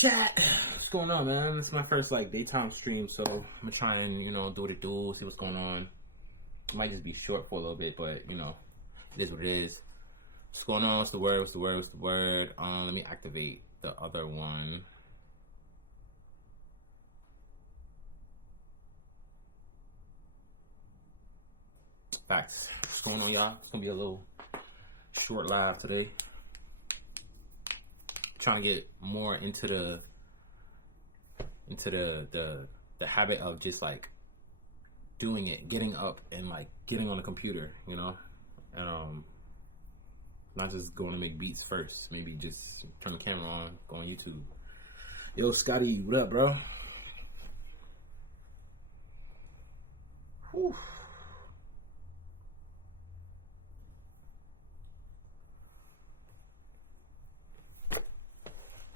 Chat, what's going on, man? This is my first daytime stream, so I'm gonna try and do what it do, see what's going on. It might just be short for a little bit, but it is what it is. What's going on? What's the word? What's the word? What's the word? Let me activate the other one. Facts. What's going on, y'all? It's gonna be a little short live today. Trying to get more into the habit of just doing it, getting up and getting on the computer, and not just going to make beats first. Maybe just turn the camera on, go on YouTube. Yo, Scotty, what up, bro? Whew.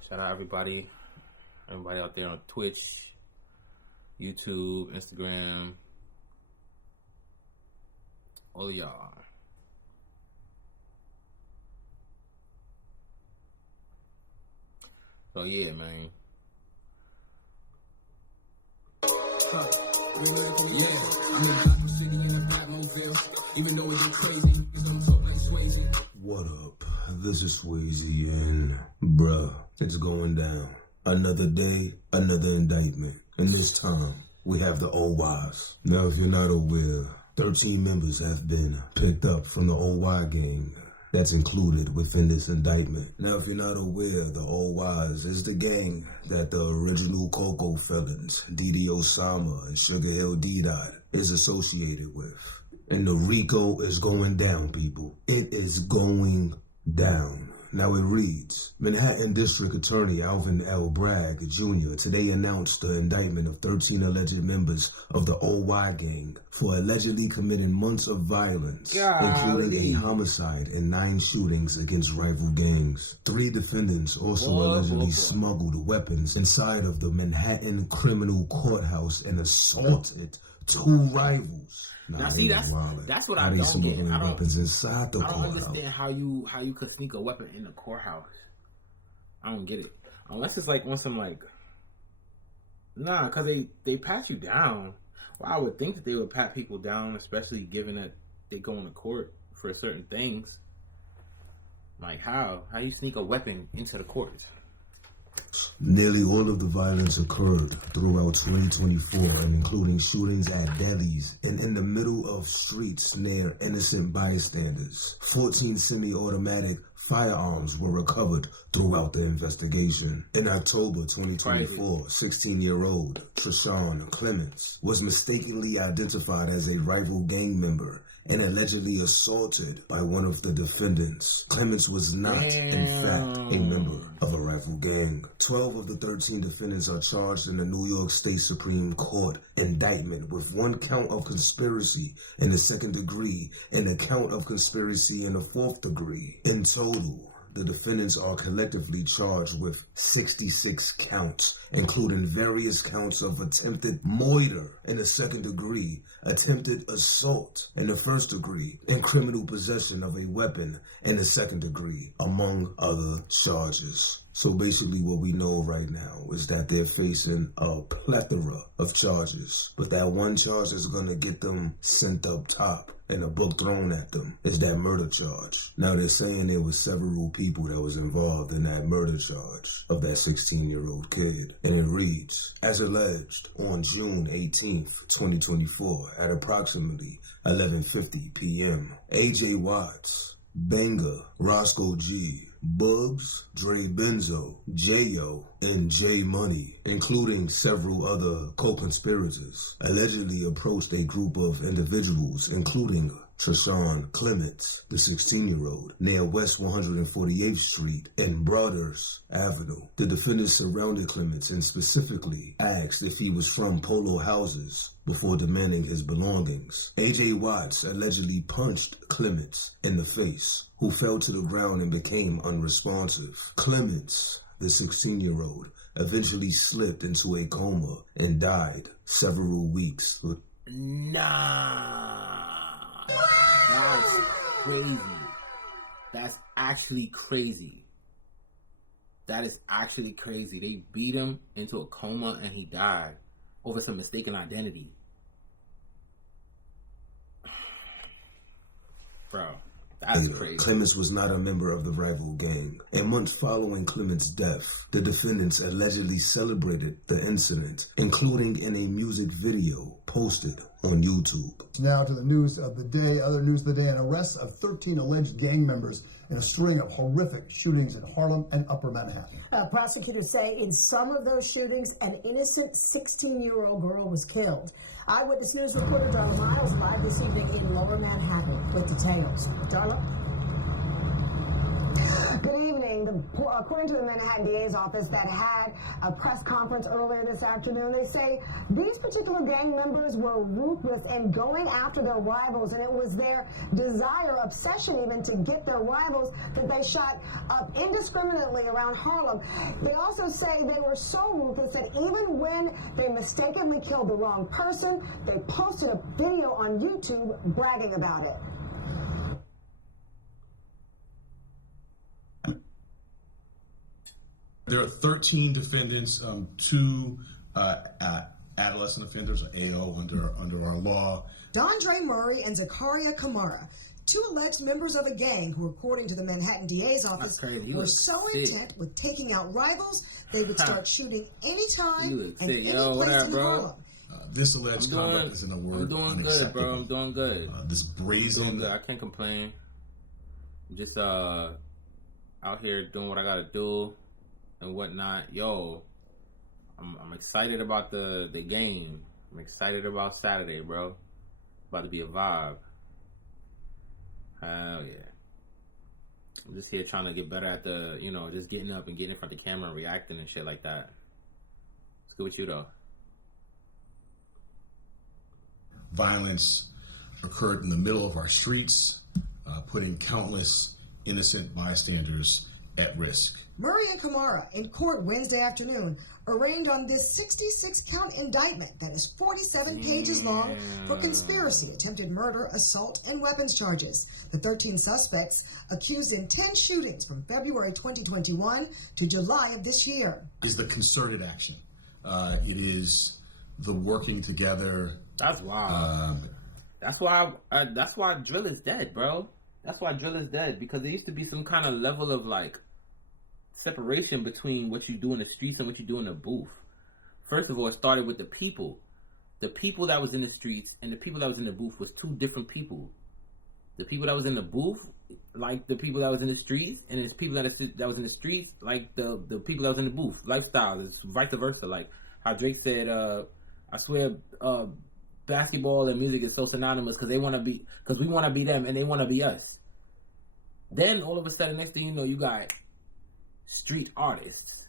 Shout out everybody out there on Twitch, YouTube, Instagram, all of y'all. So yeah, man. What up? This is Swayze and bruh, it's going down. Another day, another indictment. And this time, we have the OYs. Now, if you're not aware, 13 members have been picked up from the OY gang that's included within this indictment. Now, if you're not aware, the OYs is the gang that the original Cocoa felons, Didi Osama and Sugar Hill D-Dot, is associated with. And the RICO is going down, people. It is going down. Now it reads, Manhattan District Attorney Alvin L. Bragg Jr. today announced the indictment of 13 alleged members of the OY gang for allegedly committing months of violence, including a homicide and 9 shootings against rival gangs. 3 defendants also allegedly smuggled weapons inside of the Manhattan Criminal Courthouse and assaulted 2 rivals. Now see, that's what I don't get. I don't understand how you could sneak a weapon in the courthouse. I don't get it. Unless it's on some nah, because they pat you down. Well, I would think that they would pat people down, especially given that they go into court for certain things. How you sneak a weapon into the courts? Nearly all of the violence occurred throughout 2024, and including shootings at delis and in the middle of streets near innocent bystanders. 14 semi-automatic firearms were recovered throughout the investigation. In October 2024, 16-year-old Treshawn Clements was mistakenly identified as a rival gang member and allegedly assaulted by one of the defendants. Clements was not, in fact, a member of a rival gang. 12 of the 13 defendants are charged in the New York State Supreme Court indictment with 1 count of conspiracy in the 2nd degree and a count of conspiracy in the 4th degree. In total, the defendants are collectively charged with 66 counts, including various counts of attempted murder in the 2nd degree, attempted assault in the 1st degree, and criminal possession of a weapon in the 2nd degree, among other charges. So basically what we know right now is that they're facing a plethora of charges, but that one charge that's gonna get them sent up top and a book thrown at them is that murder charge. Now they're saying there was several people that was involved in that murder charge of that 16-year-old kid. And it reads, as alleged, on June 18th, 2024, at approximately 11:50 p.m., A.J. Watts, Benga, Roscoe G., Bubbs, Dre Benzo, J.O., and J Money, including several other co-conspirators, allegedly approached a group of individuals, including Treshawn Clements, the 16-year-old, near West 148th Street and Broaders Avenue. The defendants surrounded Clements and specifically asked if he was from Polo Houses before demanding his belongings. A.J. Watts allegedly punched Clements in the face, who fell to the ground and became unresponsive. Clements, the 16-year-old, eventually slipped into a coma and died several weeks. Nah. That's crazy. That's actually crazy. That is actually crazy. They beat him into a coma and he died over some mistaken identity. Bro, that's crazy. Clements was not a member of the rival gang. A month following Clements' death, the defendants allegedly celebrated the incident, including in a music video posted on YouTube. Now to the news of the day. Other news of the day, an arrest of 13 alleged gang members in a string of horrific shootings in Harlem and Upper Manhattan. Prosecutors say in some of those shootings, an innocent 16-year-old girl was killed. Eyewitness News reporter Darla Miles live this evening in Lower Manhattan with details. Darla? Good evening. According to the Manhattan DA's office that had a press conference earlier this afternoon, they say these particular gang members were ruthless in going after their rivals, and it was their desire, obsession even, to get their rivals that they shot up indiscriminately around Harlem. They also say they were so ruthless that even when they mistakenly killed the wrong person, they posted a video on YouTube bragging about it. There are 13 defendants, 2 adolescent offenders, or AO, under our law. Dondre Murray and Zakaria Kamara, 2 alleged members of a gang who, according to the Manhattan DA's office, were so intent with taking out rivals, they would start shooting anytime and any place in Harlem. This alleged conduct is, in a word, I'm doing good, bro. I'm doing good. This brazen... I'm doing good. I can't complain. Just out here doing what I gotta do and whatnot. Yo, I'm excited about the game. I'm excited about Saturday, bro. About to be a vibe. Hell yeah. I'm just here trying to get better at the, just getting up and getting in front of the camera and reacting and shit like that. It's good with you, though. Violence occurred in the middle of our streets, putting countless innocent bystanders at risk. Murray and Kamara in court Wednesday afternoon arraigned on this 66-count indictment that is 47 pages long for conspiracy, attempted murder, assault, and weapons charges. The 13 suspects accused in 10 shootings from February 2021 to July of this year. Is the concerted action. It is the working together. That's wild. That's why drill is dead, bro. That's why drill is dead, because there used to be some kind of level of like separation between what you do in the streets and what you do in the booth. First of all, it started with the people. The people that was in the streets and the people that was in the booth was 2 different people. The people that was in the booth, like the people that was in the streets, and it's people that was in the streets, like the people that was in the booth. Lifestyle is vice versa. Like how Drake said, I swear, basketball and music is so synonymous because we want to be them and they want to be us. Then all of a sudden, next thing you know, you got street artists,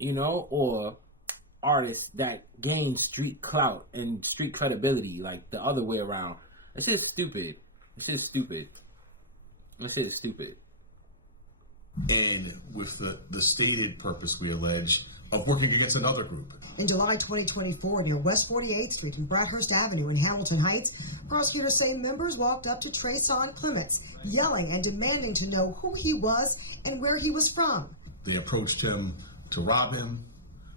or artists that gain street clout and street credibility, like the other way around. That shit is stupid. That shit is stupid. That shit is stupid. And with the stated purpose, we allege, of working against another group. In July 2024, near West 48th Street and Bradhurst Avenue in Hamilton Heights, prosecutors say members walked up to Trayson Clements, yelling and demanding to know who he was and where he was from. They approached him to rob him,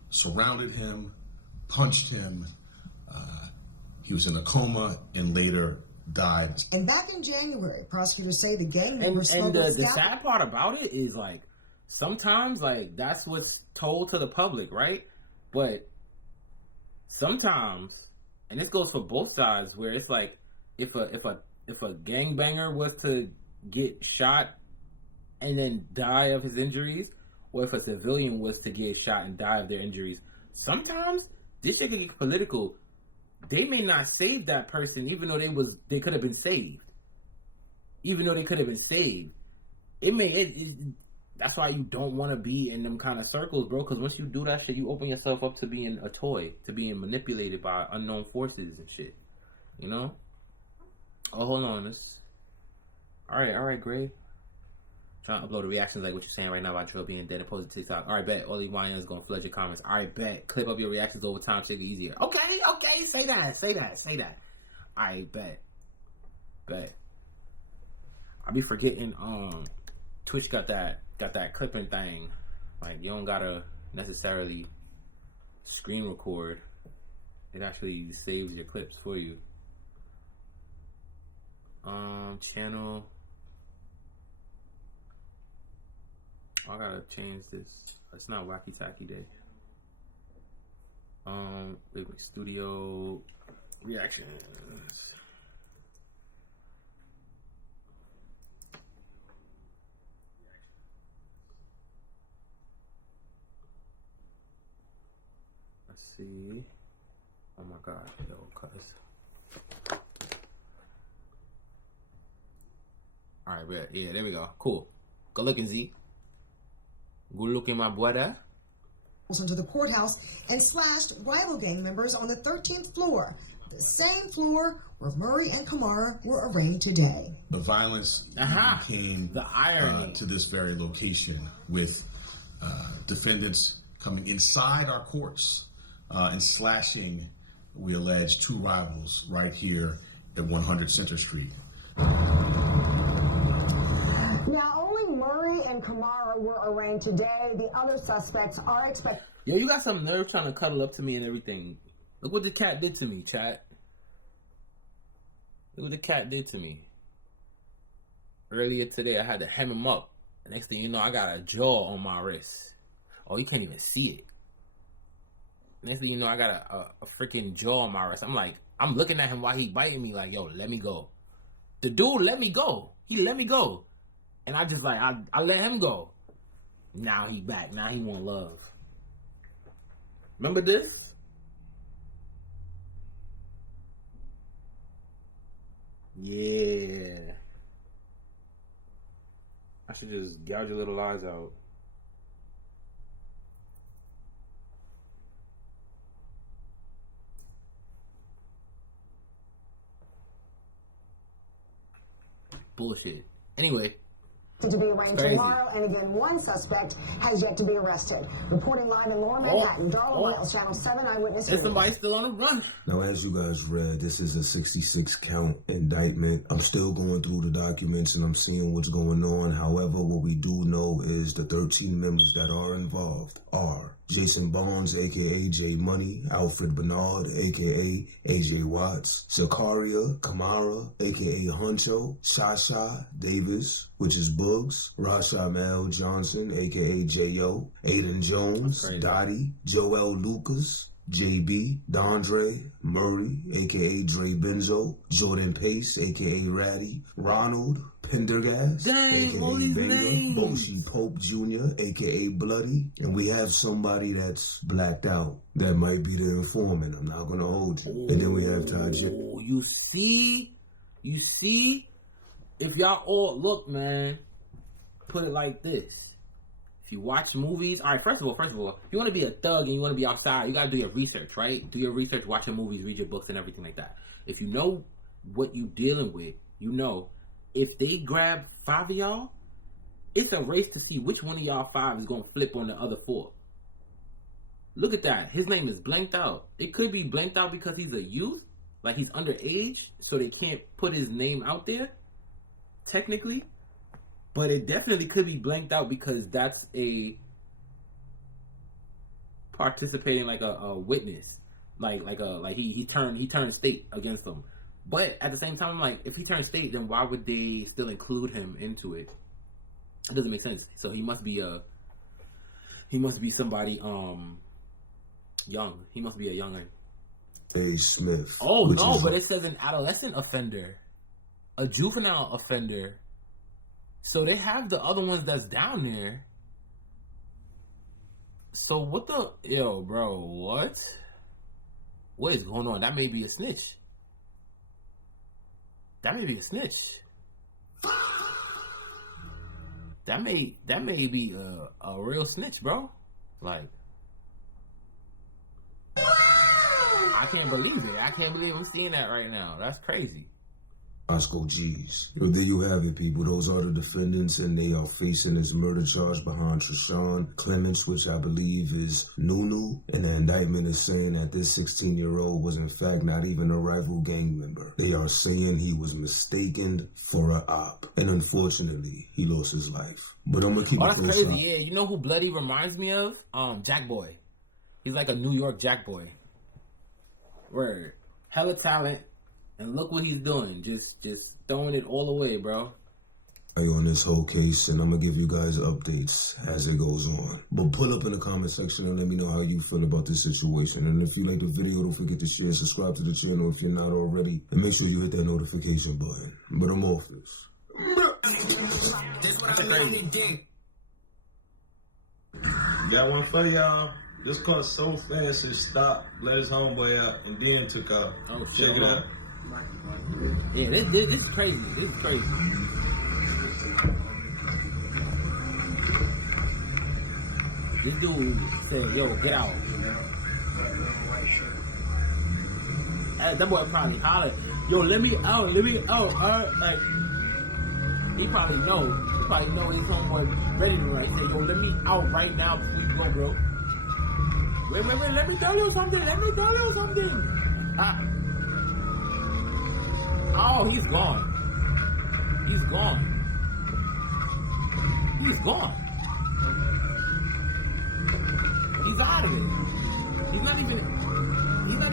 surrounded him, punched him. He was in a coma and later died. And back in January, prosecutors say the gang members and the sad part about it is, like, sometimes, like, that's what's told to the public, right? But sometimes, and this goes for both sides, where it's like, if a gangbanger was to get shot and then die of his injuries, or if a civilian was to get shot and die of their injuries, sometimes this shit can get political. They may not save that person, even though they could have been saved. Even though they could have been saved, that's why you don't want to be in them kind of circles, bro. Because once you do that shit, you open yourself up to being a toy, to being manipulated by unknown forces and shit. Oh, hold on. All right, Gray. Trying to upload the reactions like what you're saying right now about Drill being dead and posting TikTok. All right, bet. All these YNs gonna flood your comments. All right, bet. Clip up your reactions over time, take it easier. Okay. Say that. All right, bet. I be forgetting. Twitch got that got that clipping thing. Like, you don't gotta necessarily screen record. It actually saves your clips for you. Channel. I gotta change this. It's not Wacky Tacky Day. Wait, Studio Reactions. Let's see. Oh my God, yo, cuz. All right, yeah, there we go. Cool. Good looking, Z. Good looking, my brother. Into the courthouse and slashed rival gang members on the 13th floor, the same floor where Murray and Kamara were arraigned today. The violence came the irony to this very location with defendants coming inside our courts and slashing, we allege, two rivals right here at 100 Center Street. Now, only Murray and Kamara were arraigned today. The other suspects are expected. Yo, you got some nerve trying to cuddle up to me and everything. Look what the cat did to me, chat. Look what the cat did to me. Earlier today, I had to hem him up. The next thing you know, I got a jaw on my wrist. Oh, you can't even see it. Next thing you know, I got a freaking jaw on my wrist. I'm like, I'm looking at him while he biting me like, yo, let me go. The dude let me go. He let me go. And I just like, I let him go. Now he back. Now he want love. Remember this? Yeah. I should just gouge your little eyes out. Bullshit. Anyway. To be arraigned tomorrow, and again, one suspect has yet to be arrested. Reporting live in Lower Manhattan, Dollar Miles, Channel 7 Eyewitness. Is somebody still on the run? Now, as you guys read, this is a 66-count indictment. I'm still going through the documents and I'm seeing what's going on. However, what we do know is the 13 members that are involved are Jason Barnes, a.k.a. J Money, Alfred Bernard, a.k.a. A.J. Watts, Zakaria Kamara, a.k.a. Huncho, Shasha Davis, which is Bugs, Rashamel Johnson, a.k.a. J.O., Aiden Jones, Dottie, Joel Lucas, JB, Dondre, Murray, a.k.a. Dre Benzo, Jordan Pace, a.k.a. Ratty, Ronald Pendergast, a.k.a. Banger, Boshi Pope Jr., a.k.a. Bloody, and we have somebody that's blacked out. That might be the informant. I'm not going to hold you. And then we have Tajik. You see? If y'all all, look, man, put it like this. If you watch movies, all right, first of all, if you want to be a thug and you want to be outside, you got to do your research, right? Do your research, watch your movies, read your books and everything like that. If you know what you dealing with, you know, if they grab 5 of y'all, it's a race to see which one of y'all 5 is going to flip on the other 4. Look at that. His name is blanked out. It could be blanked out because he's a youth, like he's underage, so they can't put his name out there, technically. But it definitely could be blanked out because that's a participating like a witness, like he turned state against them. But at the same time, like, if he turned state, then why would they still include him into it? It doesn't make sense. So he must be somebody young. He must be a youngin. A Smith. Oh no, but it says an adolescent offender, a juvenile offender. So they have the other ones that's down there. So what the... Yo, bro, what? What is going on? That may be a snitch. That may be a snitch. That may be a real snitch, bro. Like... I can't believe it. I can't believe I'm seeing that right now. That's crazy. Roscoe G's. So there you have it, people. Those are the defendants, and they are facing this murder charge behind Treshawn Clements, which I believe is Nunu. And the indictment is saying that this 16-year-old was in fact not even a rival gang member. They are saying he was mistaken for an op. And unfortunately, he lost his life. But I'm gonna keep it that's close crazy. eye. Yeah, you know who Bloody reminds me of? Jack Boy. He's like a New York Jack Boy. Word. Hella talent. And look what he's doing. Just throwing it all away, bro. On this whole case, and I'm gonna give you guys updates as it goes on. But pull up in the comment section and let me know how you feel about this situation. And if you like the video, don't forget to share, subscribe to the channel if you're not already, and make sure you hit that notification button. But I'm off this. That's crazy. Got one for y'all. This car so fast it stopped, let his homeboy out, and then took off. Oh, shit. Check it out. Yeah, this is crazy. This is crazy. This dude said, yo, get out. That boy probably hollered, yo, let me out. Like, he probably know his homeboy ready to run. He said, yo, let me out right now before you go, bro. Wait, let me tell you something. Oh, he's gone. He's gone. He's out of it. He's not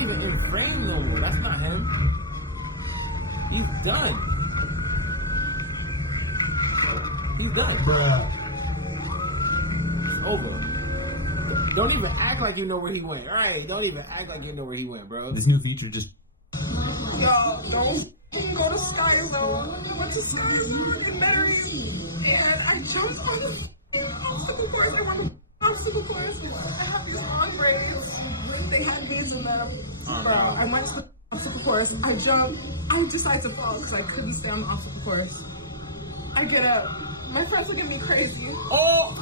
even in frame no more. That's not him. He's done. Bruh. It's over. Don't even act like you know where he went. All right, don't even act like you know where he went, bro. This new feature just... Y'all, don't go to Sky Zone. I went to Sky Zone in Metairie, and I jumped on the obstacle course. I went to obstacle course. I have these long braids. They had beads in them. Bro, I went to the obstacle course. I jumped. I decided to fall because I couldn't stay on the obstacle course. I get up. My friends look at me crazy. Oh!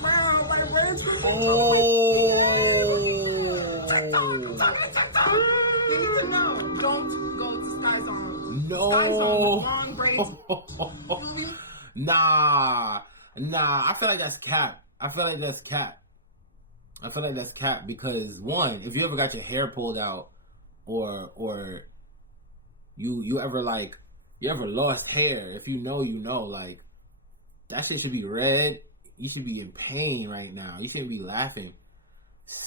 Bro, my braids were You need to know, don't go to Sky Zone. No. Sky Zone, long braids. Nah. I feel like that's cap. I feel like that's cap because one, if you ever got your hair pulled out, or you ever lost hair, if you know, like that shit should be red. You should be in pain right now. You shouldn't be laughing.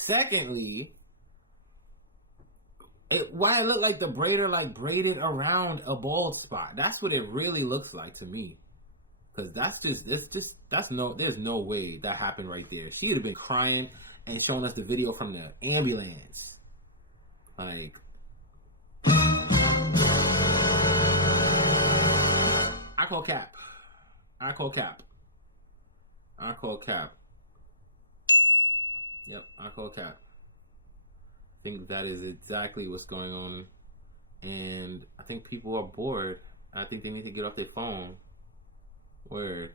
Secondly, why it look like the braider like braided around a bald spot? That's what it really looks like to me. Cause there's no way that happened right there. She would have been crying and showing us the video from the ambulance. Like, I call cap. Yep, I call cap. I think that is exactly what's going on. And I think people are bored. I think they need to get off their phone. Word.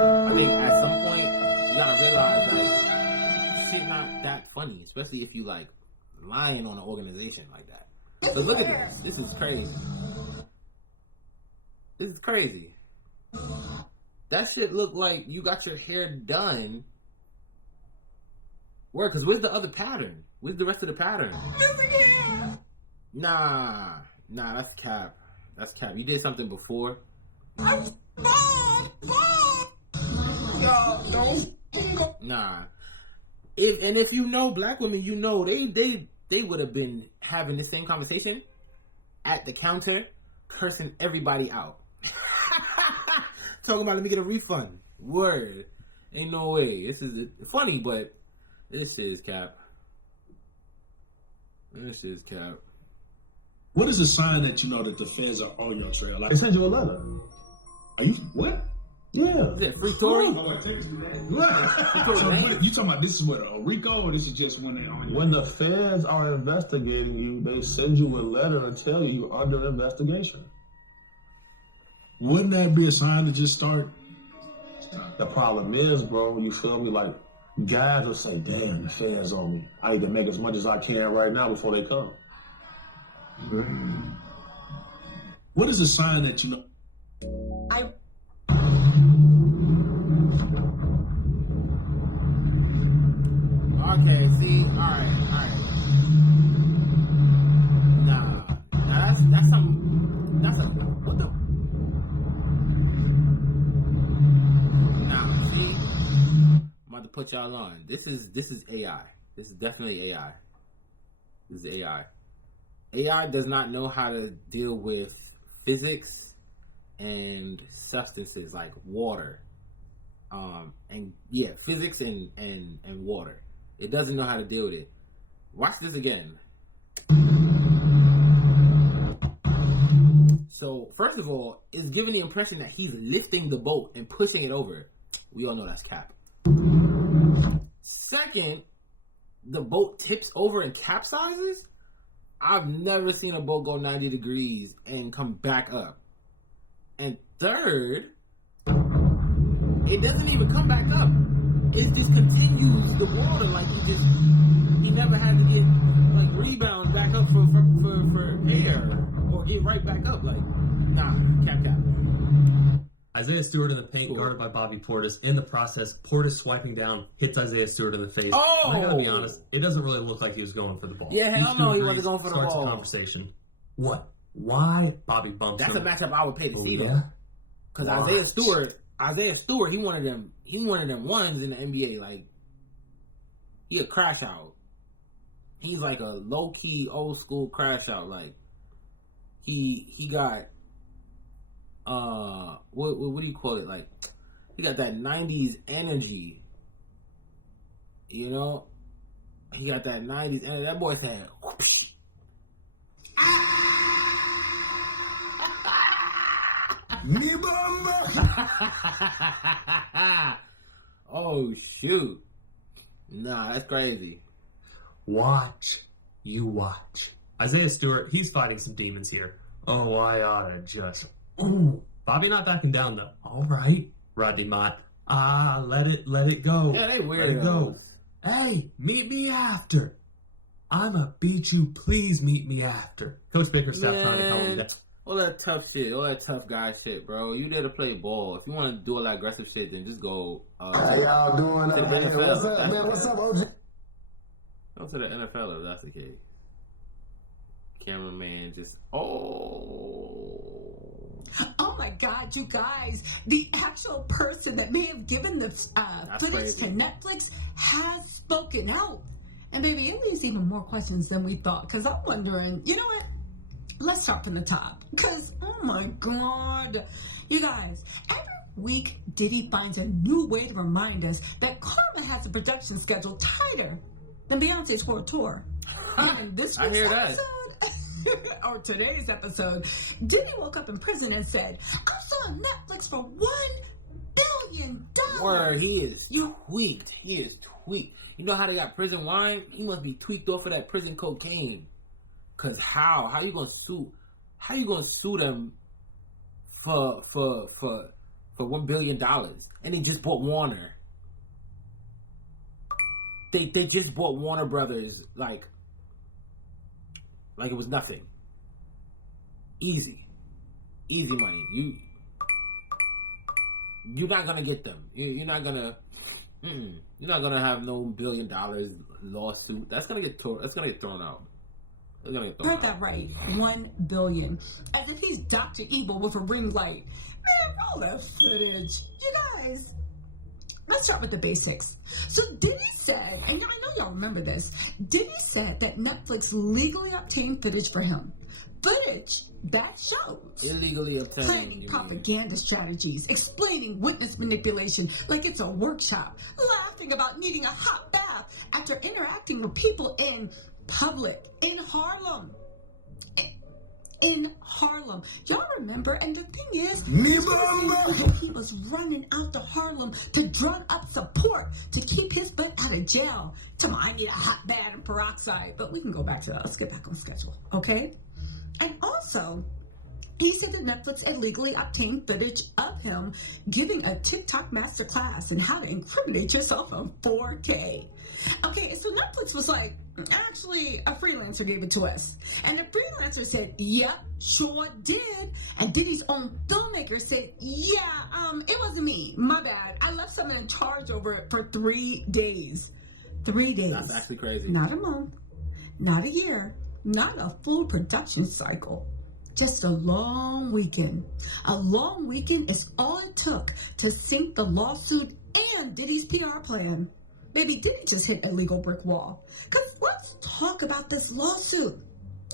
I think at some point, you gotta realize, like, shit not that funny. Especially if you, like, lying on an organization like that. But look at this. This is crazy. That shit look like you got your hair done. Word, because where's the other pattern? Where's the rest of the pattern? Nah, that's cap. You did something before. I'm bald. Y'all, don't go. Nah. If you know black women, you know they would have been having the same conversation at the counter, cursing everybody out. Talking about, let me get a refund. Word. Ain't no way. This is funny, but this is cap. What is a sign that you know that the feds are on your trail? Like, They send you a letter. are you what? Yeah. Is it free Tory? You talking about this is what a RICO, or this is just when they're on you? When the feds are investigating you, they send you a letter and tell you you're under investigation. Wouldn't that be a sign to just start? The problem is, bro, you feel me? Like, guys will say, damn, the feds on me. I need to make as much as I can right now before they come. What is a sign that you know? Okay, see, all right. Nah, that's what the? Nah, see, I'm about to put y'all on. This is AI. This is definitely AI. This is AI. AI does not know how to deal with physics and substances like water. And yeah, physics and water. It doesn't know how to deal with it. Watch this again. So, first of all, it's giving the impression that he's lifting the boat and pushing it over. We all know that's cap. Second, the boat tips over and capsizes. I've never seen a boat go 90 degrees and come back up. And third, it doesn't even come back up. It just continues the water like he never had to get like rebound back up for air or get right back up. Like, nah, cap. Isaiah Stewart in the paint, guarded by Bobby Portis. In the process, Portis swiping down, hits Isaiah Stewart in the face. Oh! I gotta be honest, it doesn't really look like he was going for the ball. Yeah, hell no, he wasn't going for the starts ball. A conversation. What? Why? Bobby bumps That's him. a matchup I would pay to see, though. Yeah? Because Isaiah Stewart, he one of them ones in the NBA. Like, he a crash out. He's like a low key old school crash out. Like, he got what do you call it? Like, he got that 90s energy. You know, he got that 90s energy. That boy said, whoosh. Me bamba. Oh shoot. Nah, that's crazy. Watch. You watch. Isaiah Stewart, he's fighting some demons here. Oh, I oughta just... Ooh. Bobby not backing down, though. All right. Rodney Mott. Let it go. Yeah, they weirdos. Let it go. Hey, meet me after. I'ma beat you. Please meet me after. Coach Baker, stop trying to call me that. All that tough shit, all that tough guy shit, bro. You there to play ball. If you want to do all that aggressive shit, then just go How y'all doing? to the NFL. What's up, man? What's up, OG? Go to the NFL if that's the case. Cameraman just, Oh my God, you guys! The actual person that may have given the footage crazy. to Netflix has spoken out, and baby, it leaves even more questions than we thought. Because I'm wondering, you know what? Let's start from the top. Because, oh my God. You guys, every week Diddy finds a new way to remind us that Karma has a production schedule tighter than Beyonce's world tour. And this I week's hear that. episode, or today's episode, Diddy woke up in prison and said, I saw Netflix for $1 billion. word, he is tweaked. He is tweaked. You know how they got prison wine? He must be tweaked off of that prison cocaine. Cause how you gonna sue? How you gonna sue them for $1 billion? And they just bought Warner. They just bought Warner Brothers like it was nothing. Easy money. You're not gonna get them. You're not gonna have no $1 billion lawsuit. That's gonna get thrown out. Heard that right. $1 billion. As if he's Dr. Evil with a ring light. Man, roll that footage. You guys, let's start with the basics. So Diddy said, and I know y'all remember this, Diddy said that Netflix legally obtained footage for him. Footage that shows Illegally obtained. planning propaganda strategies, explaining witness manipulation like it's a workshop, laughing about needing a hot bath after interacting with people in public in Harlem. In Harlem. Y'all remember? And the thing is, he was running out to Harlem to drum up support to keep his butt out of jail. I need a hot bath and peroxide. But we can go back to that. Let's get back on schedule, okay? And also, He said that Netflix illegally obtained footage of him giving a TikTok masterclass in how to incriminate yourself on 4K. Okay, so Netflix was like, actually, a freelancer gave it to us. And the freelancer said, yep, sure did. And Diddy's own filmmaker said, yeah, it wasn't me. My bad. I left someone in charge over it for 3 days. 3 days. That's actually crazy. Not a month, not a year, not a full production cycle. Just a long weekend. A long weekend is all it took to sink the lawsuit and Diddy's PR plan. Baby, Diddy just hit a legal brick wall. Because let's talk about this lawsuit.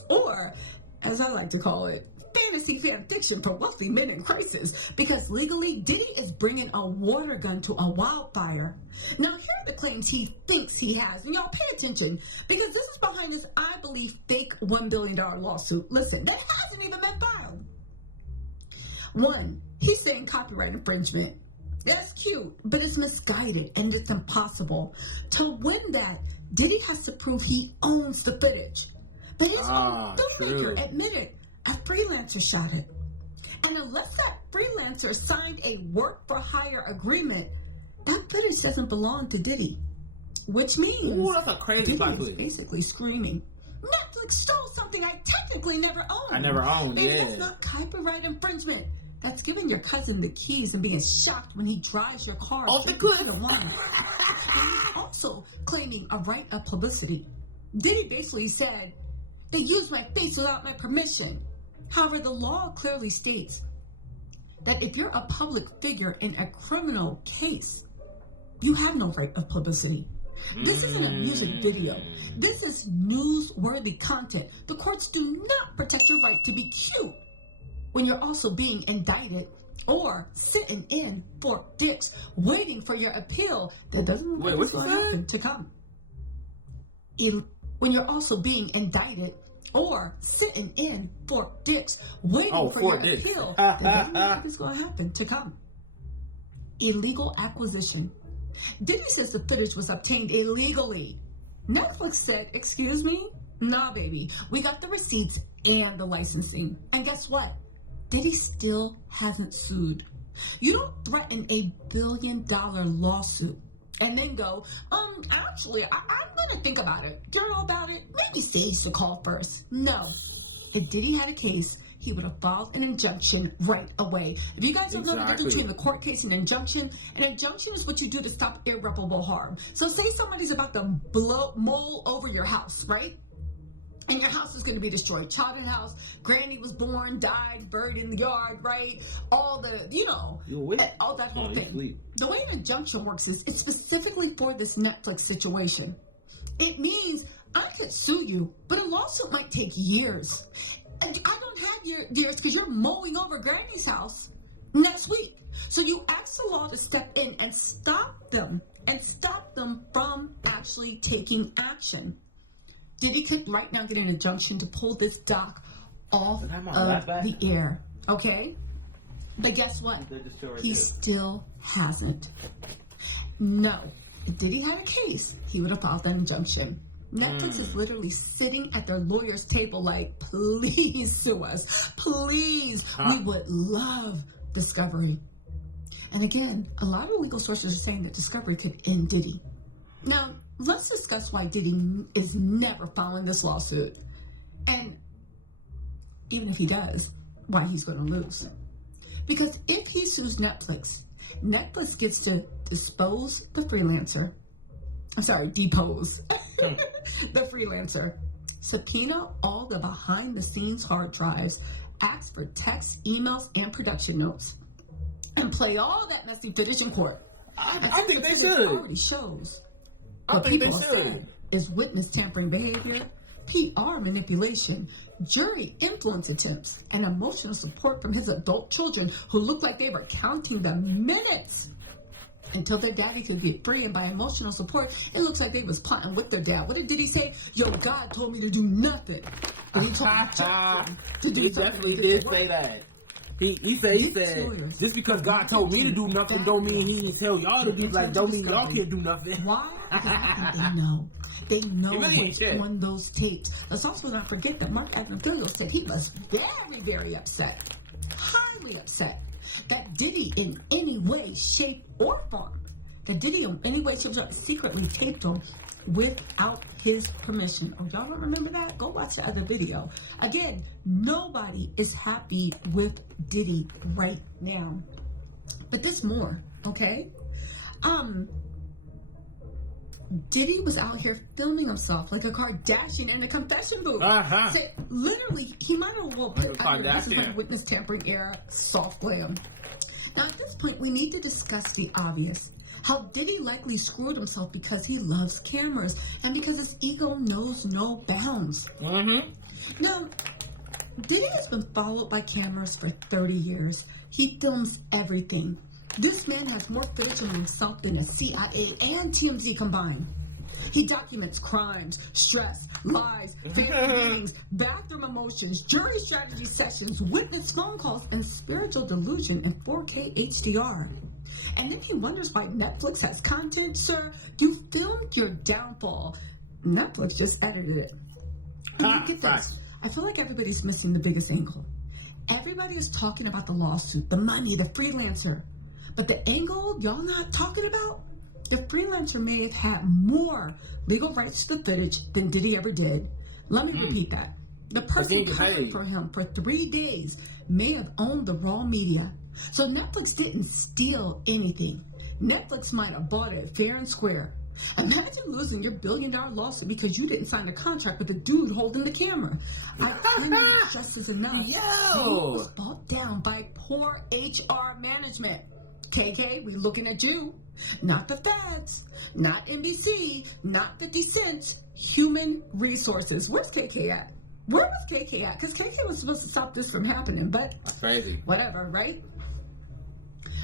Or, as I like to call it, fantasy fan fiction for wealthy men in crisis. Because legally, Diddy is bringing a water gun to a wildfire. Now, here are the claims he thinks he has. And y'all pay attention. Because this is behind this, I believe, fake $1 billion lawsuit. Listen, that hasn't even been filed. 1, he's saying copyright infringement. That's cute, but it's misguided and it's impossible. To win that, Diddy has to prove he owns the footage. But his own filmmaker admitted a freelancer shot it. And unless that freelancer signed a work-for-hire agreement, that footage doesn't belong to Diddy. Which means that's a crazy Diddy is basically screaming, Netflix stole something I technically never owned. I never owned, and that's not copyright infringement. That's giving your cousin the keys and being shocked when he drives your car off the cliff. And he's also claiming a right of publicity. Diddy basically said, they used my face without my permission. However, the law clearly states that if you're a public figure in a criminal case, you have no right of publicity. This isn't a music video. This is newsworthy content. The courts do not protect your right to be cute when you're also being indicted or sitting in for dicks, waiting for your appeal that doesn't look like it's going to happen to come. When you're also being indicted or sitting in for dicks, waiting for your appeal that doesn't look like it's going to happen to come. Illegal acquisition. Diddy says the footage was obtained illegally. Netflix said, excuse me? Nah, baby. We got the receipts and the licensing. And guess what? Diddy still hasn't sued. You don't threaten a $1 billion lawsuit and then go, actually, I'm going to think about it, journal about it, maybe Sage to call first. No. If Diddy had a case, he would have filed an injunction right away. If you guys don't know the difference between the court case and injunction is what you do to stop irreparable harm. So say somebody's about to mold over your house, right? And your house is going to be destroyed. Childhood house, granny was born, died, buried in the yard, right? All the, all that whole thing. The way an injunction works is it's specifically for this Netflix situation. It means I could sue you, but a lawsuit might take years. And I don't have years because you're mowing over granny's house next week. So you ask the law to step in and stop them from actually taking action. Diddy could right now get an injunction to pull this doc off of the air, okay? But guess what? He still hasn't. No. If Diddy had a case, he would have filed an injunction. Netflix is literally sitting at their lawyer's table like, please sue us. Please. We would love discovery. And again, a lot of legal sources are saying that discovery could end Diddy. Now, let's discuss why Diddy is never filing this lawsuit. And even if he does, why he's going to lose. Because if he sues Netflix, Netflix gets to depose the freelancer, the freelancer, subpoena all the behind-the-scenes hard drives, ask for texts, emails, and production notes, and play all that messy footage in court. I think they should. Already shows. What people are saying is witness tampering behavior, PR manipulation, jury influence attempts, and emotional support from his adult children who looked like they were counting the minutes until their daddy could get free. And by emotional support, it looks like they was plotting with their dad. What did he say? Yo, God told me to do nothing. But he told me to do something. He definitely did say that. He said, just because God told me to do nothing don't mean he didn't tell y'all to do, like, don't mean y'all can't do nothing. Why? They know. They know really what's on those tapes. Let's also not forget that Mark Adventillo said he was very, very upset, highly upset, that Diddy in any way, shape, or form, that Diddy in any way, shape, or form secretly taped him without his permission. Oh, y'all don't remember that? Go watch the other video. Again, nobody is happy with Diddy right now. But there's more, okay? Diddy was out here filming himself like a Kardashian in a confession booth. So, literally, he might as well put this is like witness tampering era soft glam. Now, at this point, we need to discuss the obvious. How Diddy likely screwed himself because he loves cameras and because his ego knows no bounds. Now, Diddy has been followed by cameras for 30 years. He films everything. This man has more footage of himself than the CIA and TMZ combined. He documents crimes, stress, lies, family meetings, bathroom emotions, jury strategy sessions, witness phone calls, and spiritual delusion in 4K HDR. And then he wonders why Netflix has content. Sir, you filmed your downfall. Netflix just edited it. And get this. I feel like everybody's missing the biggest angle. Everybody is talking about the lawsuit, the money, the freelancer. But the angle y'all not talking about? The freelancer may have had more legal rights to the footage than Diddy ever did. Let me repeat that. The person covering for him for 3 days may have owned the raw media. So Netflix didn't steal anything. Netflix might have bought it fair and square. Imagine losing your billion-dollar lawsuit because you didn't sign a contract with the dude holding the camera. I think just as enough. It was bought down by poor HR management. KK, we looking at you. Not the feds, not NBC, not 50 Cent. Human resources. Where's KK at? Where was KK at? Because KK was supposed to stop this from happening, but that's crazy. Whatever, right?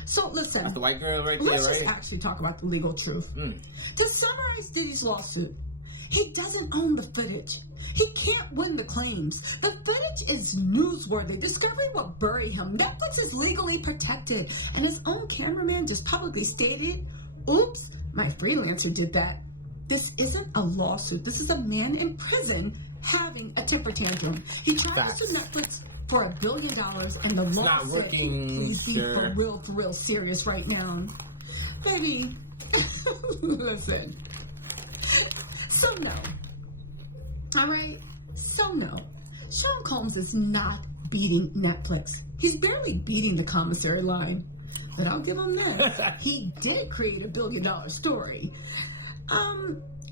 So listen, that's the white girl right there, let's just actually talk about the legal truth. To summarize Diddy's lawsuit, he doesn't own the footage. He can't win the claims. The footage is newsworthy. Discovery will bury him. Netflix is legally protected. And his own cameraman just publicly stated, oops, my freelancer did that. This isn't a lawsuit. This is a man in prison having a temper tantrum. He tried to sue Netflix for $1 billion, and the law said, please be for real serious right now. Baby, listen. So no. All right? So no. Sean Combs is not beating Netflix. He's barely beating the commissary line. But I'll give him that. He did create a $1 billion story.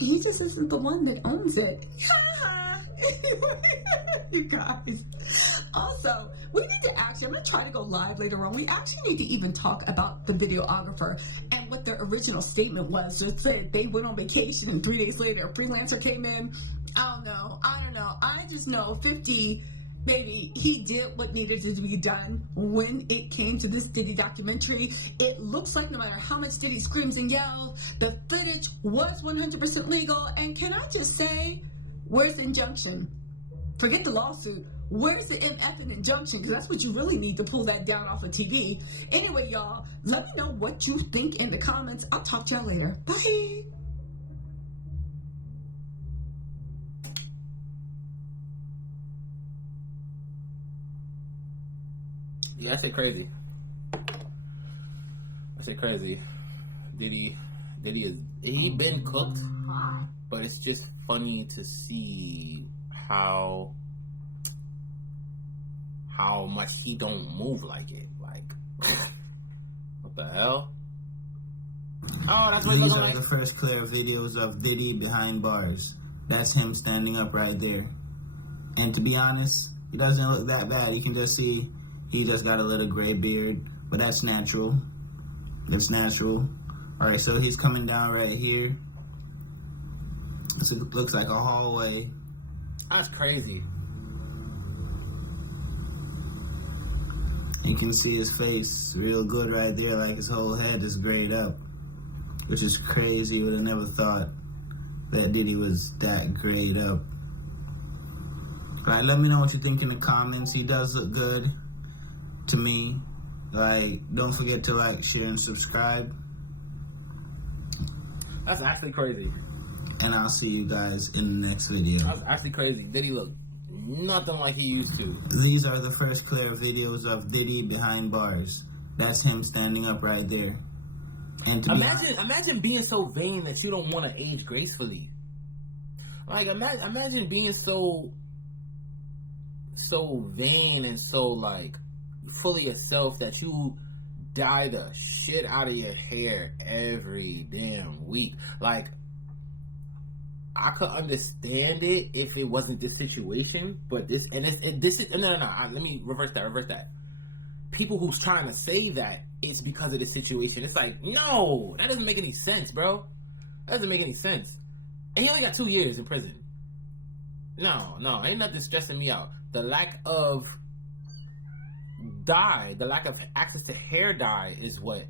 He just isn't the one that owns it. You guys. Also, we need to actually, I'm going to try to go live later on. We actually need to even talk about the videographer and what their original statement was. Just said they went on vacation and 3 days later a freelancer came in. I don't know. I just know 50, baby, he did what needed to be done when it came to this Diddy documentary. It looks like no matter how much Diddy screams and yells, the footage was 100% legal. And can I just say, where's the injunction? Forget the lawsuit. Where's the MF and injunction? Because that's what you really need to pull that down off of TV. Anyway, y'all, let me know what you think in the comments. I'll talk to y'all later. Bye. Yeah, I say crazy. Diddy he been cooked, but it's just funny to see how much he don't move like it. Like, what the hell? Oh, that's what These looking are like. the first clear videos of Diddy behind bars. That's him standing up right there. And to be honest, he doesn't look that bad. You can just see he just got a little gray beard, but that's natural. That's natural. All right, so he's coming down right here. This looks like a hallway. That's crazy. You can see his face real good right there, like his whole head is grayed up, which is crazy. You would have never thought that Diddy was that grayed up. All right, let me know what you think in the comments. He does look good. to me. Like, don't forget to like, share, and subscribe. That's actually crazy. And I'll see you guys in the next video. That's actually crazy. Diddy look nothing like he used to. These are the first clear videos of Diddy behind bars. That's him standing up right there. And to imagine being so vain that you don't want to age gracefully. Like, imagine being so vain and so, like, fully yourself that you dye the shit out of your hair every damn week. Like, I could understand it if it wasn't this situation, but this is no. Let me reverse that. People who's trying to say that it's because of the situation, it's like, no, that doesn't make any sense, bro. That doesn't make any sense. And he only got 2 years in prison. No, ain't nothing stressing me out. The lack of dye, the lack of access to hair dye is what,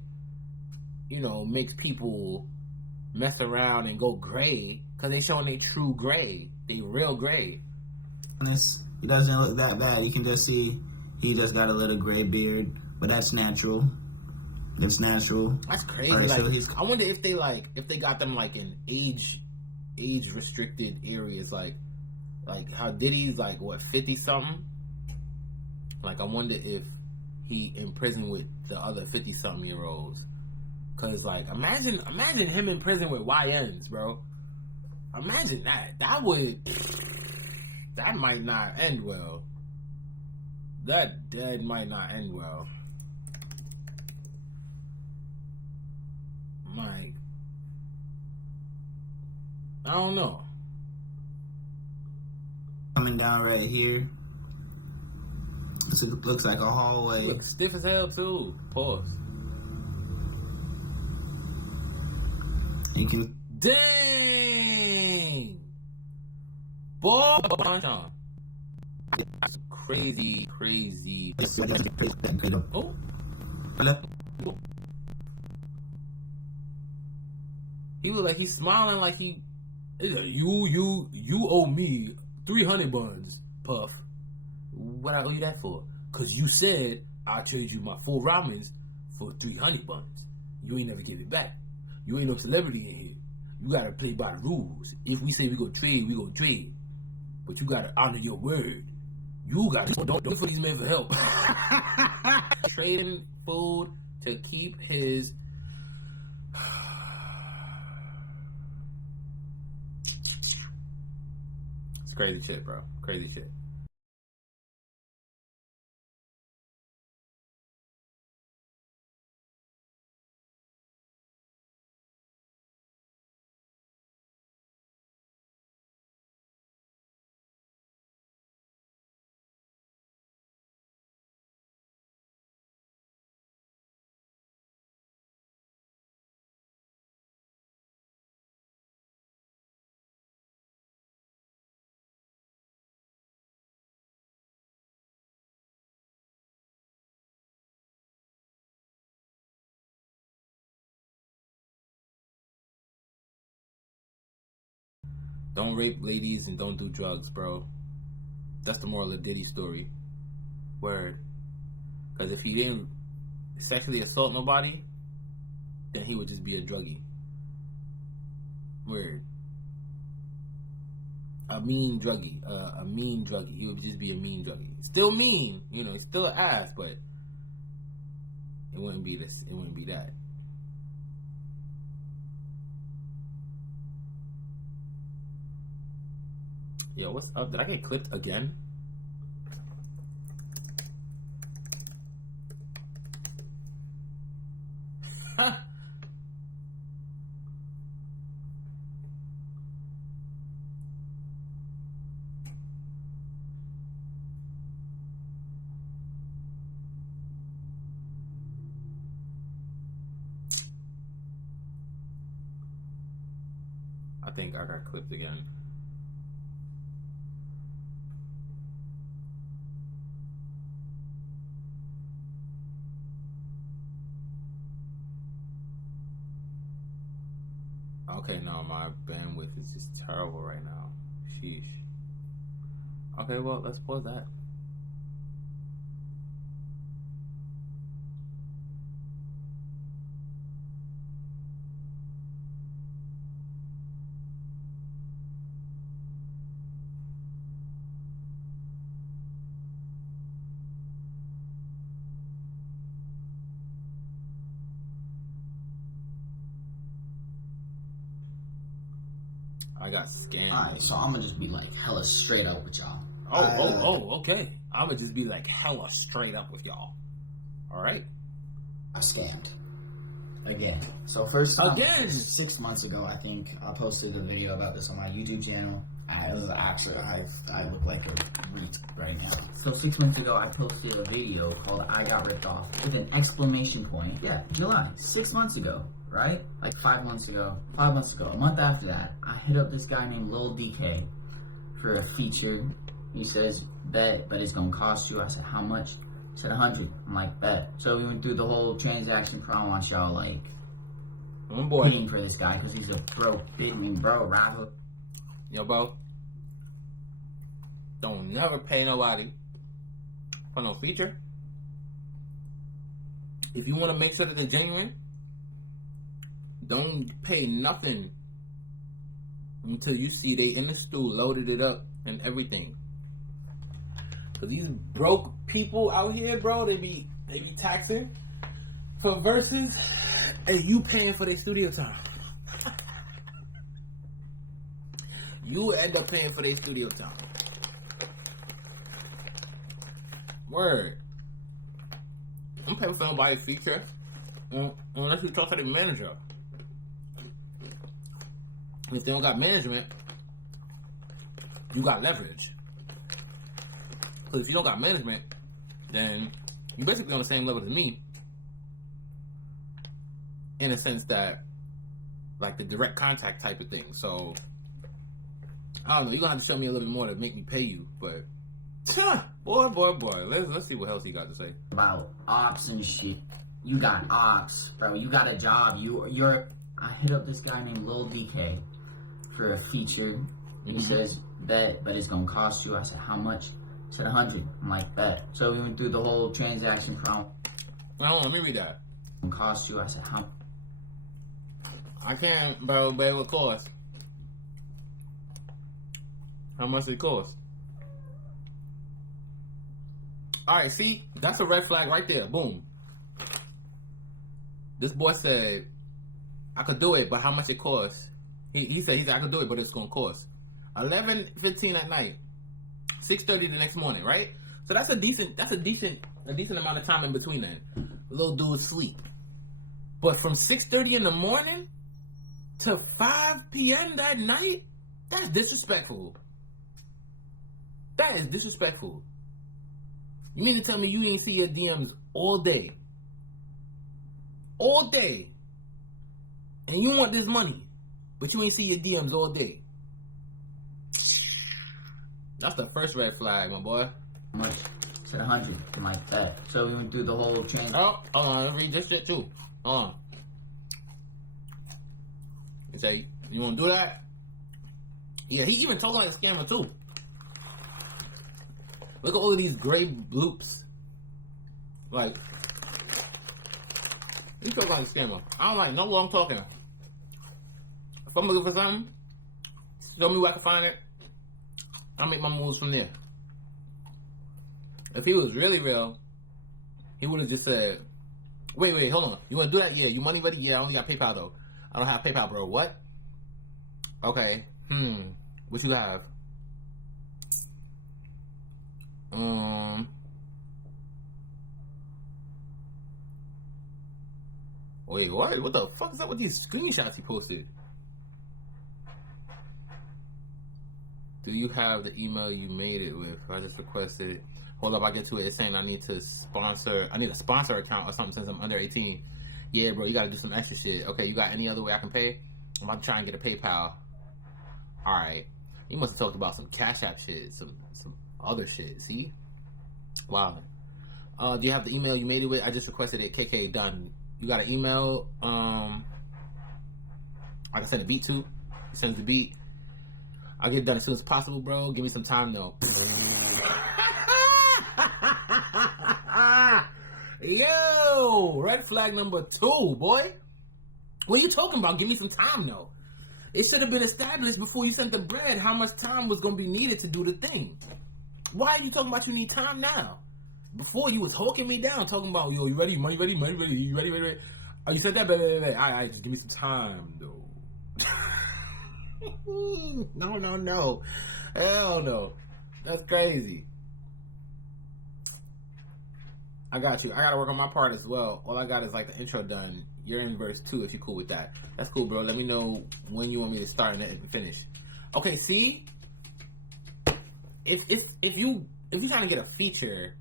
makes people mess around and go gray, because they showing they true gray. They real gray. He doesn't look that bad. You can just see he just got a little gray beard, but that's natural. That's natural. That's crazy. Right, like, so I wonder if they got them like in age restricted areas, like how Diddy's like what 50 something. Like, I wonder if he in prison with the other 50 something year olds. Cause like imagine him in prison with YNs, bro. Imagine that. That might not end well. That might not end well. Mike, I don't know. Coming down right here. This looks like a hallway. Looks stiff as hell too. Pause. You can. Dang. Boy, that's crazy. Oh. He look like he's smiling, like you owe me 300 buns, Puff. What I owe you that for? Cause you said I'll trade you my 4 ramens for 300 buns. You ain't never give it back. You ain't no celebrity in here. You gotta play by the rules. If we say we go trade, we go trade. But you gotta honor your word. You gotta don't for these men for help. Trading food to keep his. It's crazy shit, bro. Crazy shit. Don't rape ladies and don't do drugs, bro. That's the moral of Diddy's story. Word. Because if he didn't sexually assault nobody, then he would just be a druggie. Word. A mean druggie. A mean druggie. He would just be a mean druggie. Still mean. He's still an ass, but it wouldn't be this. It wouldn't be that. Yo, what's up? Did I get clipped again? I think I got clipped again. Okay, no, my bandwidth is just terrible right now. Sheesh. Okay, well, let's pause that. I got scammed. Alright, so I'm gonna just be like hella straight up with y'all. Okay. I'm gonna just be like hella straight up with y'all. Alright? I scammed. Again. So first time, Again? 6 months ago, I think, I posted a video about this on my YouTube channel. I look like a reet right now. So 6 months ago, I posted a video called I Got Ripped Off with an exclamation point. Yeah, July, 6 months ago, right? Like 5 months ago. 5 months ago. A month after that, I hit up this guy named Lil DK for a feature. He says, bet, but it's gonna cost you. I said, how much? He said, 100. I'm like, bet. So we went through the whole transaction. I don't want y'all, like, paying for this guy because he's a bro rapper. Yo, bro. Don't never pay nobody for no feature. If you want to make sure that they're genuine, don't pay nothing until you see they in the stool, loaded it up and everything. Cause these broke people out here, bro, they be taxing for verses, and you paying for their studio time. You end up paying for their studio time. Word. I'm paying for nobody's feature unless you talk to the manager. If they don't got management, you got leverage. Because if you don't got management, then you're basically on the same level as me. In a sense that, like the direct contact type of thing. So, I don't know. You're going to have to show me a little bit more to make me pay you. But, boy. Let's see what else he got to say. About ops and shit. You got ops, bro. You got a job. I hit up this guy named Lil DK for a feature. He says, bet, but it's going to cost you. I said, how much? He said, 100. I'm like, bet. So we went through the whole transaction. Well, hold on, let me read that. It cost you. I said, how? I can't, bro, but it would cost. How much it cost? Alright, see? That's a red flag right there. Boom. This boy said, I could do it, but how much it costs? He said, I could do it, but it's going to cost. 11:15 at night. 6:30 the next morning, right? So that's a decent amount of time in between then. The little dude sleep. But from 6:30 in the morning to 5 p.m. that night, that's disrespectful. That is disrespectful. You mean to tell me you ain't see your DMs all day? All day. And you want this money, but you ain't see your DMs all day. That's the first red flag, my boy. How much? Said 100. I'm like, bet. So we went through the whole transaction. Oh, hold on. Let's read this shit too. Hold on. He say, you want to do that? Yeah, he even talking like a scammer too. Look at all of these gray bloops. Like, he talking like a scammer. I don't like no long talking. If I'm looking for something, show me where I can find it. I'll make my moves from there. If he was really real, he would have just said, wait, hold on. You want to do that? Yeah. You money ready? Yeah, I only got PayPal though. I don't have PayPal, bro. What? Okay. What you have? Wait, what? What the fuck is up with these screenshots he posted? Do you have the email you made it with? I just requested it. Hold up, I get to it. It's saying I need a sponsor account or something since I'm under 18. Yeah, bro, you gotta do some extra shit. Okay, you got any other way I can pay? I'm about to try and get a PayPal. Alright. You must have talked about some Cash App shit, some other shit, see? Wow. Do you have the email you made it with? I just requested it. KK, done. You got an email I can send a beat to? He sends the beat. I'll get it done as soon as possible, bro. Give me some time, though. Yo! Red flag number 2, boy. What are you talking about? Give me some time, though. It should have been established before you sent the bread how much time was going to be needed to do the thing. Why are you talking about you need time now? Before you was hawking me down, talking about, yo, you ready? Money ready? You ready? Oh, you said that? Alright, just give me some time, though. No. Hell no. That's crazy. I got you. I gotta work on my part as well. All I got is like the intro done. You're in verse 2 if you're cool with that. That's cool, bro. Let me know when you want me to start and finish. Okay, see? If you're trying to get a feature,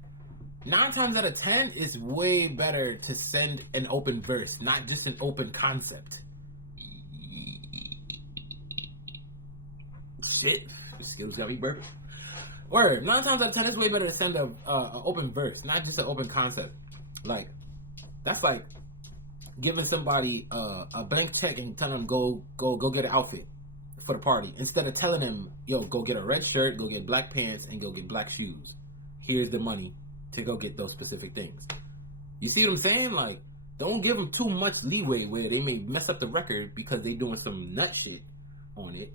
9 times out of 10, it's way better to send an open verse, not just an open concept. Shit. Skills gotta be burping. Word. 9 times out of 10, it's way better to send a open verse, not just an open concept. Like, that's like giving somebody a blank check and telling them go get an outfit for the party, instead of telling them, yo, go get a red shirt, go get black pants, and go get black shoes. Here's the money to go get those specific things. You see what I'm saying? Like, don't give them too much leeway where they may mess up the record because they doing some nut shit on it,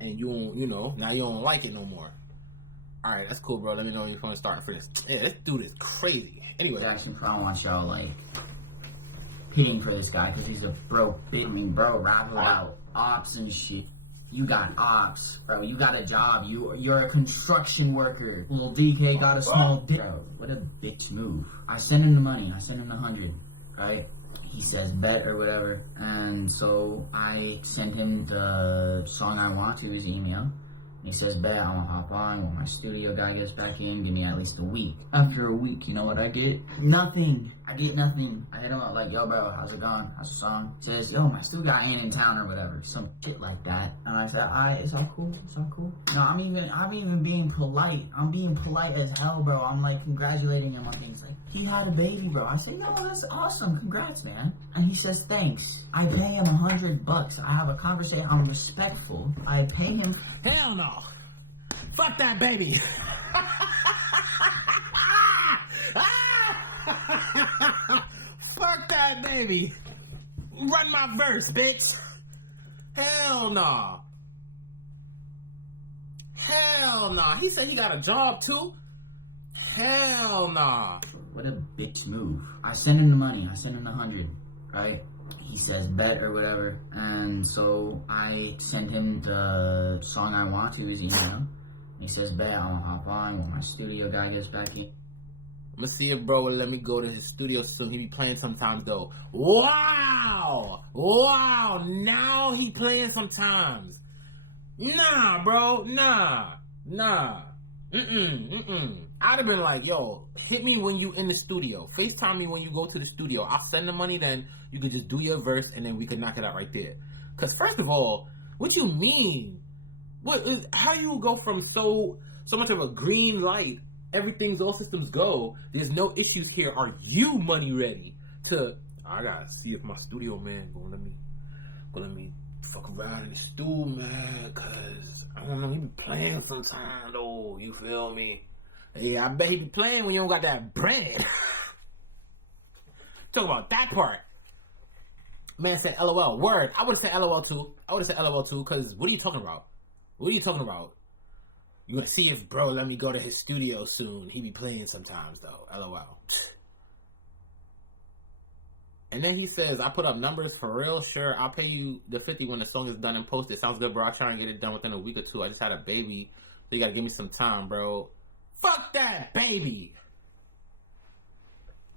and you don't, now you don't like it no more. All right, that's cool, bro. Let me know when you're going to start for this. Yeah, this dude is crazy. Anyway, I don't want y'all like pitting for this guy because he's a bro rap about ops and shit. You got ops, bro. You got a job. You're a construction worker. Little DK got a small dick. Bro, what a bitch move. I sent him the money. I sent him the 100, right? He says bet or whatever, and so I sent him the song I want to his email. He says, bet, I'm gonna hop on when my studio guy gets back in, give me at least a week. After a week, you know what I get? Nothing. I get nothing. I hit him up like, yo, bro, how's it going? How's the song? He says, yo, my studio guy ain't in town or whatever. Some shit like that. And I said, alright, it's all cool. It's all cool. No, I'm even being polite. I'm being polite as hell, bro. I'm like congratulating him on things like, he had a baby, bro. I said, yo, that's awesome. Congrats, man. And he says, thanks. I pay him $100. I have a conversation. I'm respectful. I pay him. Hell no. Fuck that baby. Fuck that baby. Run my verse, bitch. Hell no. Hell no. He said he got a job too. Hell no. What a bitch move. I sent him the money. I sent him the 100, right? He says bet or whatever, and so I sent him the song I want to his email. He says bet, I'm gonna hop on when my studio guy gets back in. I'm gonna see if bro will let me go to his studio soon. He be playing sometimes though. Wow! Now he playing sometimes. Nah, bro. Nah. I'd have been like, yo, hit me when you in the studio. FaceTime me when you go to the studio. I'll send the money, then you could just do your verse, and then we could knock it out right there. Because first of all, what you mean? How you go from so much of a green light, everything's all systems go, there's no issues here, are you money ready, to, I gotta see if my studio man gonna let me fuck around in the stool, man, cause I don't know, he be playing sometime though, you feel me? Yeah, I bet he be playing when you don't got that bread. Talk about that part. Man said LOL. Word. I would have said LOL too. Cause what are you talking about? You gonna see if bro let me go to his studio soon. He be playing sometimes though. LOL. And then he says, I put up numbers for real. Sure, I'll pay you the 50 when the song is done and posted. Sounds good, bro. I'll try and get it done within a week or two. I just had a baby, so you gotta give me some time, bro. Fuck that baby.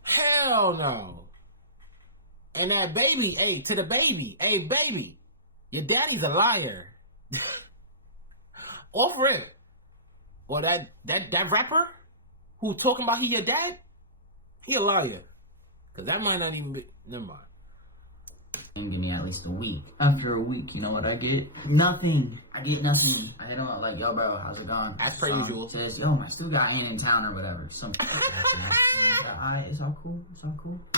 Hell no. And that baby, hey, to the baby, hey baby, your daddy's a liar. Off rip. Or that rapper who talking about he your dad, he a liar. Cause that might not even be, never mind. And give me at least a week. After a week, you know what I get? Nothing. I get nothing. I hit him up like, yo, bro, how's it going? As per usual. Says, yo, my studio guy ain't in town or whatever. Some shit like that. Alright, it's all cool.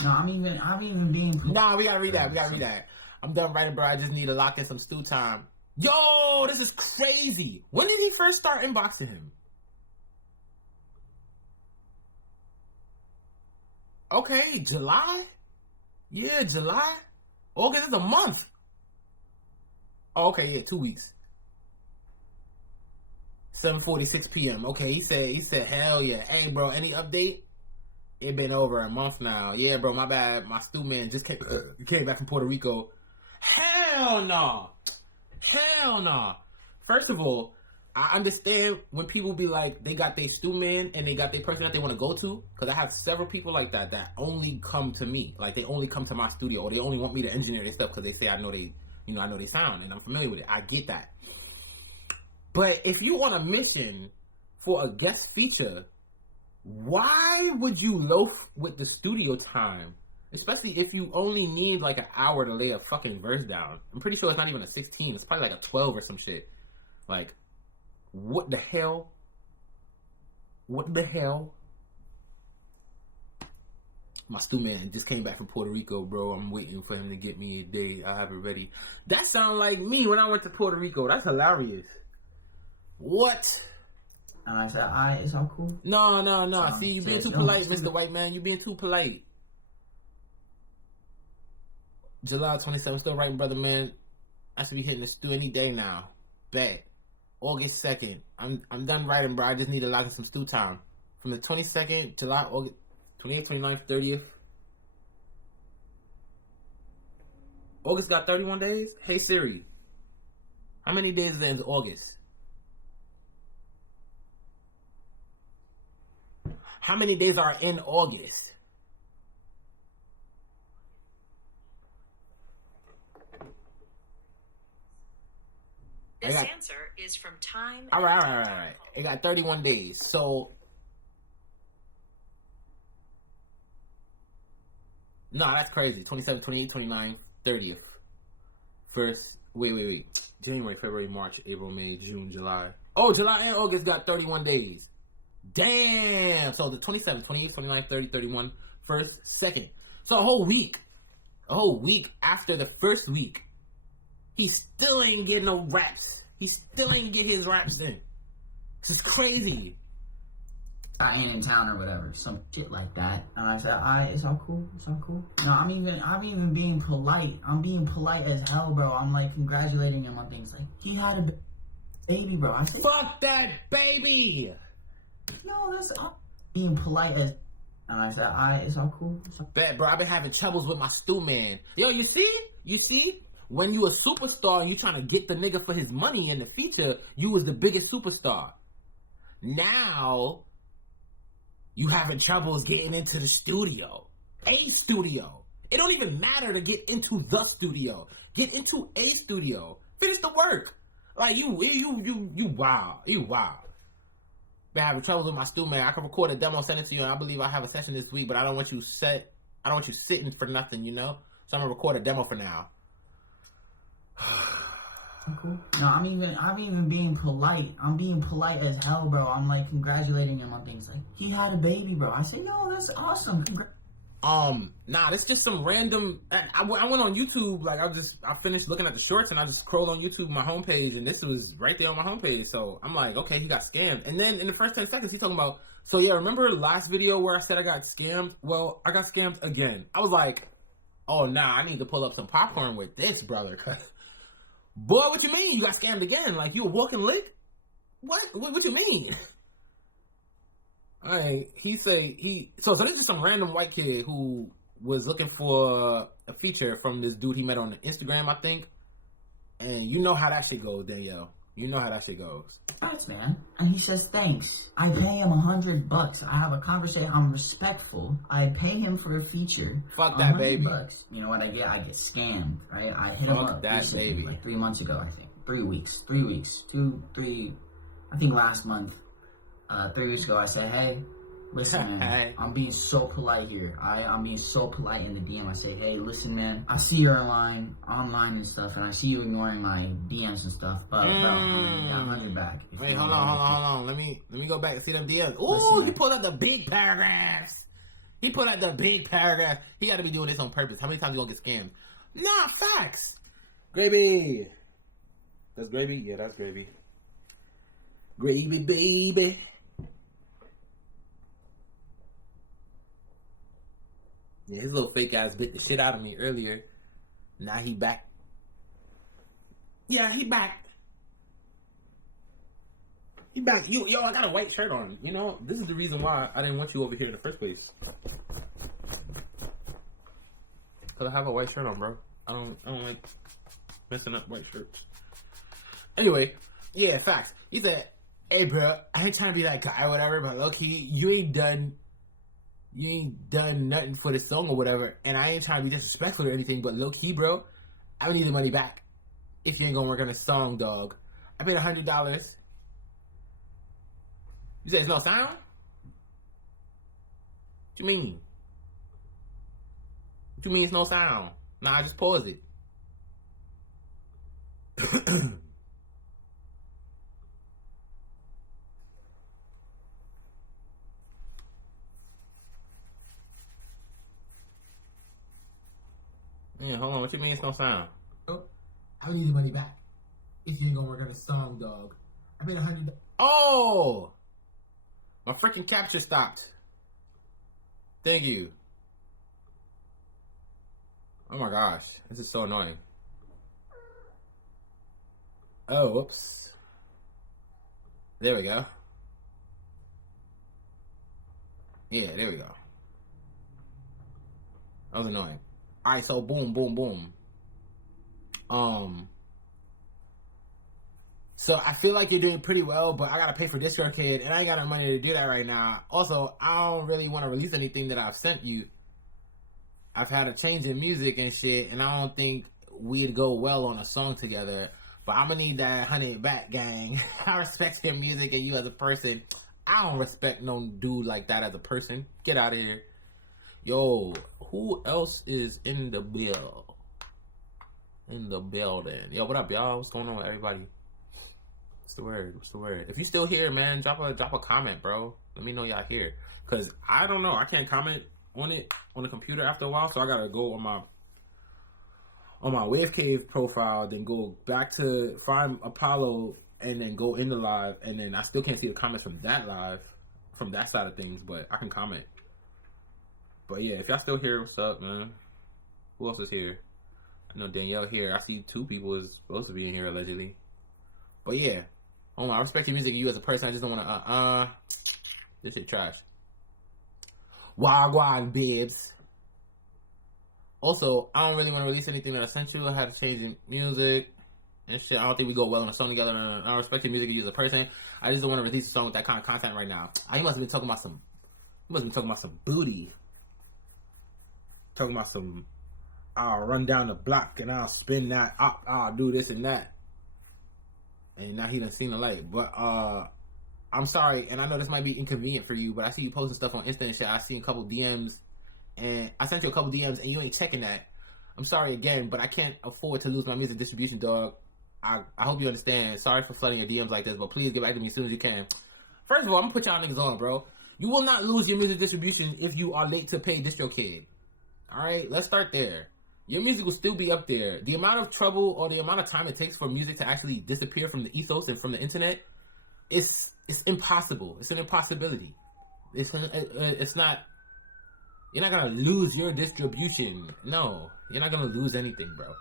No, I'm even being. Nah, we gotta read that. I'm done writing, bro. I just need to lock in some stew time. Yo, this is crazy. When did he first start inboxing him? Okay, July? Yeah, July? Okay, this is a month. Oh, okay, yeah, 2 weeks. 7:46 p.m. Okay, he said, hell yeah. Hey, bro, any update? It been over a month now. Yeah, bro, my bad. My stew man just came back from Puerto Rico. Hell no. Hell no. First of all, I understand when people be like, they got their stew man and they got their person that they want to go to. Because I have several people like that only come to me. Like, they only come to my studio, or they only want me to engineer their stuff because they say I know they, you know, I know they sound and I'm familiar with it. I get that. But if you on a mission for a guest feature, why would you loaf with the studio time? Especially if you only need like an hour to lay a fucking verse down. I'm pretty sure it's not even a 16. It's probably like a 12 or some shit. Like, what the hell? What the hell? My stew man just came back from Puerto Rico, bro. I'm waiting for him to get me a day. I have it ready. That sounds like me when I went to Puerto Rico. That's hilarious. What? I said, it's all cool. No. See, you being too polite, Mr. White Man. You being too polite. July 27th, still writing, brother, man. I should be hitting the stew any day now. Bet. August 2nd. I'm done writing, bro. I just need to lock in some stew time. From the 22nd, July, August, 28th, 29th, 30th. August got 31 days? Hey, Siri. How many days is in August? How many days are in August? This answer is from time. All right. It got 31 days. So, no, that's crazy. 27, 28, 29, 30th. First, wait. January, February, March, April, May, June, July. Oh, July and August got 31 days. Damn. So the 27, 28, 29, 30, 31, first, second. So a whole week after the first week, he still ain't getting no raps. He still ain't get his raps in. This is crazy. I ain't in town or whatever, some shit like that. And I said, it's all cool. No, I'm even being polite. I'm being polite as hell, bro. I'm like congratulating him on things like he had a baby, bro. I said, fuck that baby. No, that's being polite as. And I said, it's all cool. Bet, bro. I've been having troubles with my stew man. Yo, you see? When you a superstar and you trying to get the nigga for his money in the feature, you was the biggest superstar. Now, you having troubles getting into the studio. A studio. It don't even matter to get into the studio. Get into a studio. Finish the work. Like, you wow. You wow. Been having troubles with my stew man. I can record a demo, send it to you, and I believe I have a session this week, but I don't want you sitting for nothing, you know? So I'm gonna record a demo for now. Cool. No, I'm even being polite. I'm being polite as hell, bro. I'm like congratulating him on things like he had a baby, bro. I said, no, that's awesome. Nah, that's just some random. I went on YouTube, like I finished looking at the shorts and I just scrolled on YouTube my homepage and this was right there on my homepage. So I'm like, okay, he got scammed. And then in the first 10 seconds, he's talking about. So yeah, remember last video where I said I got scammed? Well, I got scammed again. I was like, oh nah, I need to pull up some popcorn with this, brother. Boy, what you mean? You got scammed again? Like you a walking lick? What you mean? Alright, so this is some random white kid who was looking for a feature from this dude he met on Instagram, I think. And you know how that shit goes, Danielle. You know how that shit goes. Thanks, man. And he says, thanks. I pay him $100. I have a conversation. I'm respectful. I pay him for a feature. Fuck that baby. $100. You know what I get? I get scammed, right? I hit him up that baby. Like 3 months ago, I think. 3 weeks. 3 weeks. 2, 3. I think last month. 3 weeks ago, I said, hey, listen, man, I'm being so polite here. I'm being so polite in the DM. I say, hey, listen, man, I see you're online and stuff, and I see you ignoring my DMs and stuff, but bro, I got 100 back. Wait, hold on. Let me go back and see them DMs. Ooh, listen, he pulled out the big paragraphs. He got to be doing this on purpose. How many times you gonna get scammed? Nah, facts. Gravy. That's gravy? Yeah, that's gravy. Gravy, baby. Yeah, his little fake ass bit the shit out of me earlier. Now he back. Yeah, he back. Yo, I got a white shirt on. You know, this is the reason why I didn't want you over here in the first place. Cause I have a white shirt on, bro. I don't like messing up white shirts. Anyway, yeah, facts. He said, "Hey, bro, I ain't trying to be that guy or whatever, but low key, you ain't done nothing for the song or whatever, and I ain't trying to be disrespectful or anything, but low key, bro, I need the money back if you ain't gonna work on a song, dog. I paid $100. You said it's no sound? What you mean? What you mean it's no sound? Nah, I just paused it." Yeah, hold on. What you mean it's no sound? Oh, I need the money back if you ain't gonna work on a song, dog. I paid $100. Oh, my freaking capture stopped. Thank you. Oh my gosh, this is so annoying. Oh, whoops. There we go. Yeah, there we go. That was annoying. Alright, so boom, boom, boom. So I feel like you're doing pretty well, but I gotta pay for DistroKid, and I ain't got no money to do that right now. Also, I don't really want to release anything that I've sent you. I've had a change in music and shit, and I don't think we'd go well on a song together. But I'm gonna need that 100 back, gang. I respect your music and you as a person. I don't respect no dude like that as a person. Get out of here. Yo, who else is in the bill? In the building. Yo, what up, y'all? What's going on with everybody? What's the word? What's the word? If you still here, man, drop a comment, bro. Let me know y'all here. Cause I don't know. I can't comment on it on the computer after a while, so I gotta go on my Wavcave profile, then go back to find Apollo, and then go into live, and then I still can't see the comments from that live, from that side of things, but I can comment. But yeah, if y'all still here, what's up, man? Who else is here? I know Danielle here. I see 2 people is supposed to be in here allegedly. But yeah, I respect your music and you as a person. I just don't want to, this shit trash. Wagwan, babes. Also, I don't really want to release anything that I sent you. I had to change in music and shit. I don't think we go well on a song together. I respect your music and you as a person. I just don't want to release a song with that kind of content right now. He must have been talking about some booty. Talking about some, I'll run down the block and I'll spin that up. I'll do this and that. And now he done seen the light. But I'm sorry, and I know this might be inconvenient for you, but I see you posting stuff on Insta and shit. I seen a couple DMs, and I sent you a couple DMs, and you ain't checking that. I'm sorry again, but I can't afford to lose my music distribution, dog. I hope you understand. Sorry for flooding your DMs like this, but please get back to me as soon as you can. First of all, I'm gonna put y'all niggas on, bro. You will not lose your music distribution if you are late to pay DistroKid. Alright, let's start there. Your music will still be up there. The amount of trouble or the amount of time it takes for music to actually disappear from the ethos and from the internet, it's impossible. It's an impossibility. It's not. You're not gonna lose your distribution. No, you're not gonna lose anything, bro.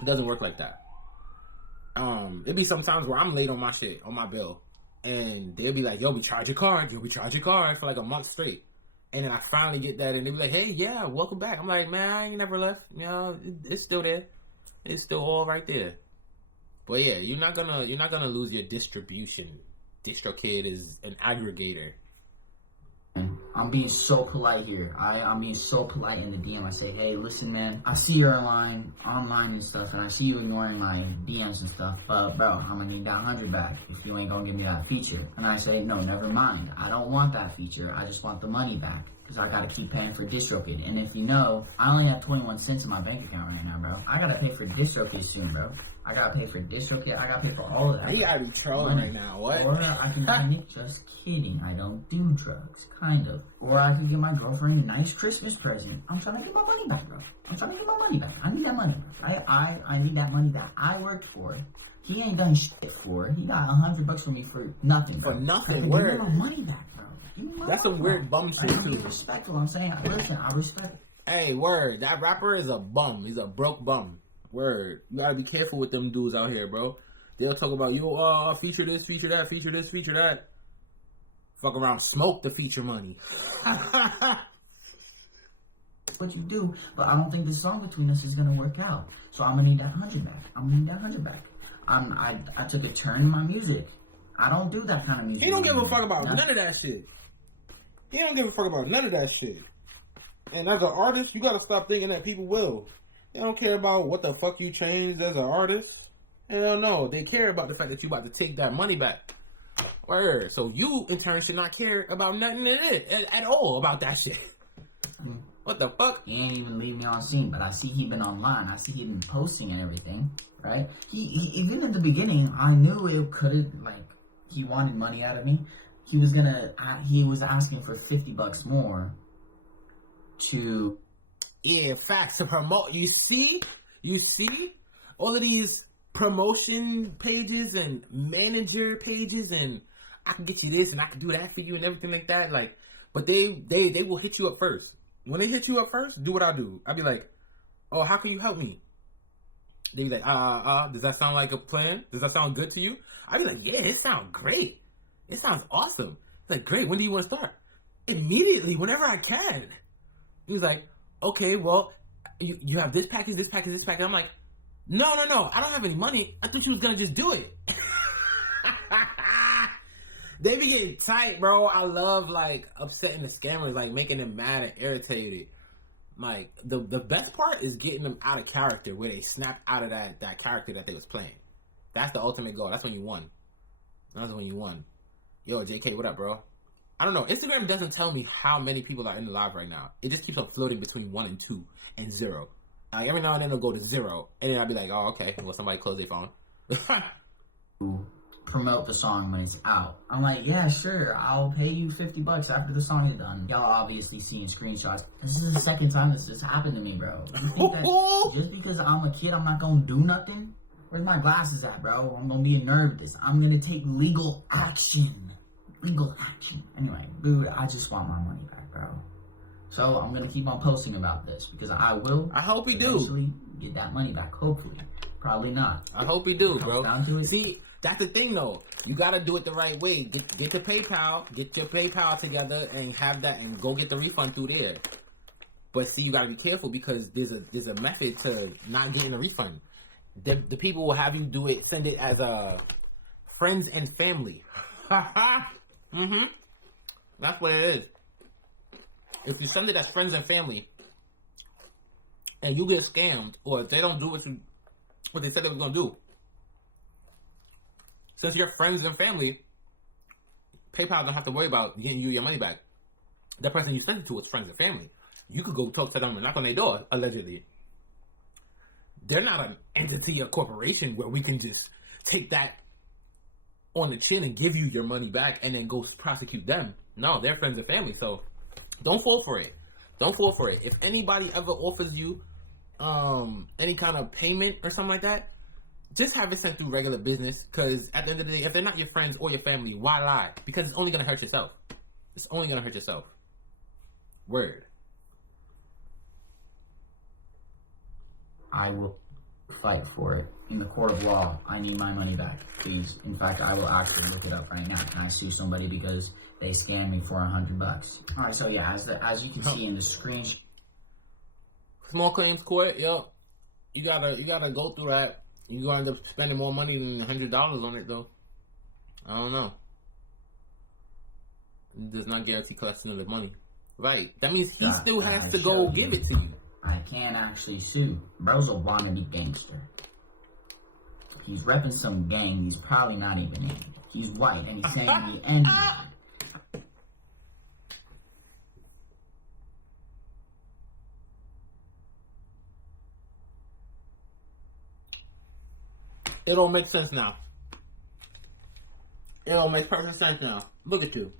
It doesn't work like that. It'd be sometimes where I'm late on my shit, on my bill, and they'll be like, "Yo, we charge your card. Yo, we charge your card for like a month straight." And then I finally get that, and they be like, "Hey, yeah, welcome back." I'm like, "Man, I ain't never left. You know, it's still there. It's still all right there." But yeah, you're not gonna lose your distribution. DistroKid is an aggregator. I'm being so polite here. I'm being so polite in the DM. I say, "Hey, listen, man. I see you're online and stuff, and I see you ignoring my DMs and stuff. But bro, I'm gonna need that 100 back if you ain't gonna give me that feature." And I say, "No, never mind. I don't want that feature. I just want the money back because I gotta keep paying for DistroKid. And if you know, I only have 21 cents in my bank account right now, bro. I gotta pay for DistroKid soon, bro. I gotta pay for DistroKid. I gotta pay for all of that. You gotta be trolling right now. What? Or I can just kidding. I don't do drugs, kind of. Or I can give my girlfriend a nice Christmas present. I'm trying to get my money back, bro. I'm trying to get my money back. I need that money. I need that money back. I worked for it. He ain't done shit for it. He got $100 from me for nothing, bro. For nothing. Word. Give me my money back, bro. That's some weird bum shit too. Respectful. I'm saying, listen, I respect it. Hey, word. That rapper is a bum. He's a broke bum. Word. You gotta be careful with them dudes out here, bro. They'll talk about, yo, feature this, feature that, feature this, feature that. Fuck around, smoke the feature money. What you do, but I don't think the song between us is gonna work out. So I'm gonna need that 100 back. I'm gonna need that 100 back. I took a turn in my music. I don't do that kind of music. He don't give a fuck about No. none of that shit. He don't give a fuck about none of that shit. And as an artist, you gotta stop thinking that people will. They don't care about what the fuck you changed as an artist. Hell no. They care about the fact that you about to take that money back. Word. So you, in turn, should not care about nothing at all about that shit. What the fuck? He ain't even leave me on scene, but I see he been online. I see he been posting and everything, right? He even in the beginning, I knew it could've, like, he wanted money out of me. He was asking for $50 more to... Yeah, facts to promote. You see? All of these promotion pages and manager pages and I can get you this and I can do that for you and everything like that. Like, but they will hit you up first. When they hit you up first, do what I do. I'll be like, oh, how can you help me? They be like, does that sound like a plan? Does that sound good to you? I'll be like, yeah, it sounds great. It sounds awesome. It's like, great, when do you want to start? Immediately, whenever I can. He's like, okay, well, you have this package, this package, this package. I'm like, no, I don't have any money. I thought you was going to just do it. They be getting tight, bro. I love, like, upsetting the scammers, like, making them mad and irritated. Like, the best part is getting them out of character, where they snap out of that character that they was playing. That's the ultimate goal. That's when you won. Yo, JK, what up, bro? I don't know. Instagram doesn't tell me how many people are in the live right now. It just keeps on floating between 1 and 2 and 0. Like, every now and then it'll go to 0. And then I'll be like, oh, okay. Well, somebody close their phone. promote the song when it's out. I'm like, yeah, sure, I'll pay you $50 after the song is done. Y'all obviously seeing screenshots. This is the second time this has happened to me, bro. You think that just because I'm a kid, I'm not gonna do nothing? Where's my glasses at, bro? I'm gonna be a nerd with this. I'm gonna take legal action. Legal action. Anyway, dude, I just want my money back, bro. So I'm gonna keep on posting about this because I will. I hope he do. Eventually get that money back. Hopefully, probably not. I hope he do, bro. Down to it. See, that's the thing, though. You gotta do it the right way. Get your PayPal together, and have that, and go get the refund through there. But see, you gotta be careful because there's a method to not getting a refund. The people will have you do it, send it as friends and family. That's what it is. If you send it as friends and family, and you get scammed, or if they don't do what they said they were gonna do, since you're friends and family, PayPal don't have to worry about getting you your money back. The person you sent it to is friends and family. You could go talk to them and knock on their door, allegedly. They're not an entity or corporation where we can just take that on the chin and give you your money back and then go prosecute them. No, they're friends and family, so don't fall for it. Don't fall for it. If anybody ever offers you any kind of payment or something like that, just have it sent through regular business, because at the end of the day, if they're not your friends or your family, why lie? Because it's only going to hurt yourself. It's only going to hurt yourself. Word. I will fight for it in the court of law. I need my money back, please. In fact, I will actually look it up right now. Can I sue somebody because they scammed me for $100? All right, so yeah, as you can see in the screen. Small claims court, yep. You gotta go through that. You're gonna end up spending more money than $100 on it, though. I don't know. It does not guarantee collection of the money. Right. That means he still has to go give it to you. I can't actually sue. Bro's a wannabe gangster. He's repping some gang he's probably not even in. He's white and he's saying the N. It don't make sense now. It don't make perfect sense now. Look at you.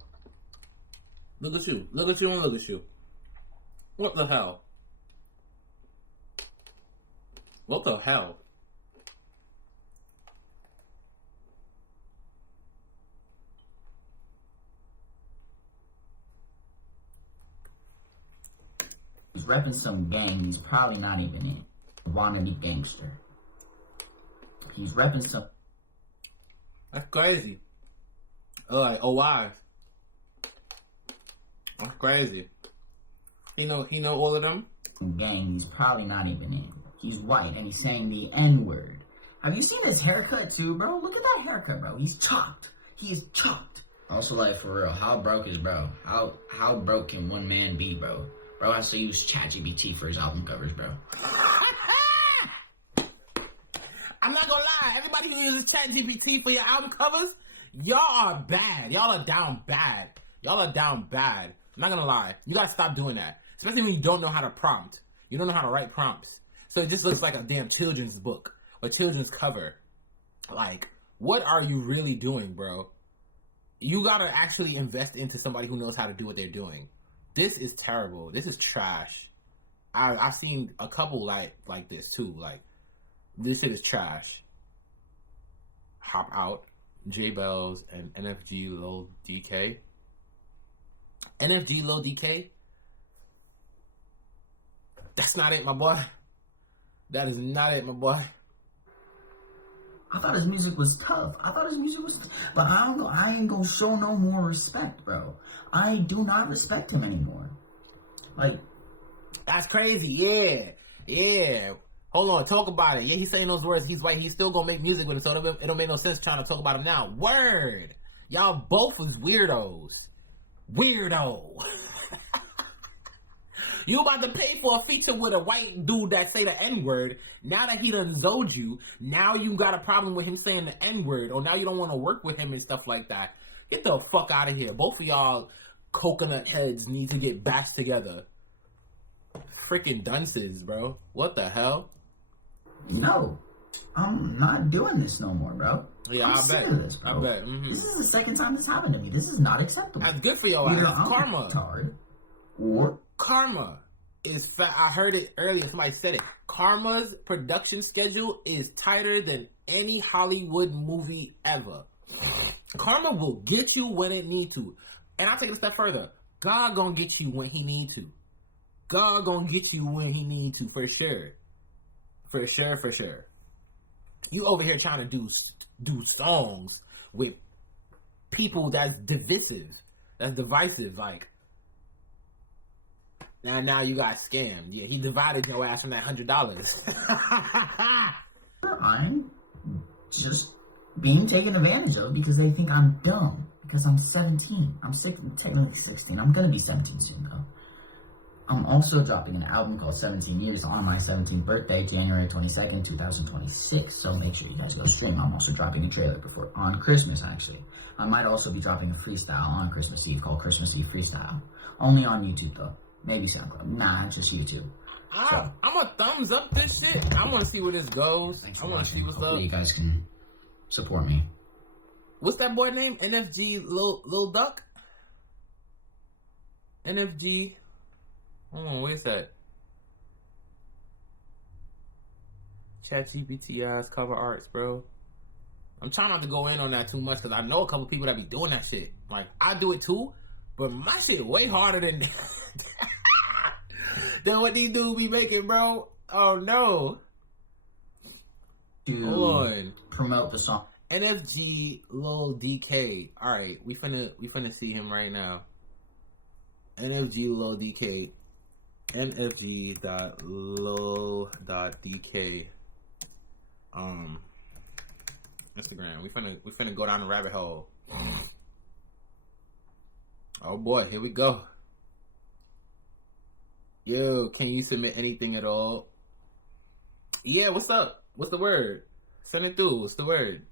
Look at you. Look at you and look at you. What the hell? What the hell? He's repping some gang he's probably not even in. A wannabe gangster. He's repping some. That's crazy. Alright, oh why? That's crazy. He know all of them? Gang he's probably not even in. He's white and he's saying the N-word. Have you seen his haircut too, bro? Look at that haircut, bro. He's chopped. He is chopped. Also, like, for real, how broke is bro? How broke can one man be, bro? Bro has to use ChatGPT for his album covers, bro. I'm not gonna lie, everybody who uses ChatGPT for your album covers, y'all are bad. Y'all are down bad. Y'all are down bad. I'm not gonna lie. You gotta stop doing that. Especially when you don't know how to prompt. You don't know how to write prompts. So it just looks like a damn children's book. A children's cover. Like, what are you really doing, bro? You gotta actually invest into somebody who knows how to do what they're doing. This is terrible. This is trash. I've seen a couple like this too. Like, this shit is trash. Hop Out, J Bells, and NFG Lil DK. NFG Lil DK? That's not it, my boy. That is not it, my boy. I thought his music was tough. But I ain't gonna show no more respect, bro. I do not respect him anymore. Like, that's crazy. Yeah. Hold on, talk about it. Yeah, he's saying those words. He's white. He's still gonna make music with it, so it don't make no sense trying to talk about him now. Word. Y'all both is weirdos. Weirdo. You about to pay for a feature with a white dude that say the N-word. Now that he done zoned you, now you got a problem with him saying the N-word, or now you don't want to work with him and stuff like that. Get the fuck out of here. Both of y'all coconut heads need to get backs together. Freaking dunces, bro. What the hell? No, I'm not doing this no more, bro. Yeah, I'm I sick bet. of this, bro. I bet. This is the second time this happened to me. This is not acceptable. That's good for your Either ass. I'm Karma. retarded, or Karma is I heard it earlier. Somebody said it. Karma's production schedule is tighter than any Hollywood movie ever. Karma will get you when it need to. And I'll take it a step further. God gonna get you when he need to. God gonna get you when he need to, for sure. For sure. You over here trying to do songs with people that's divisive, that's divisive, like. Now you got scammed. Yeah, he divided your ass from that $100. I'm just being taken advantage of because they think I'm dumb. Because I'm 17. I'm technically 16. I'm gonna be 17 soon, though. I'm also dropping an album called 17 Years on my 17th birthday, January 22nd, 2026. So make sure you guys go stream. I'm also dropping a trailer on Christmas, actually. I might also be dropping a freestyle on Christmas Eve called Christmas Eve Freestyle. Only on YouTube, though. Maybe SoundCloud. Nah, just YouTube. I'm gonna thumbs up this shit. I want to see where this goes. Thanks I for want to watching. see what's Hopefully up. you guys can support me. What's that boy name? NFG Lil Duck? NFG. Hold on, where's that? ChatGPT ass cover arts, bro. I'm trying not to go in on that too much because I know a couple people that be doing that shit. Like, I do it too, but my shit way harder than than what these dudes be making, bro. Oh no. Hold on. Promote the song. NFG Lil DK. Alright, we finna see him right now. NFG Lil DK. NFG.lil.dk. Instagram. We finna go down the rabbit hole. Oh boy, here we go. Yo, can you submit anything at all? Yeah, what's up? What's the word? Send it through. What's the word?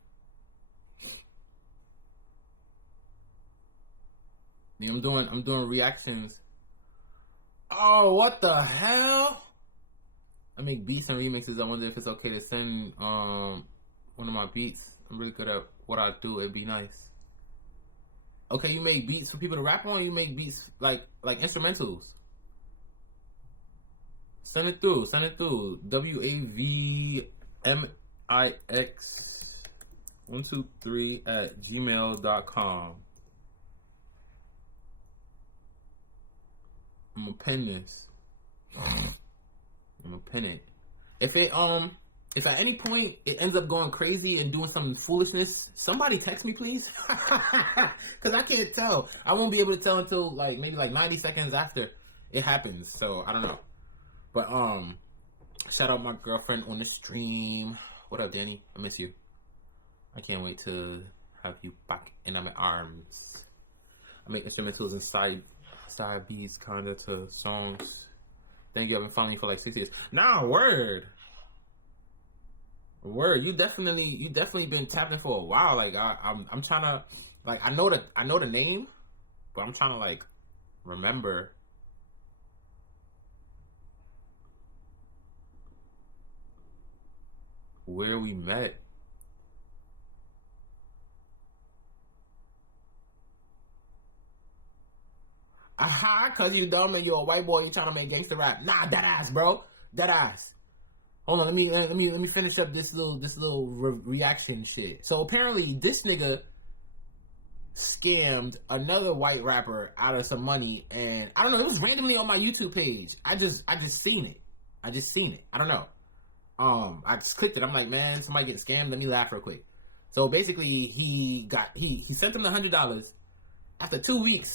Yeah, I'm doing reactions. Oh, what the hell? I make beats and remixes. I wonder if it's okay to send one of my beats. I'm really good at what I do. It'd be nice. Okay, you make beats for people to rap on. You make beats like instrumentals. Send it through. WAVMIX123@gmail.com. I'm gonna pin this. I'm gonna pin it. If at any point it ends up going crazy and doing some foolishness, somebody text me, please. Cause I can't tell. I won't be able to tell until maybe 90 seconds after it happens. So I don't know. But shout out my girlfriend on the stream. What up, Danny? I miss you. I can't wait to have you back in my arms. I make instrumentals and side beats kinda to songs. Thank you. I've been following you for like 6 years. Nah, word. You definitely been tapping for a while. Like I'm trying to, like, I know the name, but I'm trying to like remember. Where we met. Aha, cause you dumb and you're a white boy, you trying to make gangster rap. Nah, that ass, bro. That ass. Hold on, let me finish up this little reaction shit. So apparently this nigga scammed another white rapper out of some money, and I don't know, it was randomly on my YouTube page. I just seen it. I don't know. I just clicked it. I'm like, man, somebody get scammed. Let me laugh real quick. So basically, he sent him the $100. After 2 weeks,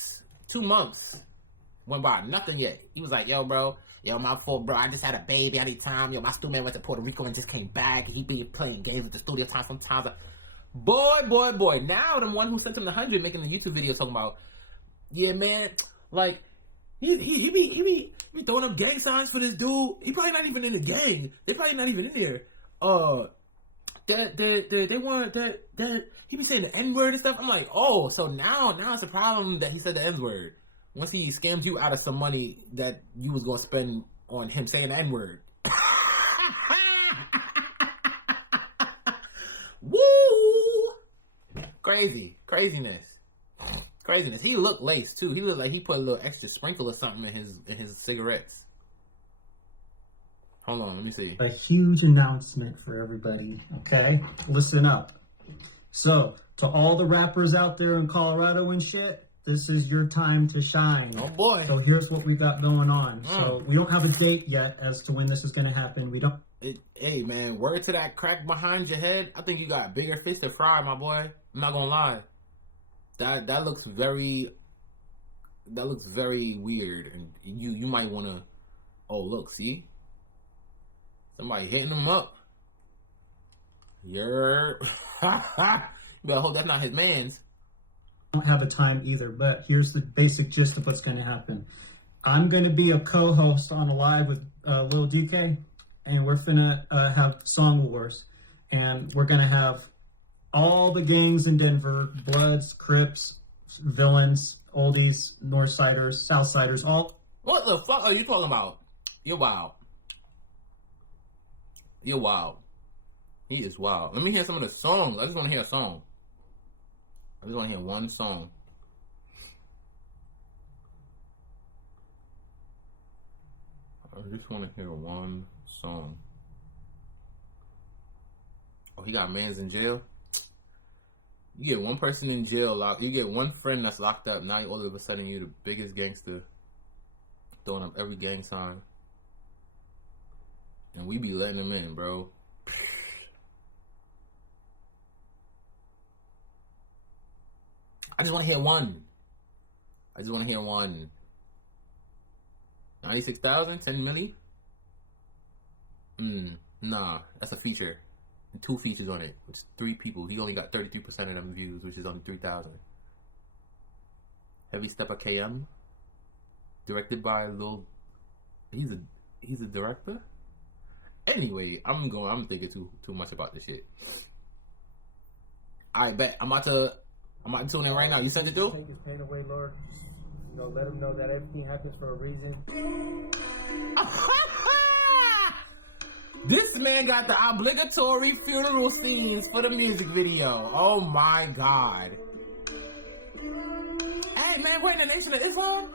2 months went by, nothing yet. He was like, yo, bro, my fault, bro. I just had a baby. I need time. Yo, my student went to Puerto Rico and just came back. He be playing games at the studio time sometimes. Boy. Now the one who sent him the 100 making the YouTube video talking about, yeah, man, like, he be throwing up gang signs for this dude. He probably not even in the gang. They probably not even in there. They want that he be saying the N-word and stuff. I'm like, oh, so now it's a problem that he said the N-word. Once he scammed you out of some money that you was gonna spend on him saying the N-word. Woo! Craziness. He looked laced too. He looked like he put a little extra sprinkle or something in his cigarettes. Hold on, let me see. A huge announcement for everybody, okay? Listen up. So, to all the rappers out there in Colorado and shit, this is your time to shine. Oh boy. So here's what we got going on. So we don't have a date yet as to when this is going to happen. We don't. Hey man, word to that crack behind your head. I think you got bigger fish to fry, my boy. I'm not gonna lie. That looks very weird, and you might want to. Oh look, see, somebody hitting him up. You better hope that's not his man's. Don't have a time either, but here's the basic gist of what's going to happen. I'm going to be a co-host on a live with Lil DK, and we're finna have Song Wars, and we're going to have all the gangs in Denver, Bloods, Crips, Villains, Oldies, Northsiders, Southsiders, all. What the fuck are you talking about? You're wild. He is wild. Let me hear some of the songs. I just want to hear a song. I just want to hear one song. I just want to hear one song. Oh, he got mans in jail? You get one person in jail, you get one friend that's locked up, now all of a sudden you're the biggest gangster, throwing up every gang sign. And we be letting them in, bro. I just want to hear one. 96,000? 10 milli? Nah, that's a feature. And 2 features on it, which is 3 people. He only got 33% of them views, which is on 3,000. Heavy Stepper KM, directed by Lil. He's a director. Anyway, I'm thinking too much about this shit. I bet I'm about to tune in right now. You sent it through? Take his pain away, Lord. You know, let him know that everything happens for a reason. This man got the obligatory funeral scenes for the music video. Oh my god. Hey man, we're in the Nation of Islam?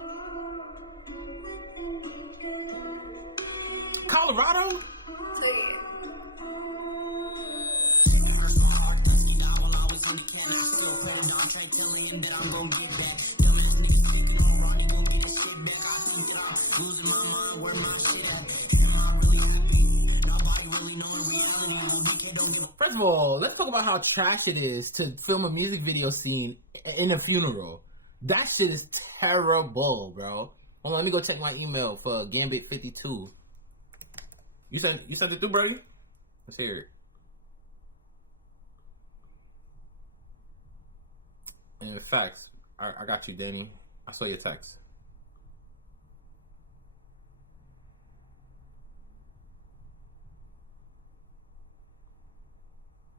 Colorado? First of all, let's talk about how trash it is to film a music video scene in a funeral. That shit is terrible, bro. Hold on, let me go check my email for Gambit52. You sent it through, Brady? Let's hear it. And facts. I got you, Danny. I saw your text.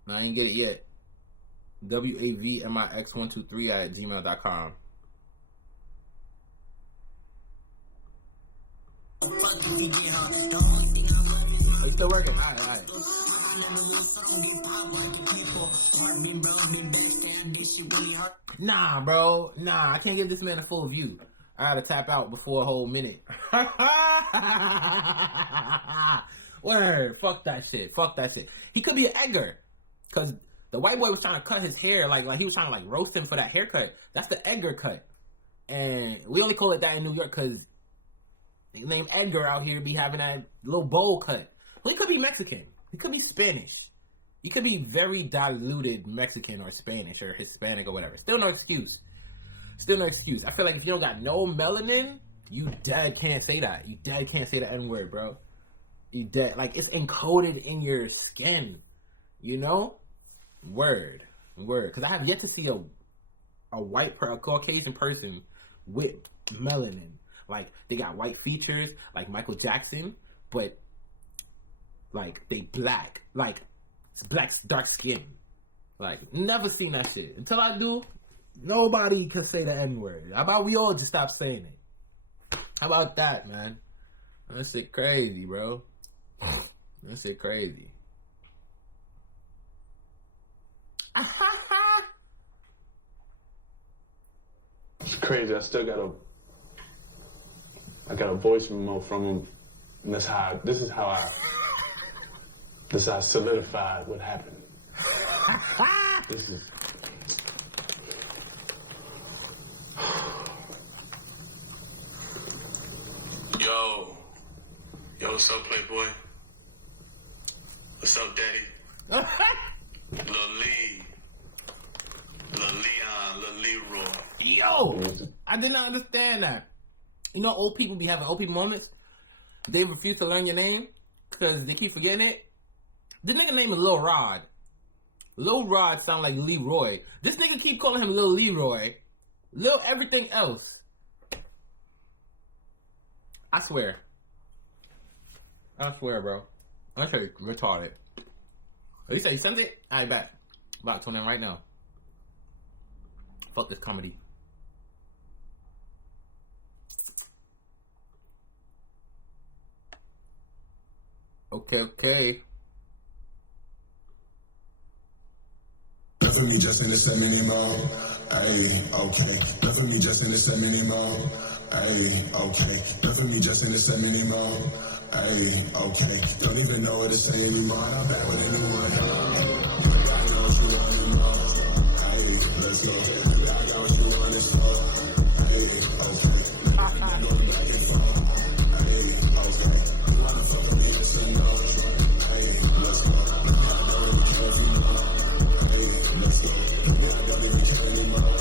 No, I didn't get it yet. WAVMIX123@gmail.com. Oh, you still working? Alright. Nah, bro. Nah, I can't give this man a full view. I gotta tap out before a whole minute. Word. Fuck that shit. Fuck that shit. He could be an Edgar. Because the white boy was trying to cut his hair. Like he was trying to, like, roast him for that haircut. That's the Edgar cut. And we only call it that in New York because the name Edgar out here be having that little bowl cut. Well, he could be Mexican. He could be Spanish. He could be very diluted Mexican or Spanish or Hispanic or whatever. Still no excuse. Still no excuse. I feel like if you don't got no melanin, you dead can't say that. You dead can't say the N-word, bro. You dead. Like, it's encoded in your skin. You know? Word. Because I have yet to see a Caucasian person with melanin. Like, they got white features, like Michael Jackson, but, like, they black. Like, it's black, dark skin. Like, never seen that shit. Until I do, nobody can say the N-word. How about we all just stop saying it? How about that, man? That shit crazy, bro. That shit crazy. It's crazy. I still got a voice memo from him, and this is how I solidified what happened. This is. Yo, what's up, Playboy? What's up, Daddy? Lil Lee. Lil Leon, Lil Leroy. Yo, I did not understand that. You know, old people be having old people moments. They refuse to learn your name because they keep forgetting it. This nigga name is Lil Rod. Lil Rod sound like Leroy. This nigga keep calling him Lil Leroy. Lil everything else. I swear, bro. I'm sure you're retarded. Oh, you said you sent it? I bet. About to tune in right now. Fuck this comedy. Okay. Nothing me just in the same anymore. Ayy, okay. Nothing me just in the same anymore. Ayy, okay. Nothing me just in the same anymore. Ayy, okay. Don't even know what to say anymore. I'm back with a new one. I know what you want anymore. Ayy, let's go. I know what you want this for. Ayy, okay. I know the back and forth. Ayy, okay. You wanna fuck with me, just say no. Ayy, let's go. I know what you care for more. Ayy, let's go. I don't even care anymore.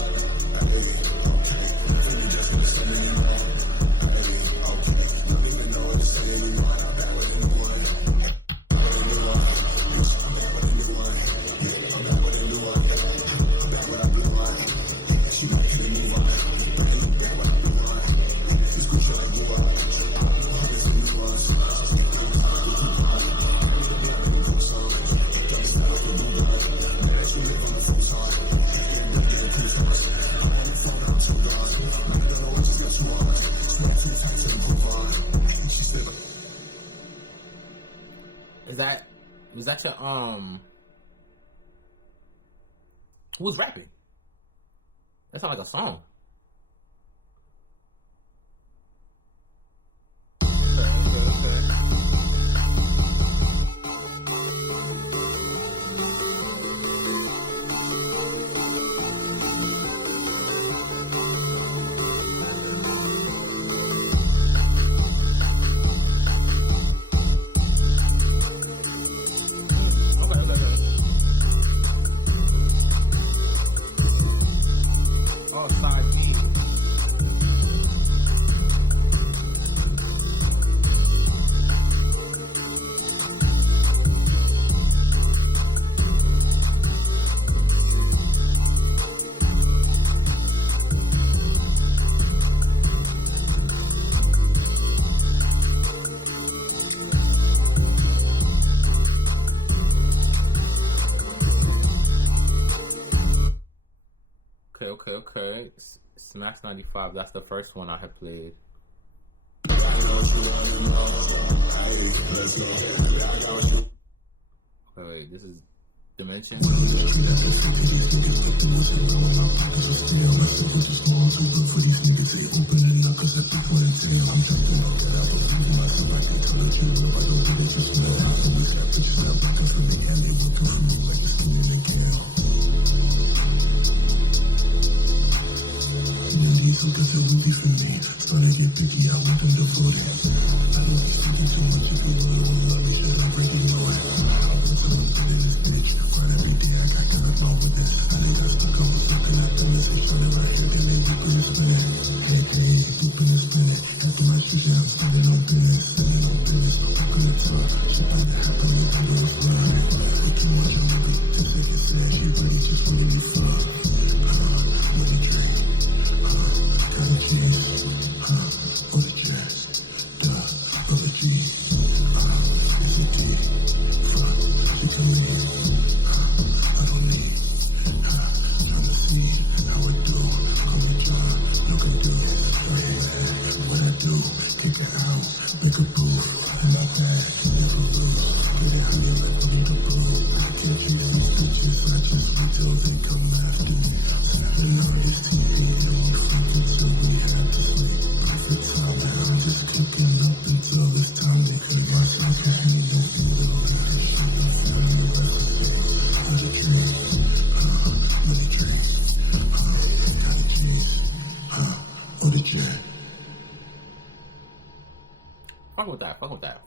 Ayy, okay. Nothing me just in the same anymore. Was that your who was rapping? That sounded like a song. Alright, Smash 95. That's the first one I had played. Wait, this is Dimension.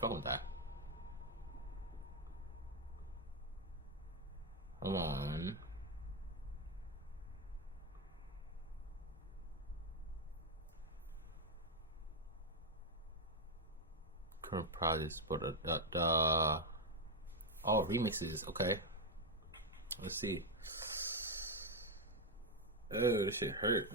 Fuck with that. Hold on. Current projects, but oh, remixes. Okay, let's see. Oh, this shit hurt.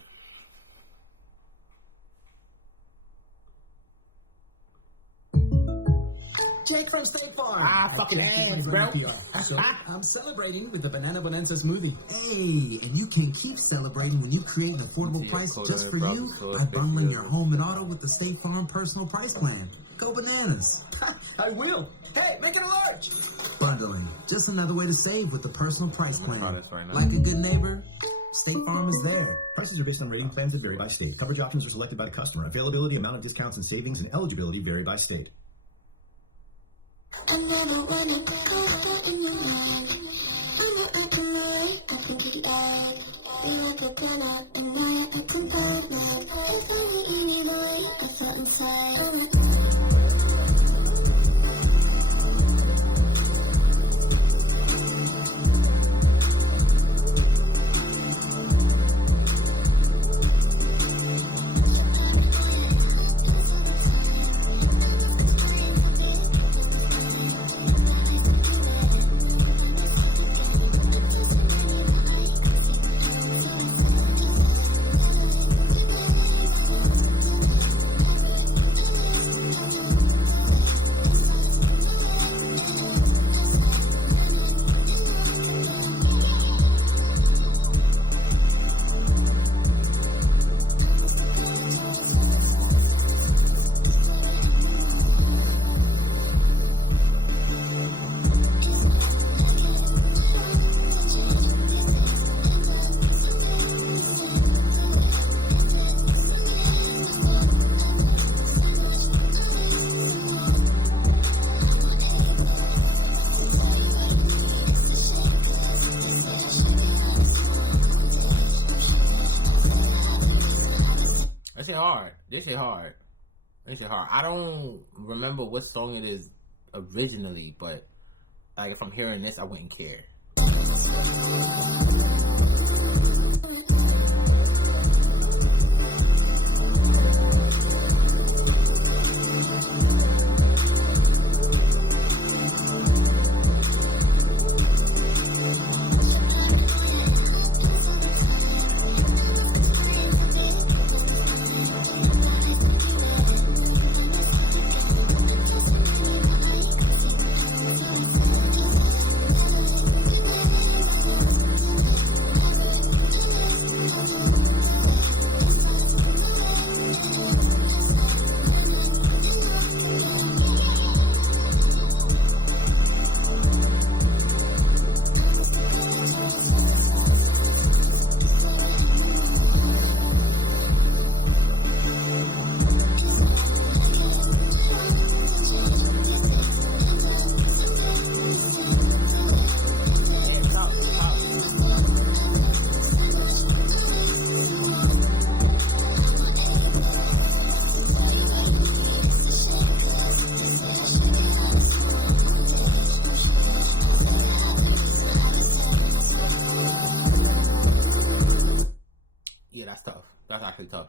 Jake from State Farm. Fucking ads, bro. So I'm celebrating with the Banana Bonanza smoothie. Hey, and you can keep celebrating when you create an affordable price just for you by bundling your home and auto with the State Farm Personal Price Plan. Go bananas. I will. Hey, make it a large. Bundling. Just another way to save with the Personal Price Plan. Right Like a good neighbor, State Farm is there. Prices are based on rating plans that vary by state. Coverage options are selected by the customer. Availability, amount of discounts and savings, and eligibility vary by state. I never wanna go in your mind. I know I can lie, I think you add. You're like a gunner, and now I can find me. If I were any boy, I thought inside. This shit hard. I don't remember what song it is originally, but like if I'm hearing this, I wouldn't care. That's actually tough.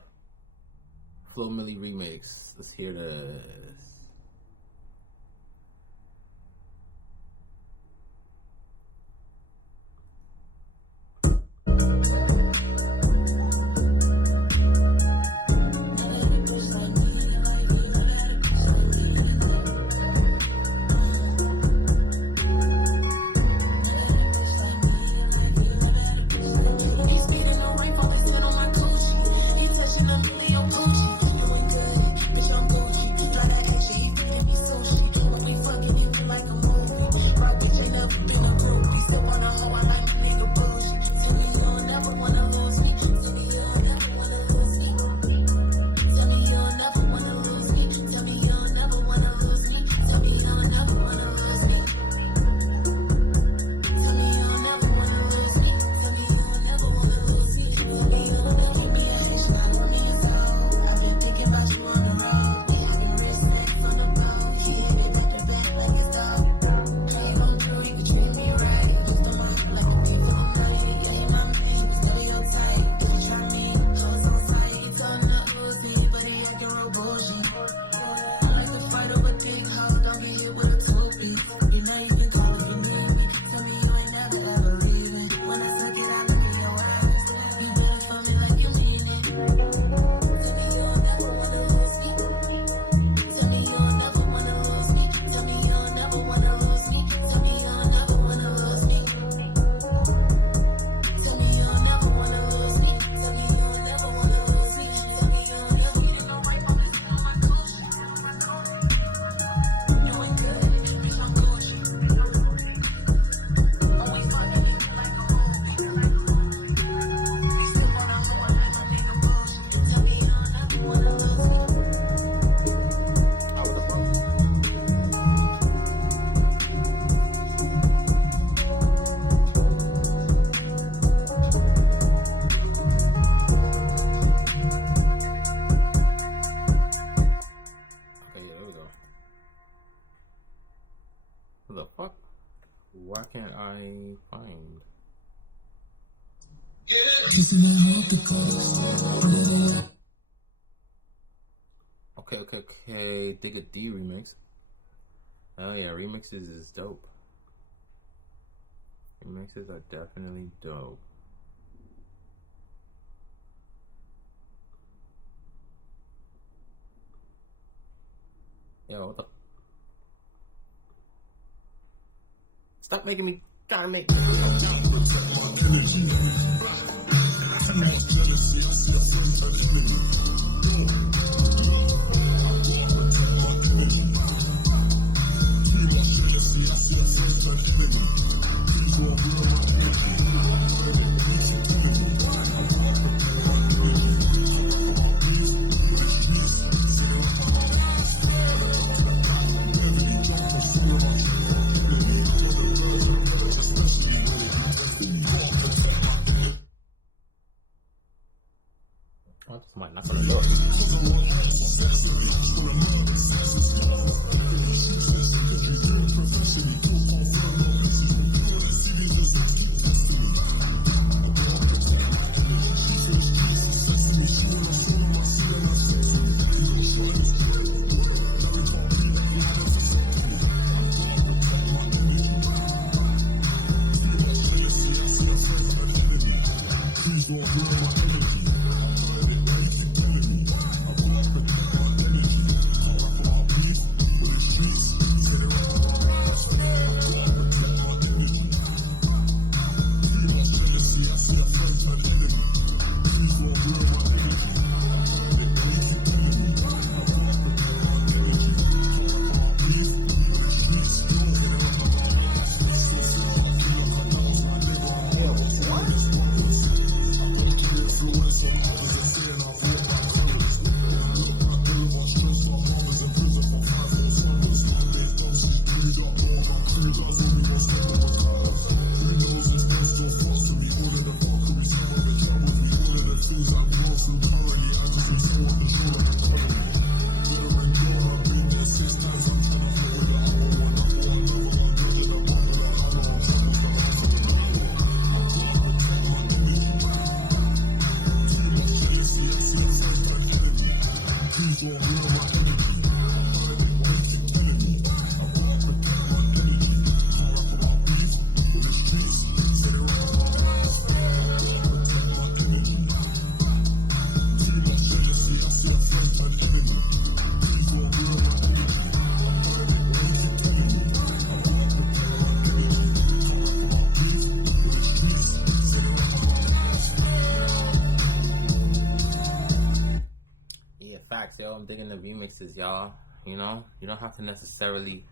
Flo Milli remix. Let's hear this. What the fuck? Why can't I find? Okay. Digga D remix. Oh yeah, remixes is dope. Remixes are definitely dope. Yo, what the? Stop making me try to make. What? Somebody knock on the door. yo. I'm digging the remixes, y'all. You know, you don't have to necessarily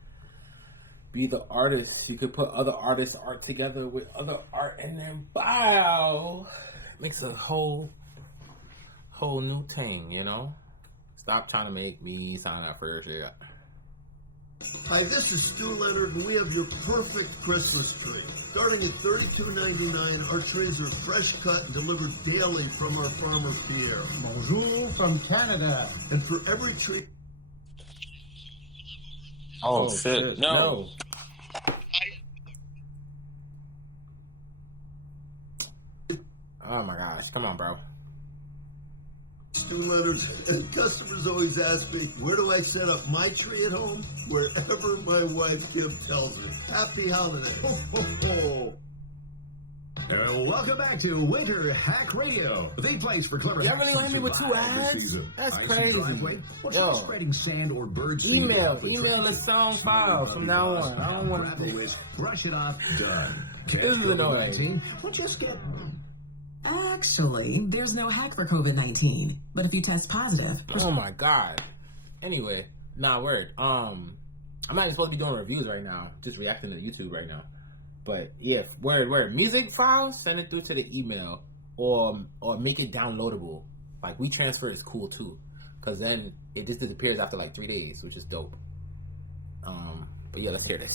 be the artist. You could put other artists' art together with other art, and then wow, makes a whole new thing. You know, stop trying to make me sound like first. Yeah. Hi, this is Stu Leonard, and we have your perfect Christmas tree. Starting at $32.99, our trees are fresh cut and delivered daily from our farmer Pierre. Bonjour from Canada. And for every tree... Oh, shit. No. Oh my gosh, come on, bro. Stu Leonard, and customers always ask me, where do I set up my tree at home? Wherever my wife Kim tells me. Happy holidays. Ho, ho, ho. Welcome back to Winter Hack Radio, the place for clever Y'all hacks really gonna hit me with 2 ads? That's crazy. Yo, spreading sand or bird seed. email the song file from now on. I don't want to brush it off. Done. This is annoying. We'll just get. Actually, there's no hack for COVID-19, but if you test positive... Oh my god. Anyway, word. I'm not even supposed to be doing reviews right now, just reacting to YouTube right now. But yeah, word. Music files, send it through to the email, or make it downloadable. Like, WeTransfer is cool too, because then it just disappears after like 3 days, which is dope. But yeah, let's hear this.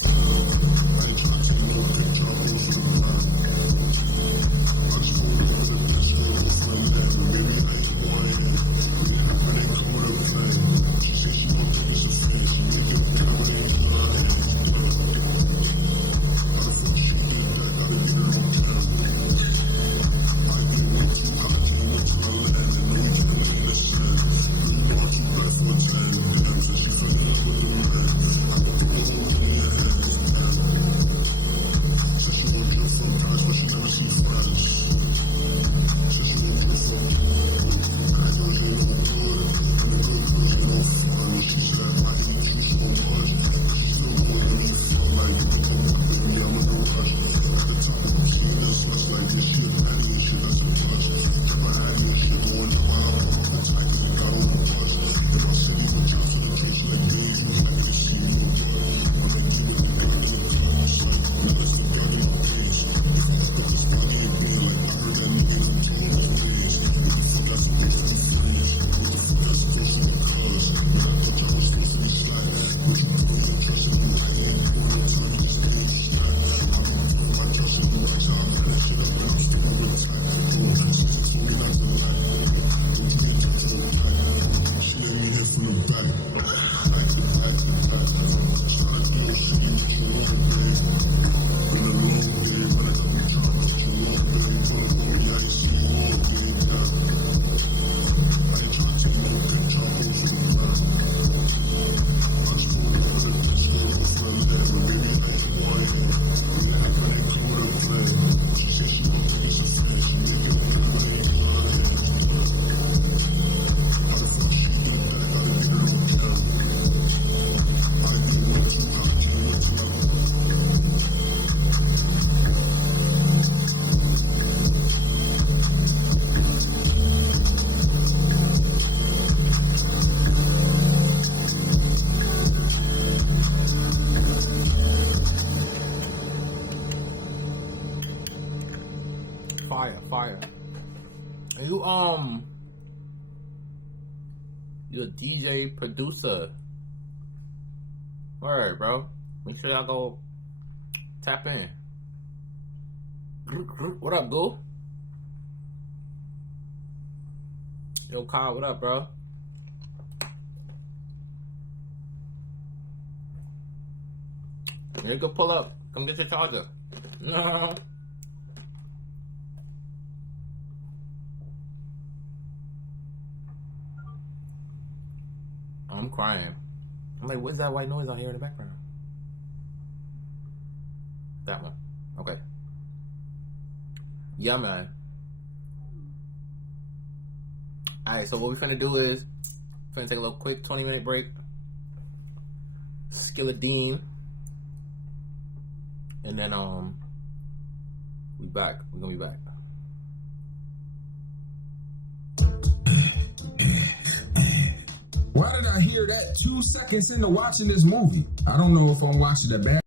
Fire. And you're a DJ producer. Word, bro. Make sure y'all go tap in. What up, Goo? Yo, Kyle, what up, bro? Here you go, pull up. Come get your charger. No. I'm crying. I'm like, what's that white noise out here in the background? That one. Okay. Yeah, man. Alright, so what we're gonna do is we're gonna take a little quick 20-minute break. Skilladine. And then we back. We're gonna be back. Why did I hear that 2 seconds into watching this movie? I don't know if I'm watching a bad.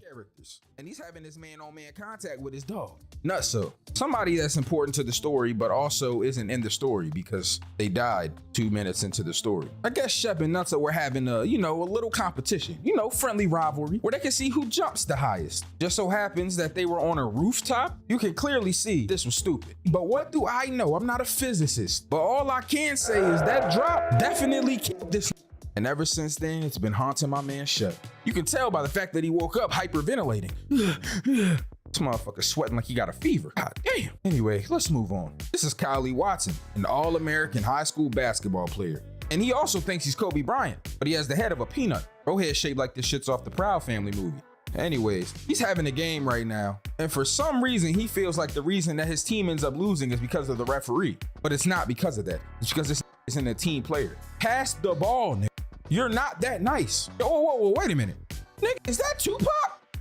Characters, and he's having this man-on-man contact with his dog. Nutso, somebody that's important to the story but also isn't in the story because they died 2 minutes into the story. I guess Shep and Nutso were having a little competition, friendly rivalry where they can see who jumps the highest. Just so happens that they were on a rooftop. You can clearly see this was stupid, but what do I know? I'm not a physicist, but all I can say is that drop definitely killed this. And ever since then, it's been haunting my man Shep. You can tell by the fact that he woke up hyperventilating. This motherfucker sweating like he got a fever. God damn. Anyway, let's move on. This is Kylie Watson, an all-American high school basketball player. And he also thinks he's Kobe Bryant, but he has the head of a peanut. Bro head shaped like this shit's off the Proud Family movie. Anyways, he's having a game right now, and for some reason he feels like the reason that his team ends up losing is because of the referee. But it's not because of that. It's because this isn't a team player. Pass the ball, nigga. You're not that nice. Whoa, wait a minute. Nigga, is that Tupac?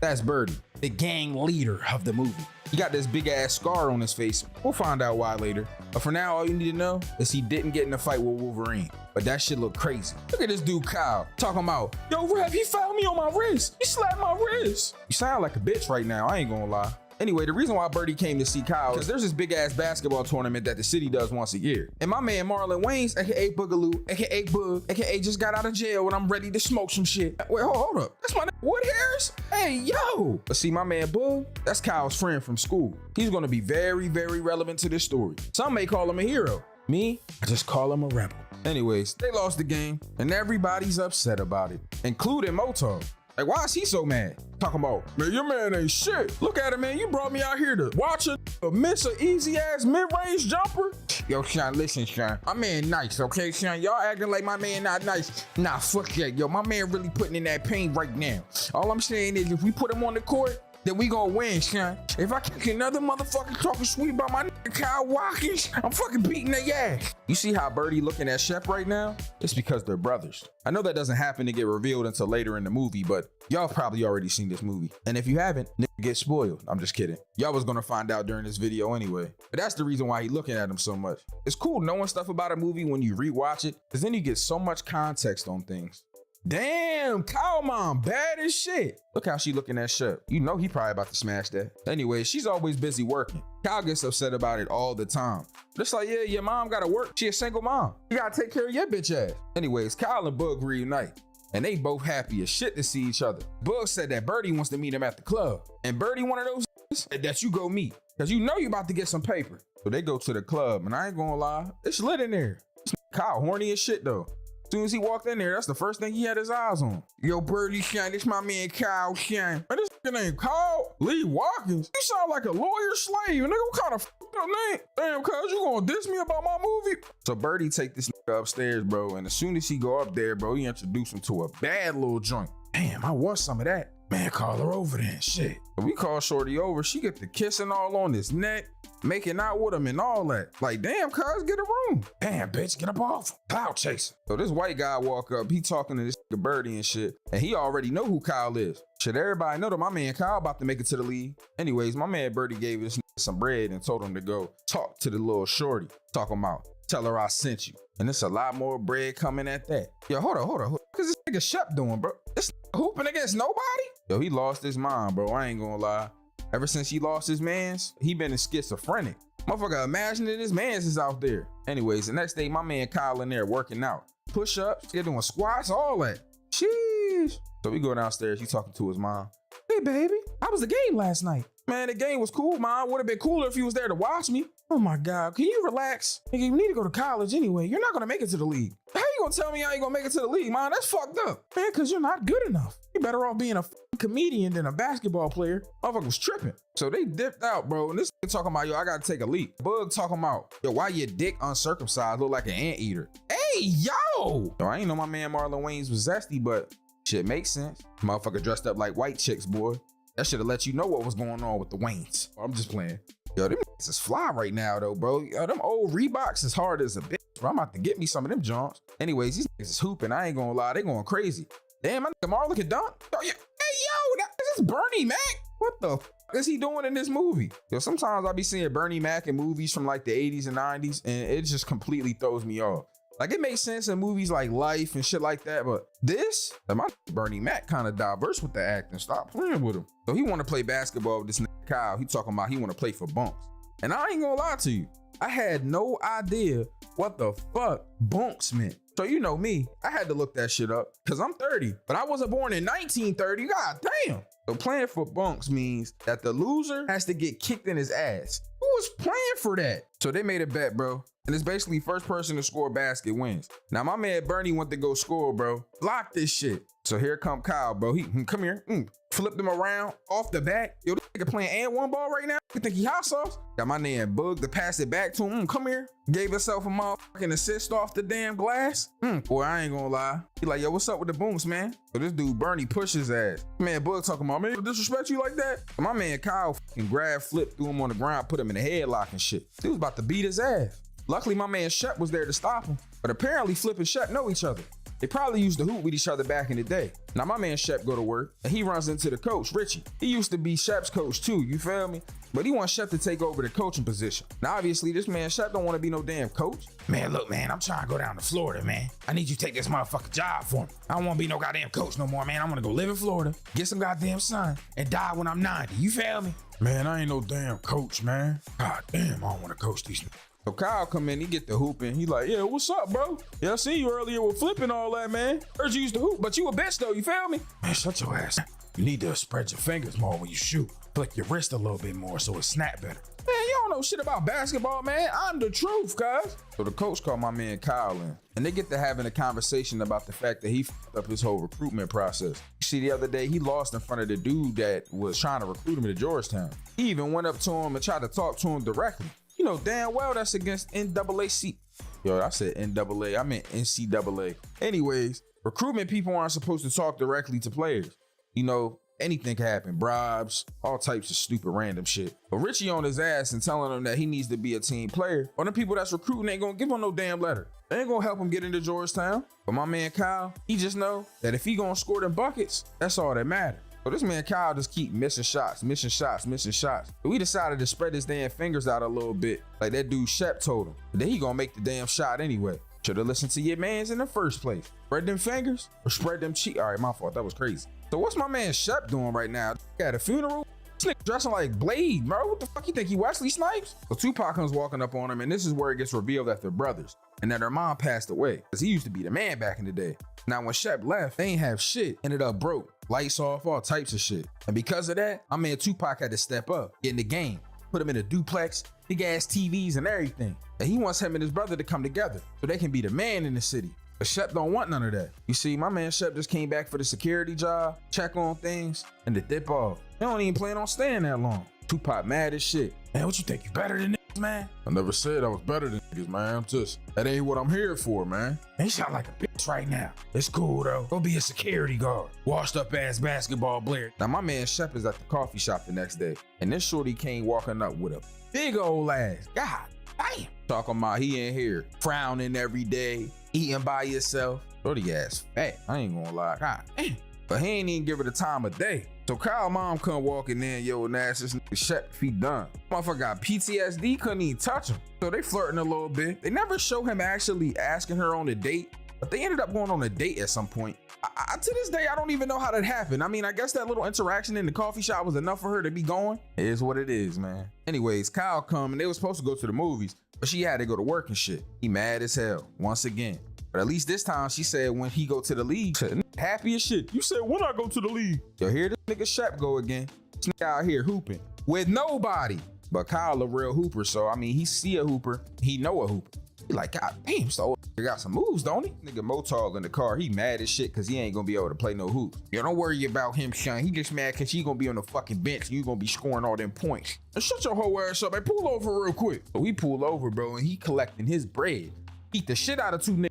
That's Birdie, the gang leader of the movie. He got this big ass scar on his face. We'll find out why later. But for now, all you need to know is he didn't get in a fight with Wolverine. But that shit look crazy. Look at this dude Kyle talking about, yo, Rev, he fouled me on my wrist. He slapped my wrist. You sound like a bitch right now, I ain't gonna lie. Anyway, the reason why Birdie came to see Kyle is there's this big ass basketball tournament that the city does once a year. And my man Marlon Wayans, aka Boogaloo, aka Boog, aka just got out of jail and I'm ready to smoke some shit. Wait, hold up. That's my name, Wood Harris? Hey, yo. But see, my man Boog, that's Kyle's friend from school. He's gonna be very, very relevant to this story. Some may call him a hero. Me, I just call him a rebel. Anyways, they lost the game and everybody's upset about it, including Moto. Like, why is he so mad? Talking about, man, your man ain't shit. Look at it, man. You brought me out here to watch a miss an easy ass mid-range jumper. Yo, Sean, listen, Sean. My man nice, okay, Sean? Y'all acting like my man not nice. Nah, fuck that, yo. My man really putting in that pain right now. All I'm saying is if we put him on the court, then we gonna win, Sean. If I catch another motherfucker talking sweet about my nigga Kyle Watkins, I'm fucking beating their ass. You see how Birdie looking at Shep right now? It's because they're brothers. I know that doesn't happen to get revealed until later in the movie, but y'all probably already seen this movie. And if you haven't, nigga get spoiled. I'm just kidding. Y'all was gonna find out during this video anyway. But that's the reason why he looking at him so much. It's cool knowing stuff about a movie when you rewatch it, because then you get so much context on things. Damn, Kyle mom, bad as shit. Look how she looking at Shep. You know he probably about to smash that. Anyway, she's always busy working. Kyle gets upset about it all the time. But it's like, yeah, your mom gotta work. She a single mom. You gotta take care of your bitch ass. Anyways, Kyle and Bug reunite. And they both happy as shit to see each other. Bug said that Birdie wants to meet him at the club. And Birdie one of those that you go meet. Cause you know you about to get some paper. So they go to the club and I ain't gonna lie, it's lit in there. Kyle horny as shit though. As soon as he walked in there, that's the first thing he had his eyes on. Yo, Birdie Shine, this my man Kyle Shine. Man, this nigga named Kyle Lee Watkins. You sound like a lawyer slave. Nigga, what kind of name? Damn, cuz you gonna diss me about my movie? So Birdie take this nigga upstairs, bro. And as soon as he go up there, bro, he introduce him to a bad little joint. Damn, I want some of that. Man, call her over then, shit. When we call Shorty over, she get the kissing all on his neck, making out with him and all that. Like, damn, cuz, get a room. Damn, bitch, get up off. Cloud chaser. So this white guy walk up, he talking to this nigga Birdie and shit, and he already know who Kyle is. Shit, everybody know that my man Kyle about to make it to the league. Anyways, my man Birdie gave this nigga some bread and told him to go talk to the little shorty. Talking about, tell her I sent you. And there's a lot more bread coming at that. Yo, hold on. What is this nigga Shep doing, bro? This nigga hooping against nobody? Yo, he lost his mind, bro. I ain't gonna lie. Ever since he lost his mans, he been a schizophrenic. Motherfucker, imagine that his mans is out there. Anyways, the next day, my man Kyle in there working out. Push-ups, they're doing squats, all that. Sheesh. So we go downstairs, he talking to his mom. Hey, baby, how was the game last night? Man, the game was cool, Mom. Would have been cooler if he was there to watch me. Oh my God, can you relax? Nigga, you need to go to college anyway. You're not gonna make it to the league. How you gonna tell me I ain't gonna make it to the league, Mom? That's fucked up. Man, cause you're not good enough. You're better off being a comedian than a basketball player. Motherfucker was tripping. So they dipped out, bro. And this nigga talking about, yo, I gotta take a leak. Bug talking about, yo, why your dick uncircumcised look like an anteater? Hey, yo! Yo, I ain't know my man Marlon Wayans was zesty, but shit makes sense. Motherfucker dressed up like white chicks, boy. That should have let you know what was going on with the Wayans. I'm just playing. Yo, them niggas is fly right now though, bro. Yo, them old Reeboks is hard as a bitch, bro. I'm about to get me some of them joints. Anyways, these niggas is hooping. I ain't gonna lie, they going crazy. Damn, my nigga Marlon can dunk. Yo, yeah. Hey, yo, this is Bernie Mac. What the f is he doing in this movie? Yo, sometimes I be seeing Bernie Mac in movies from like the 80s and 90s, and it just completely throws me off. Like, it makes sense in movies like Life and shit like that, but this, my Bernie Mac kind of diverse with the acting. Stop playing with him. So he want to play basketball with this nigga Kyle. He talking about he want to play for bunks. And I ain't gonna lie to you, I had no idea what the fuck bunks meant. So you know me, I had to look that shit up because I'm 30, but I wasn't born in 1930. God damn. So playing for bunks means that the loser has to get kicked in his ass. Who was playing for that? So they made a bet, bro. And it's basically first person to score a basket wins. Now my man Bernie went to go score, bro. Block this shit. So here come Kyle, bro. He come here, flipped him around off the back. Yo, this nigga playing and one ball right now. You think he hot sauce? Got my man Bug to pass it back to him. Come here. Gave himself a motherfucking assist off the damn glass. Boy, I ain't gonna lie. He like, yo, what's up with the booms, man? So this dude Bernie pushed his ass. Man, Bug talking about, man, disrespect you like that? And my man Kyle fucking grabbed, flipped, threw him on the ground, put him in a headlock and shit. He was about to beat his ass. Luckily, my man Shep was there to stop him. But apparently, Flip and Shep know each other. They probably used to hoop with each other back in the day. Now, my man Shep go to work, and he runs into the coach, Richie. He used to be Shep's coach too, you feel me? But he wants Shep to take over the coaching position. Now, obviously, this man Shep don't want to be no damn coach. Man, look, man, I'm trying to go down to Florida, man. I need you to take this motherfucking job for me. I don't want to be no goddamn coach no more, man. I'm gonna go live in Florida, get some goddamn sun, and die when I'm 90, you feel me? Man, I ain't no damn coach, man. God damn, I don't want to coach these niggas. So Kyle come in, he get the hooping. He like, yeah, what's up, bro? Yeah, I seen you earlier with flipping all that, man. Heard you used to hoop, but you a bitch though, you feel me? Man, shut your ass. You need to spread your fingers more when you shoot. Flick your wrist a little bit more so it snap better. Man, you don't know shit about basketball, man. I'm the truth, cuz. So the coach called my man Kyle in, and they get to having a conversation about the fact that he fucked up his whole recruitment process. You see, the other day, he lost in front of the dude that was trying to recruit him to Georgetown. He even went up to him and tried to talk to him directly. You know damn well that's against NAACP. Yo, I said NAA, I meant NCAA. Anyways, recruitment people aren't supposed to talk directly to players. You know, anything can happen, bribes, all types of stupid random shit. But Richie on his ass and telling him that he needs to be a team player, or the people that's recruiting ain't gonna give him no damn letter. They ain't gonna help him get into Georgetown. But my man Kyle, he just know that if he gonna score them buckets, that's all that matters. So this man Kyle just keep missing shots. So we decided to spread his damn fingers out a little bit, like that dude Shep told him. But then he gonna make the damn shot anyway. Should've listened to your mans in the first place. Spread them fingers or spread them cheeks. All right, my fault, that was crazy. So what's my man Shep doing right now? At a funeral? This nigga dressing like Blade, bro. What the fuck you think, he Wesley Snipes? So Tupac comes walking up on him, and this is where it gets revealed that they're brothers and that her mom passed away, because he used to be the man back in the day. Now when Shep left, they ain't have shit, ended up broke, lights off, all types of shit. And because of that, my man Tupac had to step up, get in the game, put him in a duplex, big ass TVs and everything. And he wants him and his brother to come together so they can be the man in the city. But Shep don't want none of that. You see, my man Shep just came back for the security job, check on things, and to dip off. They don't even plan on staying that long. Tupac mad as shit. Man, what you think, you better than niggas, man? I never said I was better than niggas, man. That ain't what I'm here for, man. Man, you sound like a bitch right now. It's cool, though. Go be a security guard. Washed up ass basketball player. Now, my man Shep is at the coffee shop the next day, and this shorty came walking up with a big old ass. God damn. Talking about he in here, frowning every day, eating by yourself. Shorty ass fat. I ain't gonna lie. God damn. But he ain't even give her the time of day. So Kyle mom come walking in, yo, and ask this nigga Shep if he done. Motherfucker got PTSD, couldn't even touch him. So they flirting a little bit. They never show him actually asking her on a date, but they ended up going on a date at some point. To this day, I don't even know how that happened. I mean, I guess that little interaction in the coffee shop was enough for her to be going. It is what it is, man. Anyways, Kyle come and they were supposed to go to the movies, but she had to go to work and shit. He mad as hell once again. But at least this time she said when he go to the league, happy as shit. You said when I go to the league. Yo, here this nigga Shep go again. This nigga out here hooping with nobody. But Kyle a real hooper, so I mean, he see a hooper, he know a hooper. He like, God damn, so he got some moves, don't he? Nigga Motog in the car, he mad as shit because he ain't gonna be able to play no hoops. Yo, don't worry about him, son. He just mad because he gonna be on the fucking bench and you gonna be scoring all them points. And shut your whole ass up, man. Pull over real quick. So we pull over, bro, and he collecting his bread. Beat the shit out of two niggas.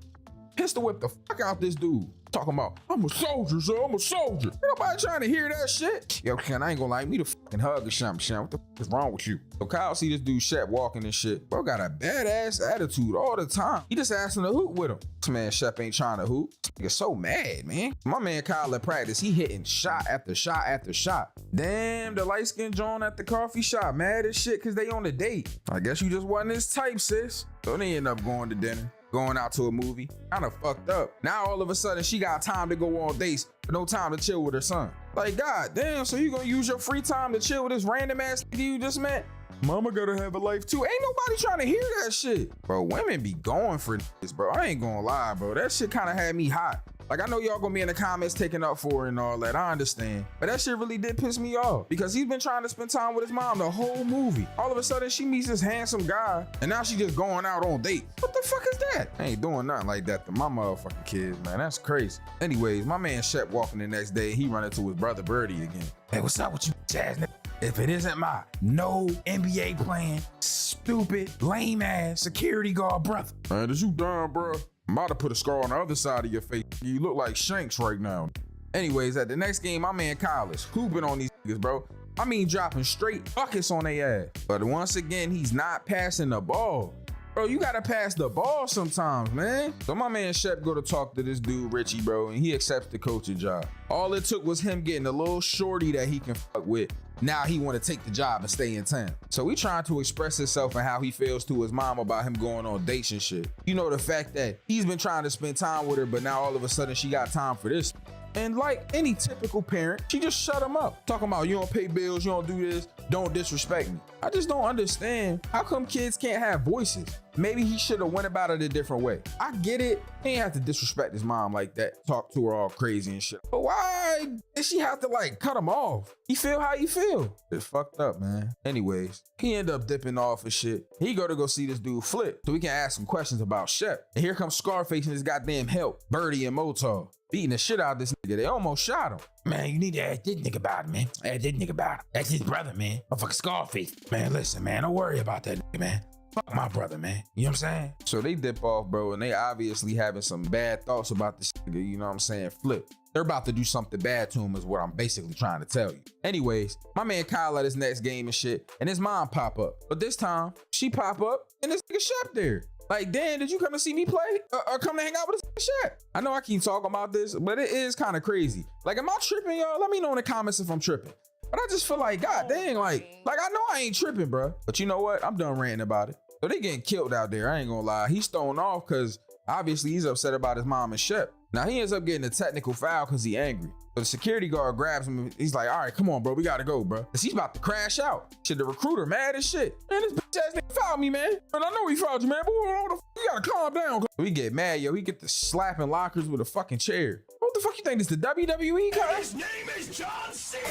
pistol whipped the fuck out this dude. Talking about, I'm a soldier, so I'm a soldier. Ain't nobody trying to hear that shit. Yo, Ken, I ain't gonna lie, me to fucking hug or something. What the fuck is wrong with you? So Kyle see this dude Shep walking and shit. Bro got a badass attitude all the time. He just asking to hoop with him. This man Shep ain't trying to hoop. Nigga so mad, man. My man Kyle at practice, he hitting shot after shot after shot. Damn, the light-skinned John at the coffee shop mad as shit cause they on a date. I guess you just wasn't his type, sis. So they end up going to dinner. Going out to a movie, kind of fucked up. Now all of a sudden she got time to go on dates, but no time to chill with her son. Like, god damn, so you gonna use your free time to chill with this random ass nigga you just met? Mama gotta have a life too. Ain't nobody trying to hear that shit. Bro, women be going for this, bro. I ain't gonna lie, bro. That shit kind of had me hot. Like, I know y'all gonna be in the comments taking up for it and all that. I understand. But that shit really did piss me off because he's been trying to spend time with his mom the whole movie. All of a sudden, she meets this handsome guy and now she just going out on dates. What the fuck is that? I ain't doing nothing like that to my motherfucking kids, man. That's crazy. Anyways, my man Shep walking the next day, he run into his brother Birdie again. Hey, what's up with you, Jazz? If it isn't my no NBA playing, stupid, lame ass security guard brother. Man, is you done, bro? I'm about to put a scar on the other side of your face. You look like Shanks right now. Anyways, at the next game, my man Kyle is hooping on these niggas, bro. I mean, dropping straight buckets on their ass. But once again, he's not passing the ball. Bro, you gotta pass the ball sometimes, man. So my man Shep go to talk to this dude, Richie, bro, and he accepts the coaching job. All it took was him getting a little shorty that he can fuck with. Now he want to take the job and stay in town. So he trying to express himself and how he feels to his mom about him going on dates and shit. You know, the fact that he's been trying to spend time with her, but now all of a sudden she got time for this. And like any typical parent, she just shut him up. Talking about, you don't pay bills, you don't do this, don't disrespect me. I just don't understand. How come kids can't have voices? Maybe he should have went about it a different way. I get it. He ain't have to disrespect his mom like that. Talk to her all crazy and shit. But why did she have to like cut him off? He feel how you feel. It's fucked up, man. Anyways, he end up dipping off and shit. He go see this dude Flip so he can ask some questions about Shep. And here comes Scarface and his goddamn help, Birdie and Motar. Beating the shit out of this nigga. They almost shot him. Man, you need to ask this nigga about it, man. Ask this nigga about it. That's his brother, man. Motherfucking Scarface. Man, listen, man. Don't worry about that nigga, man. Fuck my brother, man. You know what I'm saying? So they dip off, bro, and they obviously having some bad thoughts about this nigga, you know what I'm saying? Flip. They're about to do something bad to him is what I'm basically trying to tell you. Anyways, my man Kyle at his next game and shit, and his mom pop up. But this time, she pop up, and this nigga Shep there. Like, Dan, did you come to see me play? Or come to hang out with this Shep? I know I keep talking about this, but it is kind of crazy. Like, am I tripping, y'all? Let me know in the comments if I'm tripping. But I just feel like, god dang, like I know I ain't tripping, bro. But you know what? I'm done ranting about it. So they getting killed out there, I ain't gonna lie. He's thrown off because obviously he's upset about his mom and Shep. Now he ends up getting a technical foul because he angry. So the security guard grabs him and he's like, all right, come on, bro, we gotta go, bro. Cause he's about to crash out. Shit, the recruiter mad as shit. Man, this bitch ass nigga fouled me, man. And I know he fouled you, man, but you gotta calm down. We get mad, yo. He get to slapping lockers with a fucking chair. What the fuck you think this the WWE, guys? His name is John Cena.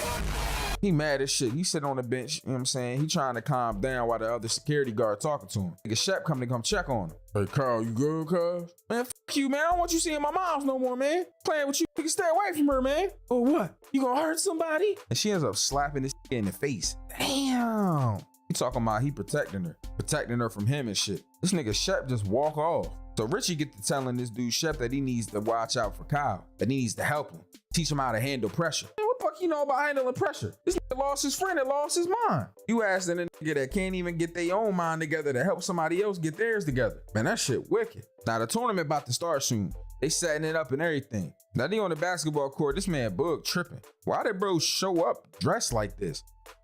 He mad as shit. He sit on the bench, you know what I'm saying? He trying to calm down while the other security guard talking to him. Nigga Shep come check on him. Hey, Carl, you good, cuz? Man, fuck you, man. I don't want you seeing my mom's no more, man. Playing with you, you can stay away from her, man. Or what? You gonna hurt somebody? And she ends up slapping this in the face. Damn. He talking about he protecting her from him and shit. This nigga Shep just walk off. So Richie get to telling this dude Shep that he needs to watch out for Kyle, that he needs to help him, teach him how to handle pressure. Man, what the fuck you know about handling pressure? This nigga lost his friend and lost his mind. You asking a nigga that can't even get their own mind together to help somebody else get theirs together. Man, that shit wicked. Now the tournament about to start soon. They setting it up and everything. Now they on the basketball court, this man Bug tripping. Why did bro show up dressed like this?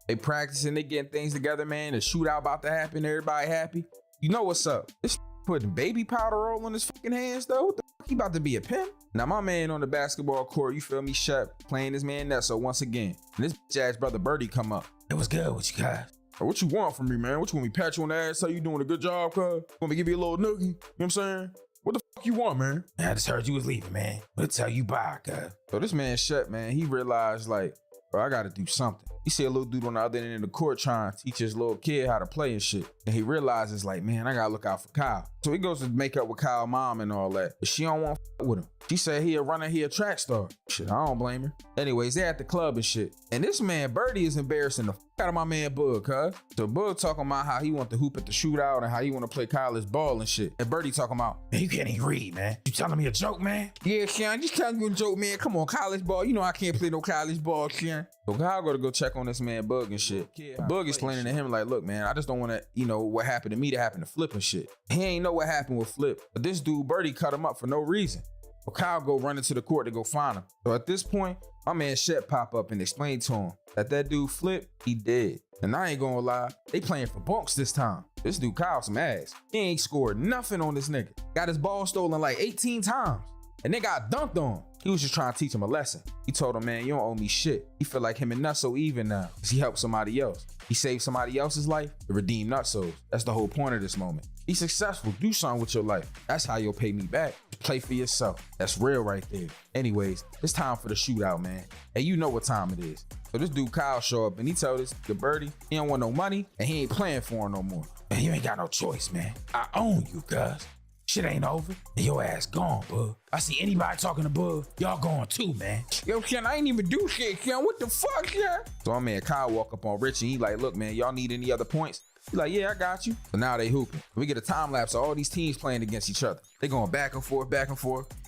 They practicing, they getting things together, man. The shootout about to happen, everybody happy. You know what's up. This putting baby powder all on his fucking hands though. What the fuck, he about to be a pimp? Now my man on the basketball court, you feel me, Shep, playing his man Nessa once again. And this bitch ass brother Birdie come up. It was good, what you got? What you want from me, man? What you want me pat you on the ass, tell you doing a good job, cuz? Want me give you a little noogie? You know what I'm saying? What the fuck you want, man? I just heard you was leaving, man. I'll tell you bye, cuz. So this man Shep, man, he realized like, bro, I gotta do something. he see a little dude on the other end of the court trying to teach his little kid how to play and shit. And he realizes like, man, I gotta look out for Kyle. So he goes to make up with Kyle's mom and all that. But she don't want to f with him. She said he a runner, he a track star. Shit, I don't blame her. Anyways, they at the club and shit. And this man, Birdie, is embarrassing the f out of my man Bug, cuz. So Bug talking about how he want to hoop at the shootout and how he want to play college ball and shit. And Birdie talking about, man, you can't even read, man. You telling me a joke, man? Yeah, Sean, just telling you a joke, man. Come on, college ball. You know I can't play no college ball, Sean. So Kyle go to go check on this man Bug and shit. Bug explaining to him like, look, man, I just don't want to, you know, what happened to me to happen to Flip and shit. He ain't know what happened with Flip, but this dude Birdie cut him up for no reason. So Kyle go running to the court to go find him. So at this point, my man Shep pop up and explain to him that dude Flip, he dead. And I ain't gonna lie, they playing for bunks this time. This dude Kyle some ass. He ain't scored nothing on this nigga. Got his ball stolen like 18 times. And they got dunked on. He was just trying to teach him a lesson. He told him, man, you don't owe me shit. He feel like him and Nutso even now, because he helped somebody else. He saved somebody else's life to redeem Nutso's. That's the whole point of this moment. Be successful, do something with your life. That's how you'll pay me back. Play for yourself. That's real right there. Anyways, it's time for the shootout, man. And you know what time it is. So this dude Kyle show up and he told this to Birdie he don't want no money and he ain't playing for him no more. Man, you ain't got no choice, man. I own you, cuz. Shit ain't over, and your ass gone, bud. I see anybody talking to Bud, y'all going too, man. Yo, Ken, I ain't even do shit, Ken. What the fuck, Ken? So my man Kyle walk up on Rich and he like, look, man, y'all need any other points? He like, yeah, I got you. So now they hooping. We get a time lapse of all these teams playing against each other. They going back and forth,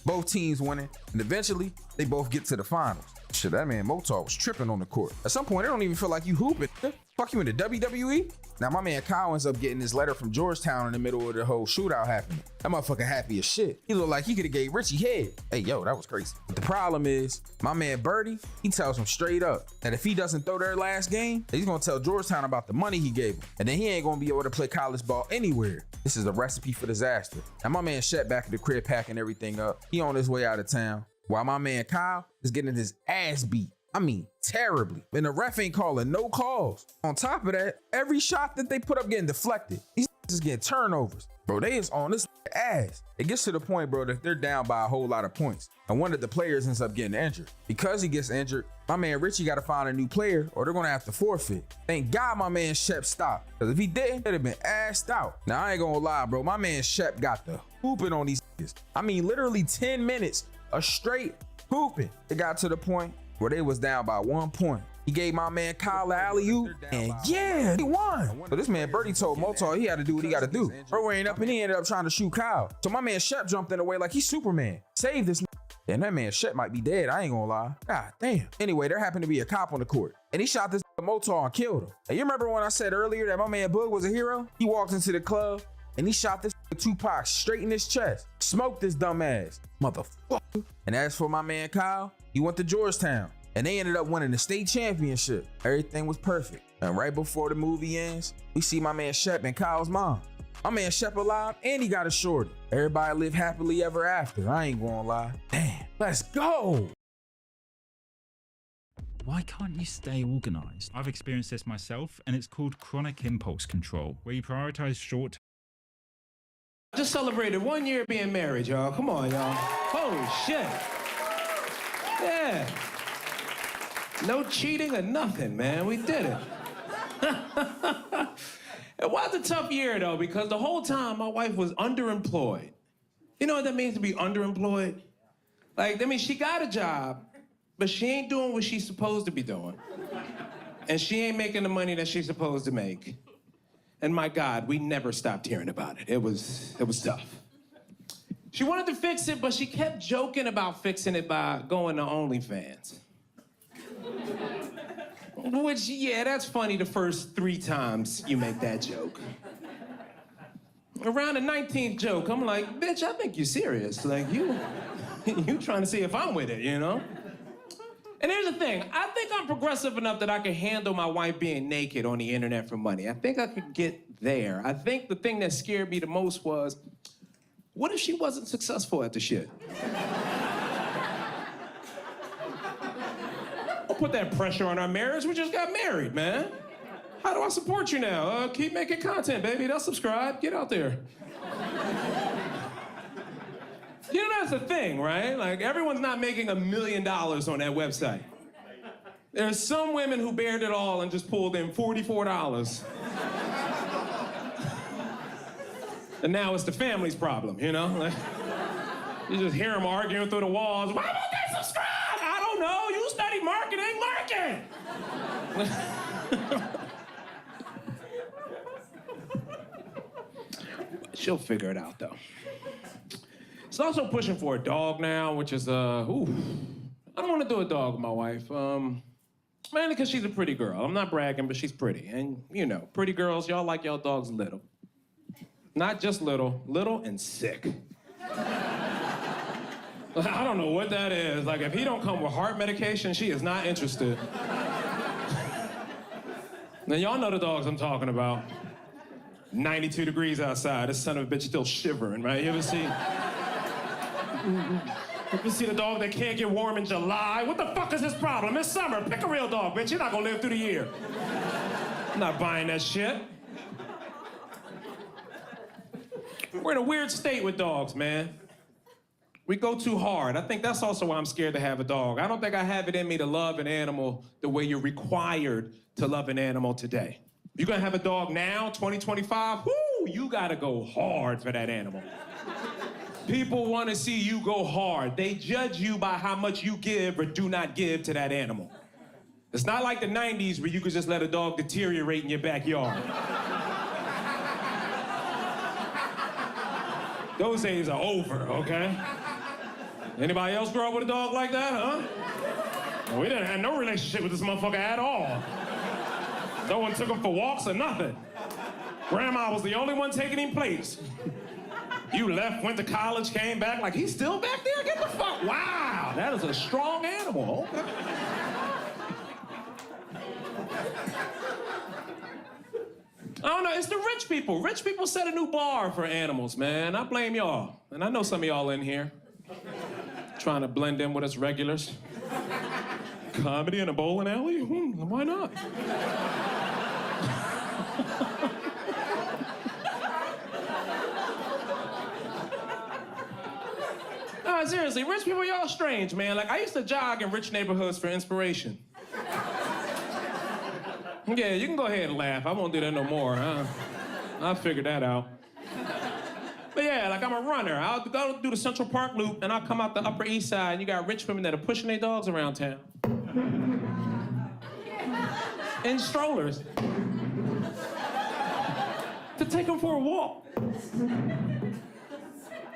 both teams winning, and eventually they both get to the finals. Shit, that man Motar was tripping on the court. At some point, it don't even feel like you hooping. Fuck, you in the WWE? Now my man Kyle ends up getting this letter from Georgetown in the middle of the whole shootout happening. That motherfucker happy as shit. He looked like he could have gave Richie head. Hey, yo, that was crazy. But the problem is, my man Birdie, he tells him straight up that if he doesn't throw their last game, he's gonna tell Georgetown about the money he gave him. And then he ain't gonna be able to play college ball anywhere. This is a recipe for disaster. Now my man Shep back at the crib packing everything up. He on his way out of town. While my man Kyle is getting his ass beat. I mean, terribly. And the ref ain't calling no calls. On top of that, every shot that they put up getting deflected. These just getting turnovers. Bro, they is on this ass. It gets to the point, bro, that they're down by a whole lot of points. And one of the players ends up getting injured. Because he gets injured, my man Richie got to find a new player or they're going to have to forfeit. Thank God my man Shep stopped. Because if he didn't, it'd have been assed out. Now, I ain't going to lie, bro. My man Shep got the hooping on these niggas. I mean, literally 10 minutes of straight hooping. It got to the point where they was down by 1 point. He gave my man Kyle an alley-oop, and yeah, he won. So this man Birdie told Motar he had to do what he got to do. Bro ain't up and he ended up trying to shoot Kyle. So my man Shep jumped in the way like he's Superman. Save this and that man Shep might be dead, I ain't gonna lie. God damn. Anyway, there happened to be a cop on the court, and he shot this Motar and killed him. And you remember when I said earlier that my man Bug was a hero? He walked into the club, and he shot this Tupac straight in his chest. Smoked this dumbass motherfucker. And as for my man Kyle, he went to Georgetown and they ended up winning the state championship. Everything was perfect. And right before the movie ends, we see my man Shep and Kyle's mom. My man Shep alive and he got a shorty. Everybody live happily ever after. I ain't gonna lie. Damn, let's go. Why can't you stay organized? I've experienced this myself, and it's called chronic impulse control, where you prioritize short. I just celebrated 1 year being married, y'all. Come on, y'all. Holy shit. Yeah. No cheating or nothing, man. We did it. It was a tough year, though, because the whole time my wife was underemployed. You know what that means to be underemployed? Like, that means she got a job, but she ain't doing what she's supposed to be doing. And she ain't making the money that she's supposed to make. And my God, we never stopped hearing about it. It was tough. She wanted to fix it, but she kept joking about fixing it by going to OnlyFans. Which, yeah, that's funny the first 3 times you make that joke. Around the 19th joke, I'm like, bitch, I think you're serious. Like, you trying to see if I'm with it, you know? And here's the thing, I think I'm progressive enough that I can handle my wife being naked on the internet for money. I think I could get there. I think the thing that scared me the most was, what if she wasn't successful at the shit? Don't put that pressure on our marriage. We just got married, man. How do I support you now? Keep making content, baby. They'll subscribe. Get out there. You know, that's the thing, right? Like, everyone's not making $1 million on that website. There's some women who bared it all and just pulled in $44. And now it's the family's problem, you know? Like, you just hear them arguing through the walls. Why won't they subscribe? I don't know. You study marketing. She'll figure it out, though. It's also pushing for a dog now, which is, I don't want to do a dog with my wife. Mainly because she's a pretty girl. I'm not bragging, but she's pretty. And, you know, pretty girls, y'all like y'all dogs little. Not just little, little and sick. I don't know what that is. Like, if he don't come with heart medication, she is not interested. Now, y'all know the dogs I'm talking about. 92 degrees outside. This son of a bitch is still shivering, right? You ever see the dog that can't get warm in July? What the fuck is his problem? It's summer. Pick a real dog, bitch. You're not gonna live through the year. I'm not buying that shit. We're in a weird state with dogs, man. We go too hard. I think that's also why I'm scared to have a dog. I don't think I have it in me to love an animal the way you're required to love an animal today. You're gonna have a dog now, 2025, whoo, you gotta go hard for that animal. People wanna see you go hard. They judge you by how much you give or do not give to that animal. It's not like the 90s where you could just let a dog deteriorate in your backyard. Those days are over, okay? Anybody else grow up with a dog like that, huh? Well, we didn't have no relationship with this motherfucker at all. No one took him for walks or nothing. Grandma was the only one taking him plates. You left, went to college, came back, like, he's still back there? Get the fuck, wow, that is a strong animal, okay? I don't know, it's the rich people. Rich people set a new bar for animals, man. I blame y'all. And I know some of y'all in here trying to blend in with us regulars. Comedy in a bowling alley? Why not? No, seriously, rich people, y'all strange, man. Like, I used to jog in rich neighborhoods for inspiration. Yeah, you can go ahead and laugh. I won't do that no more, huh? I'll figure that out. But yeah, like, I'm a runner. I'll go do the Central Park loop, and I'll come out the Upper East Side, and you got rich women that are pushing their dogs around town. In strollers. To take them for a walk.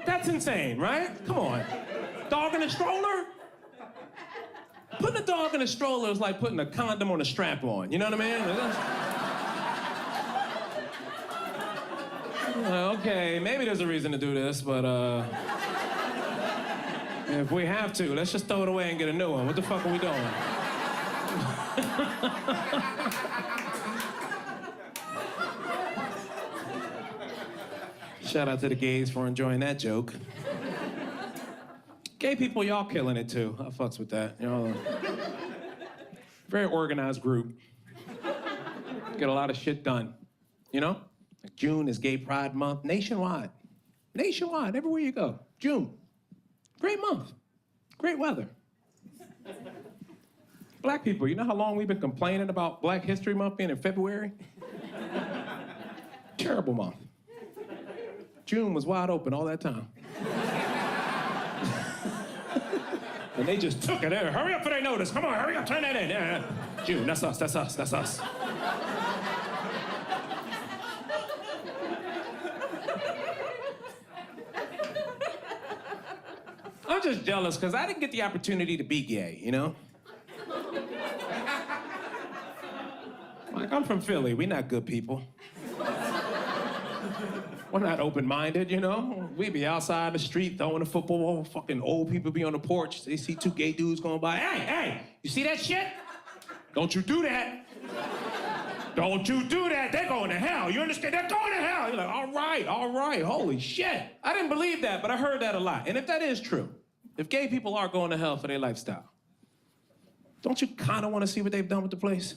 That's insane, right? Come on. Dog in a stroller? Putting a dog in a stroller is like putting a condom on a strap-on. You know what I mean? Okay, maybe there's a reason to do this, but if we have to, let's just throw it away and get a new one. What the fuck are we doing? Shout out to the gays for enjoying that joke. Gay people, y'all killing it too. I fucks with that. Y'all very organized group. Get a lot of shit done. You know? Like June is Gay Pride Month nationwide. Nationwide, everywhere you go. June. Great month. Great weather. Black people, you know how long we've been complaining about Black History Month being in February? Terrible month. June was wide open all that time. And they just took it. Hurry up for their notice. Come on, hurry up, turn that in. Yeah. June, that's us, that's us, that's us. I'm just jealous because I didn't get the opportunity to be gay, you know? Like, I'm from Philly. We not good people. We're not open-minded, you know? We be outside the street throwing a football. Fucking old people be on the porch. They see two gay dudes going by. Hey, you see that shit? Don't you do that. Don't you do that. They're going to hell. You understand? They're going to hell. You're like, all right. Holy shit. I didn't believe that, but I heard that a lot. And if that is true, if gay people are going to hell for their lifestyle, don't you kind of want to see what they've done with the place?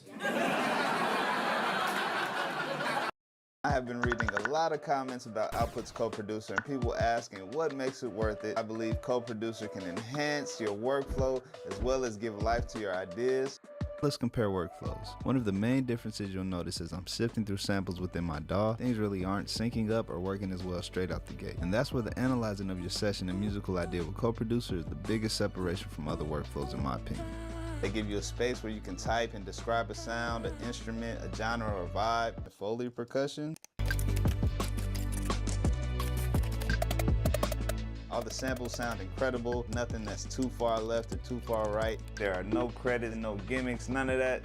I have been reading a lot of comments about Output's co-producer and people asking what makes it worth it. I believe co-producer can enhance your workflow as well as give life to your ideas. Let's compare workflows. One of the main differences you'll notice is I'm sifting through samples within my DAW. Things really aren't syncing up or working as well straight out the gate. And that's where the analyzing of your session and musical idea with co-producer is the biggest separation from other workflows in my opinion. They give you a space where you can type and describe a sound, an instrument, a genre or vibe, Foley percussion. All the samples sound incredible, nothing that's too far left or too far right. There are no credits, no gimmicks, none of that.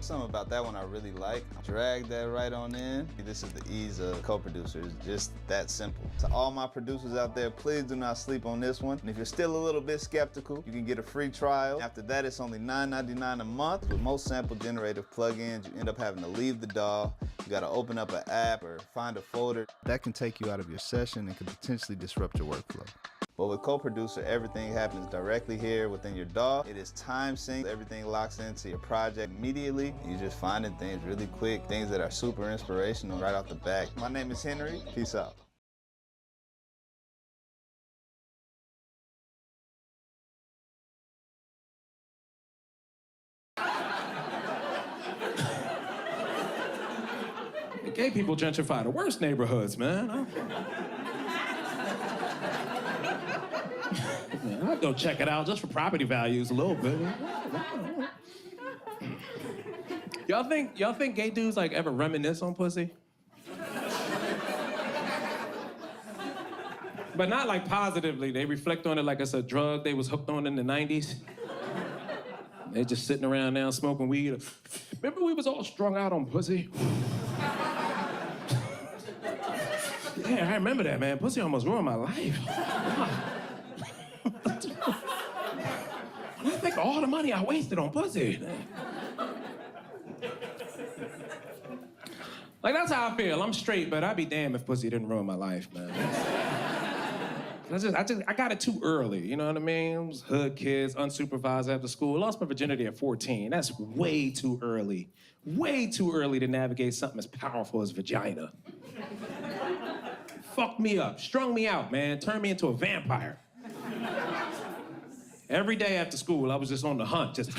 Something about that one I really like. Drag that right on in. This is the ease of co-producer. It's just that simple. To all my producers out there, please do not sleep on this one. And if you're still a little bit skeptical, you can get a free trial. After that, it's only $9.99 a month. With most sample generator plugins, you end up having to leave the DAW. You gotta open up an app or find a folder. That can take you out of your session and can potentially disrupt your workflow. But with co-producer, everything happens directly here within your DAW. It is time synced. Everything locks into your project immediately. You're just finding things really quick, things that are super inspirational right off the bat. My name is Henry. Peace out. Gay people gentrify the worst neighborhoods, man. I'll go check it out just for property values a little bit. Y'all think gay dudes like ever reminisce on pussy? But not like positively. They reflect on it like it's a drug they was hooked on in the 90s. They just sitting around now smoking weed. Remember we was all strung out on pussy? Yeah, I remember that, man. Pussy almost ruined my life. I think of all the money I wasted on pussy. Like, that's how I feel. I'm straight, but I'd be damned if pussy didn't ruin my life, man. I got it too early, you know what I mean? I was hood kids, unsupervised after school. Lost my virginity at 14. That's way too early. Way too early to navigate something as powerful as vagina. Fucked me up, strung me out, man, turned me into a vampire. Every day after school, I was just on the hunt, just...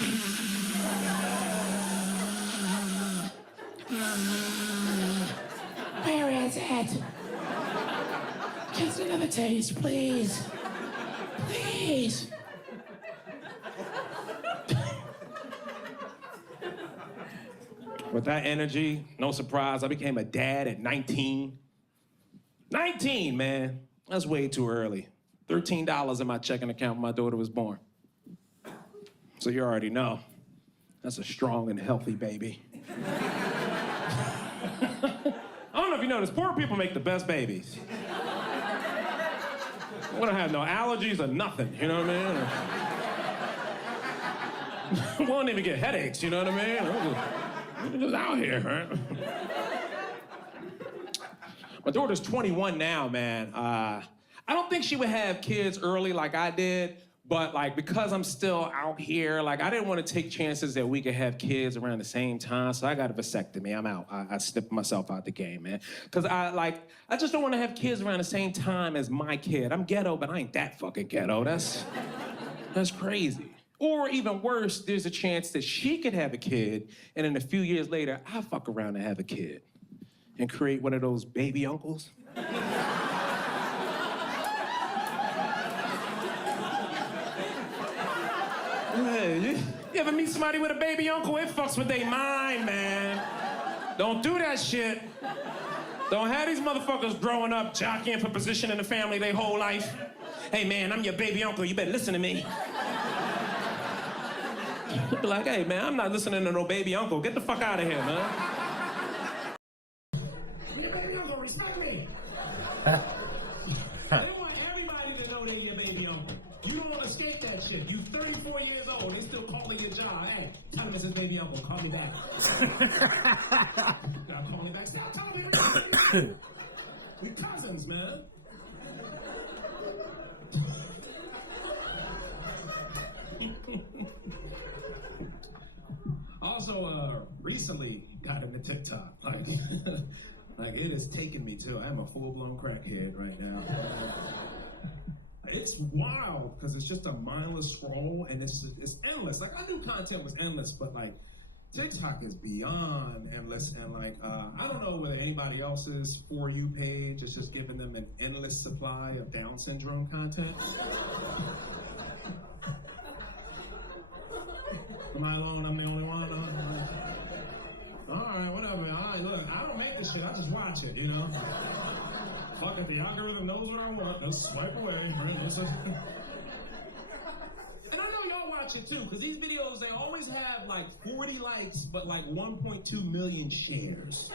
Where is it? Just another taste, please. Please. With that energy, no surprise, I became a dad at 19. 19, man. That's way too early. $13 in my checking account when my daughter was born. So you already know, that's a strong and healthy baby. I don't know if you noticed, poor people make the best babies. We don't have no allergies or nothing, you know what I mean? We don't even get headaches, you know what I mean? We're just out here, right? My daughter's 21 now, man. I don't think she would have kids early like I did, but like because I'm still out here, like I didn't want to take chances that we could have kids around the same time, so I got a vasectomy. I'm out. I snipped myself out the game, man. Because I just don't want to have kids around the same time as my kid. I'm ghetto, but I ain't that fucking ghetto. That's crazy. Or even worse, there's a chance that she could have a kid, and then a few years later, I fuck around and have a kid and create one of those baby uncles. Hey, you ever meet somebody with a baby uncle? It fucks with their mind, man. Don't do that shit. Don't have these motherfuckers growing up jockeying for position in the family their whole life. Hey, man, I'm your baby uncle. You better listen to me. Be like, hey, man, I'm not listening to no baby uncle. Get the fuck out of here, man. Your baby uncle, respect me. They want everybody to know they're your baby uncle. You don't want to escape that shit. You 34 years old, they still calling your job. Hey, tell me this is baby uncle. Call me back. Stop calling me back. Stop calling me back. We cousins, man. Also, recently got into TikTok. Like it has taken me to. I'm a full-blown crackhead right now. it's wild because it's just a mindless scroll and it's endless. Like I knew content was endless, but like TikTok is beyond endless. And like I don't know whether anybody else's For You page is just giving them an endless supply of Down syndrome content. Am I alone? I'm the only one. All right, whatever. All right, look, I don't make this shit. I just watch it, you know. Fuck it, the algorithm knows what I want. Just swipe away. And I know y'all watch it too, because these videos, they always have like 40 likes, but like 1.2 million shares.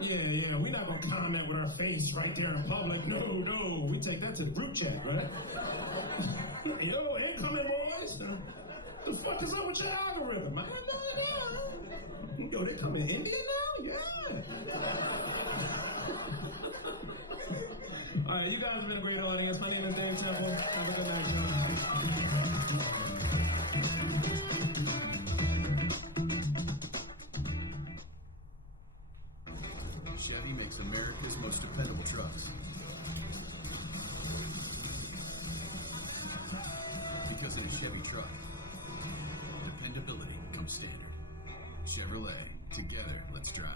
Yeah, we're not gonna comment with our face right there in public. No, we take that to the group chat, right? Yo, incoming boys. The fuck is up with your algorithm? I got no idea. Yo, they come in India now? Yeah. All right, you guys have been a great audience. My name is Dave Temple. Have a good night, y'all. Chevy makes America's most dependable trucks. Because in a Chevy truck, dependability comes standard. Chevrolet, together, let's drive.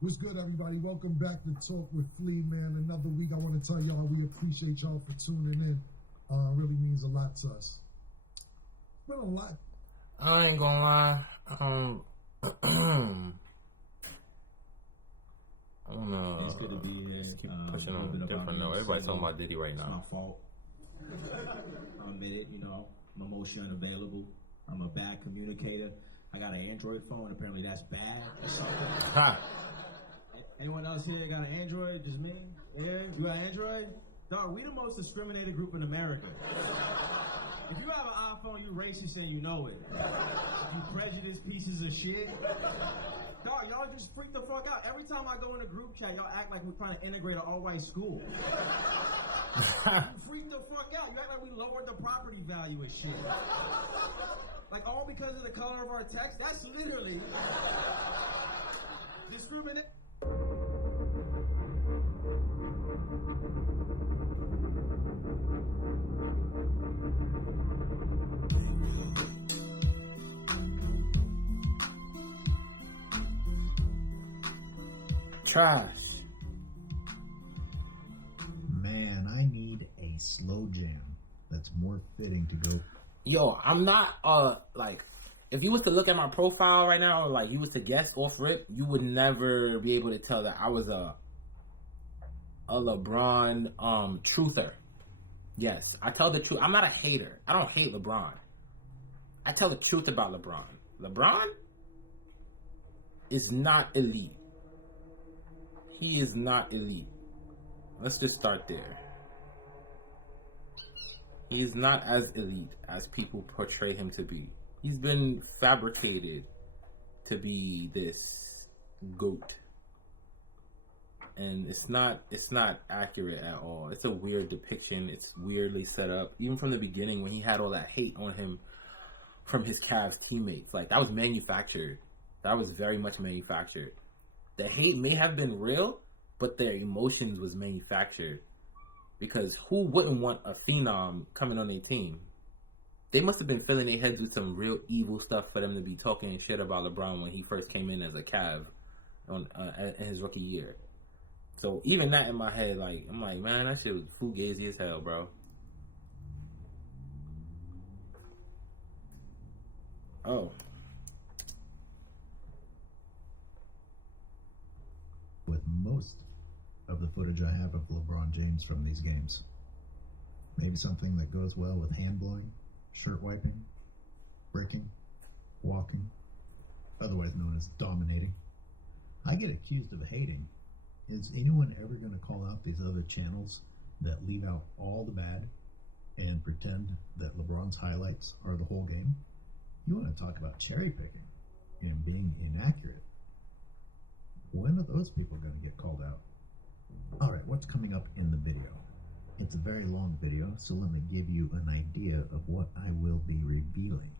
What's good, everybody? Welcome back to Talk with Flea, man. Another week. I want to tell y'all we appreciate y'all for tuning in. Really means a lot to us. It's been a lot. I ain't gonna lie. I wanna It's good to be here. just keep pushing on a different note. Everybody's talking about Diddy right It's now. my fault. I'll admit it, you know, I'm emotionally unavailable. I'm a bad communicator. I got an Android phone. Apparently that's bad or something. Anyone else here got an Android? Just me? Yeah? You got Android? Dog, we the most discriminated group in America. If you have an iPhone, you racist and you know it. You prejudiced pieces of shit. Dog, y'all just freak the fuck out. Every time I go in a group chat, y'all act like we're trying to integrate an all-white school. You freak the fuck out. You act like we lowered the property value and shit. Like all because of the color of our text? That's literally discriminate. Trash. Man, I need a slow jam that's more fitting to go. Yo, I'm not like, if you was to look at my profile right now, or like you was to guess off rip, you would never be able to tell that I was a LeBron truther. Yes, I tell the truth. I'm not a hater. I don't hate LeBron. I tell the truth about LeBron. LeBron is not elite. He is not elite. Let's just start there. He is not as elite as people portray him to be. He's been fabricated to be this GOAT. And it's not accurate at all. It's a weird depiction. It's weirdly set up. Even from the beginning when he had all that hate on him from his Cavs teammates. Like, that was manufactured. That was very much manufactured. The hate may have been real, but their emotions was manufactured. Because who wouldn't want a phenom coming on their team? They must have been filling their heads with some real evil stuff for them to be talking shit about LeBron when he first came in as a Cav in his rookie year. So even that in my head, like, I'm like, man, that shit was fugazi as hell, bro. Oh. With most of the footage I have of LeBron James from these games. Maybe something that goes well with hand blowing, shirt wiping, bricking, walking, otherwise known as dominating. I get accused of hating. Is anyone ever going to call out these other channels that leave out all the bad and pretend that LeBron's highlights are the whole game? You want to talk about cherry picking and being inaccurate. When are those people going to get called out? All right, what's coming up in the video? It's a very long video, so let me give you an idea of what I will be revealing.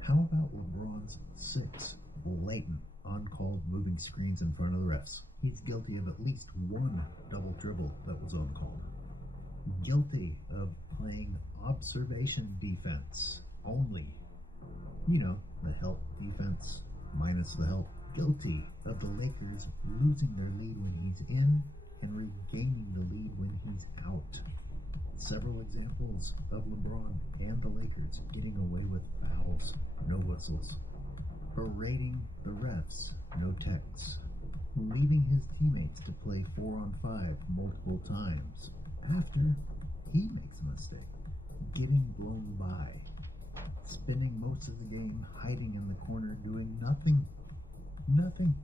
How about LeBron's 6 blatant, uncalled moving screens in front of the refs? He's guilty of at least one double dribble that was uncalled. Guilty of playing observation defense only. You know, the help defense minus the help. Guilty of the Lakers losing their lead when he's in and regaining the lead when he's out. Several examples of LeBron and the Lakers getting away with fouls, no whistles. Berating the refs, no techs. Leaving his teammates to play 4-on-5 multiple times after he makes a mistake. Getting blown by. Spending most of the game hiding in the corner doing nothing. Nothing.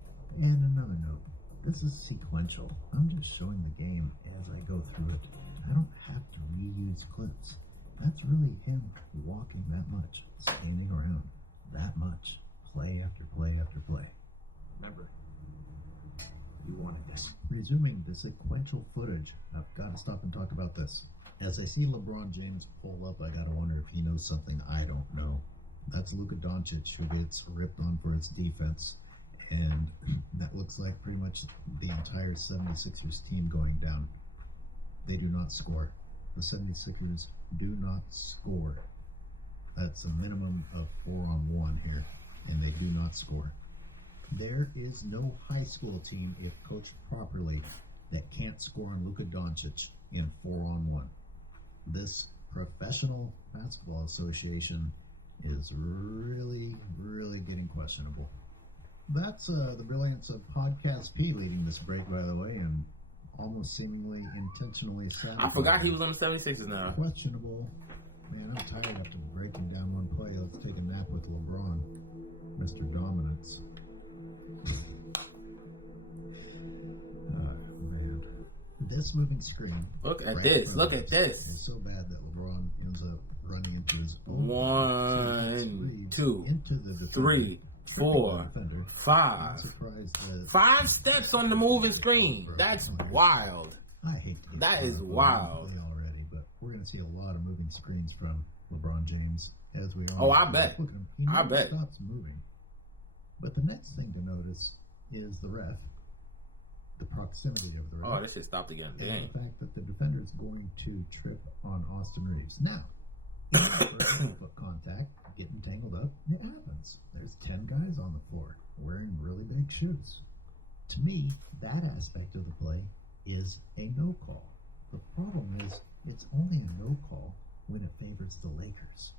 And another note. This is sequential. I'm just showing the game as I go through it. I don't have to reuse clips. That's really him walking that much, standing around that much, play after play after play. Remember, you wanted this. Resuming the sequential footage, I've got to stop and talk about this. As I see LeBron James pull up, I gotta wonder if he knows something I don't know. That's Luka Doncic, who gets ripped on for his defense. And that looks like pretty much the entire 76ers team going down. They do not score. The 76ers do not score. That's a minimum of 4-on-1 here, and they do not score. There is no high school team, if coached properly, that can't score on Luka Doncic in 4-on-1. This professional basketball association is really, really getting questionable. That's the brilliance of Podcast P leading this break, by the way, and almost seemingly intentionally savage. I forgot he was on the 76ers now. Questionable. Man, I'm tired after breaking down one play. Let's take a nap with LeBron. Mr. Dominance. Man. This moving screen. Look at this. Look at this. It's so bad that LeBron ends up running into his own 1, 2, 3, 4, 5. 5 steps on the moving screen. That's wild. I hate that is wild. Already, but we're going to see a lot of moving screens from LeBron James as we all. Oh, I bet. Look at him. He never stops moving. But the next thing to notice is the ref. The proximity of the ref. Oh, this shit stopped again. Dang. And the fact that the defender is going to trip on Austin Reeves. Now, foot contact, getting tangled up, it happens. There's 10 guys on the floor wearing really big shoes. To me, that aspect of the play is a no call. The problem is it's only a no call when it favors the Lakers.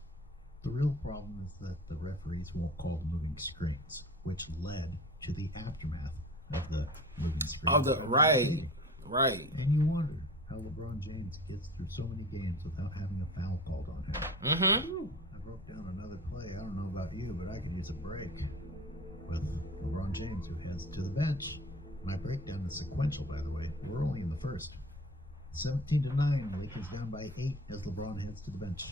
The real problem is that the referees won't call the moving screens, which led to the aftermath of the moving screens. Right. And you wonder how LeBron James gets through so many games without having a foul called on him. I broke down another play. I don't know about you, but I could use a break with LeBron James, who heads to the bench. My breakdown is sequential, by the way. We're only in the first. 17-9, Lakers down by 8 as LeBron heads to the bench.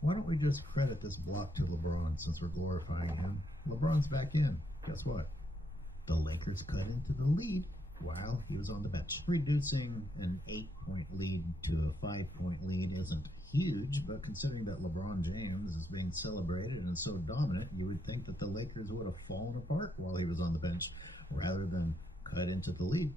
Why don't we just credit this block to LeBron since we're glorifying him? LeBron's back in. Guess what? The Lakers cut into the lead while he was on the bench. Reducing an 8-point lead to a 5-point lead isn't huge, but considering that LeBron James is being celebrated and so dominant, you would think that the Lakers would have fallen apart while he was on the bench rather than cut into the lead.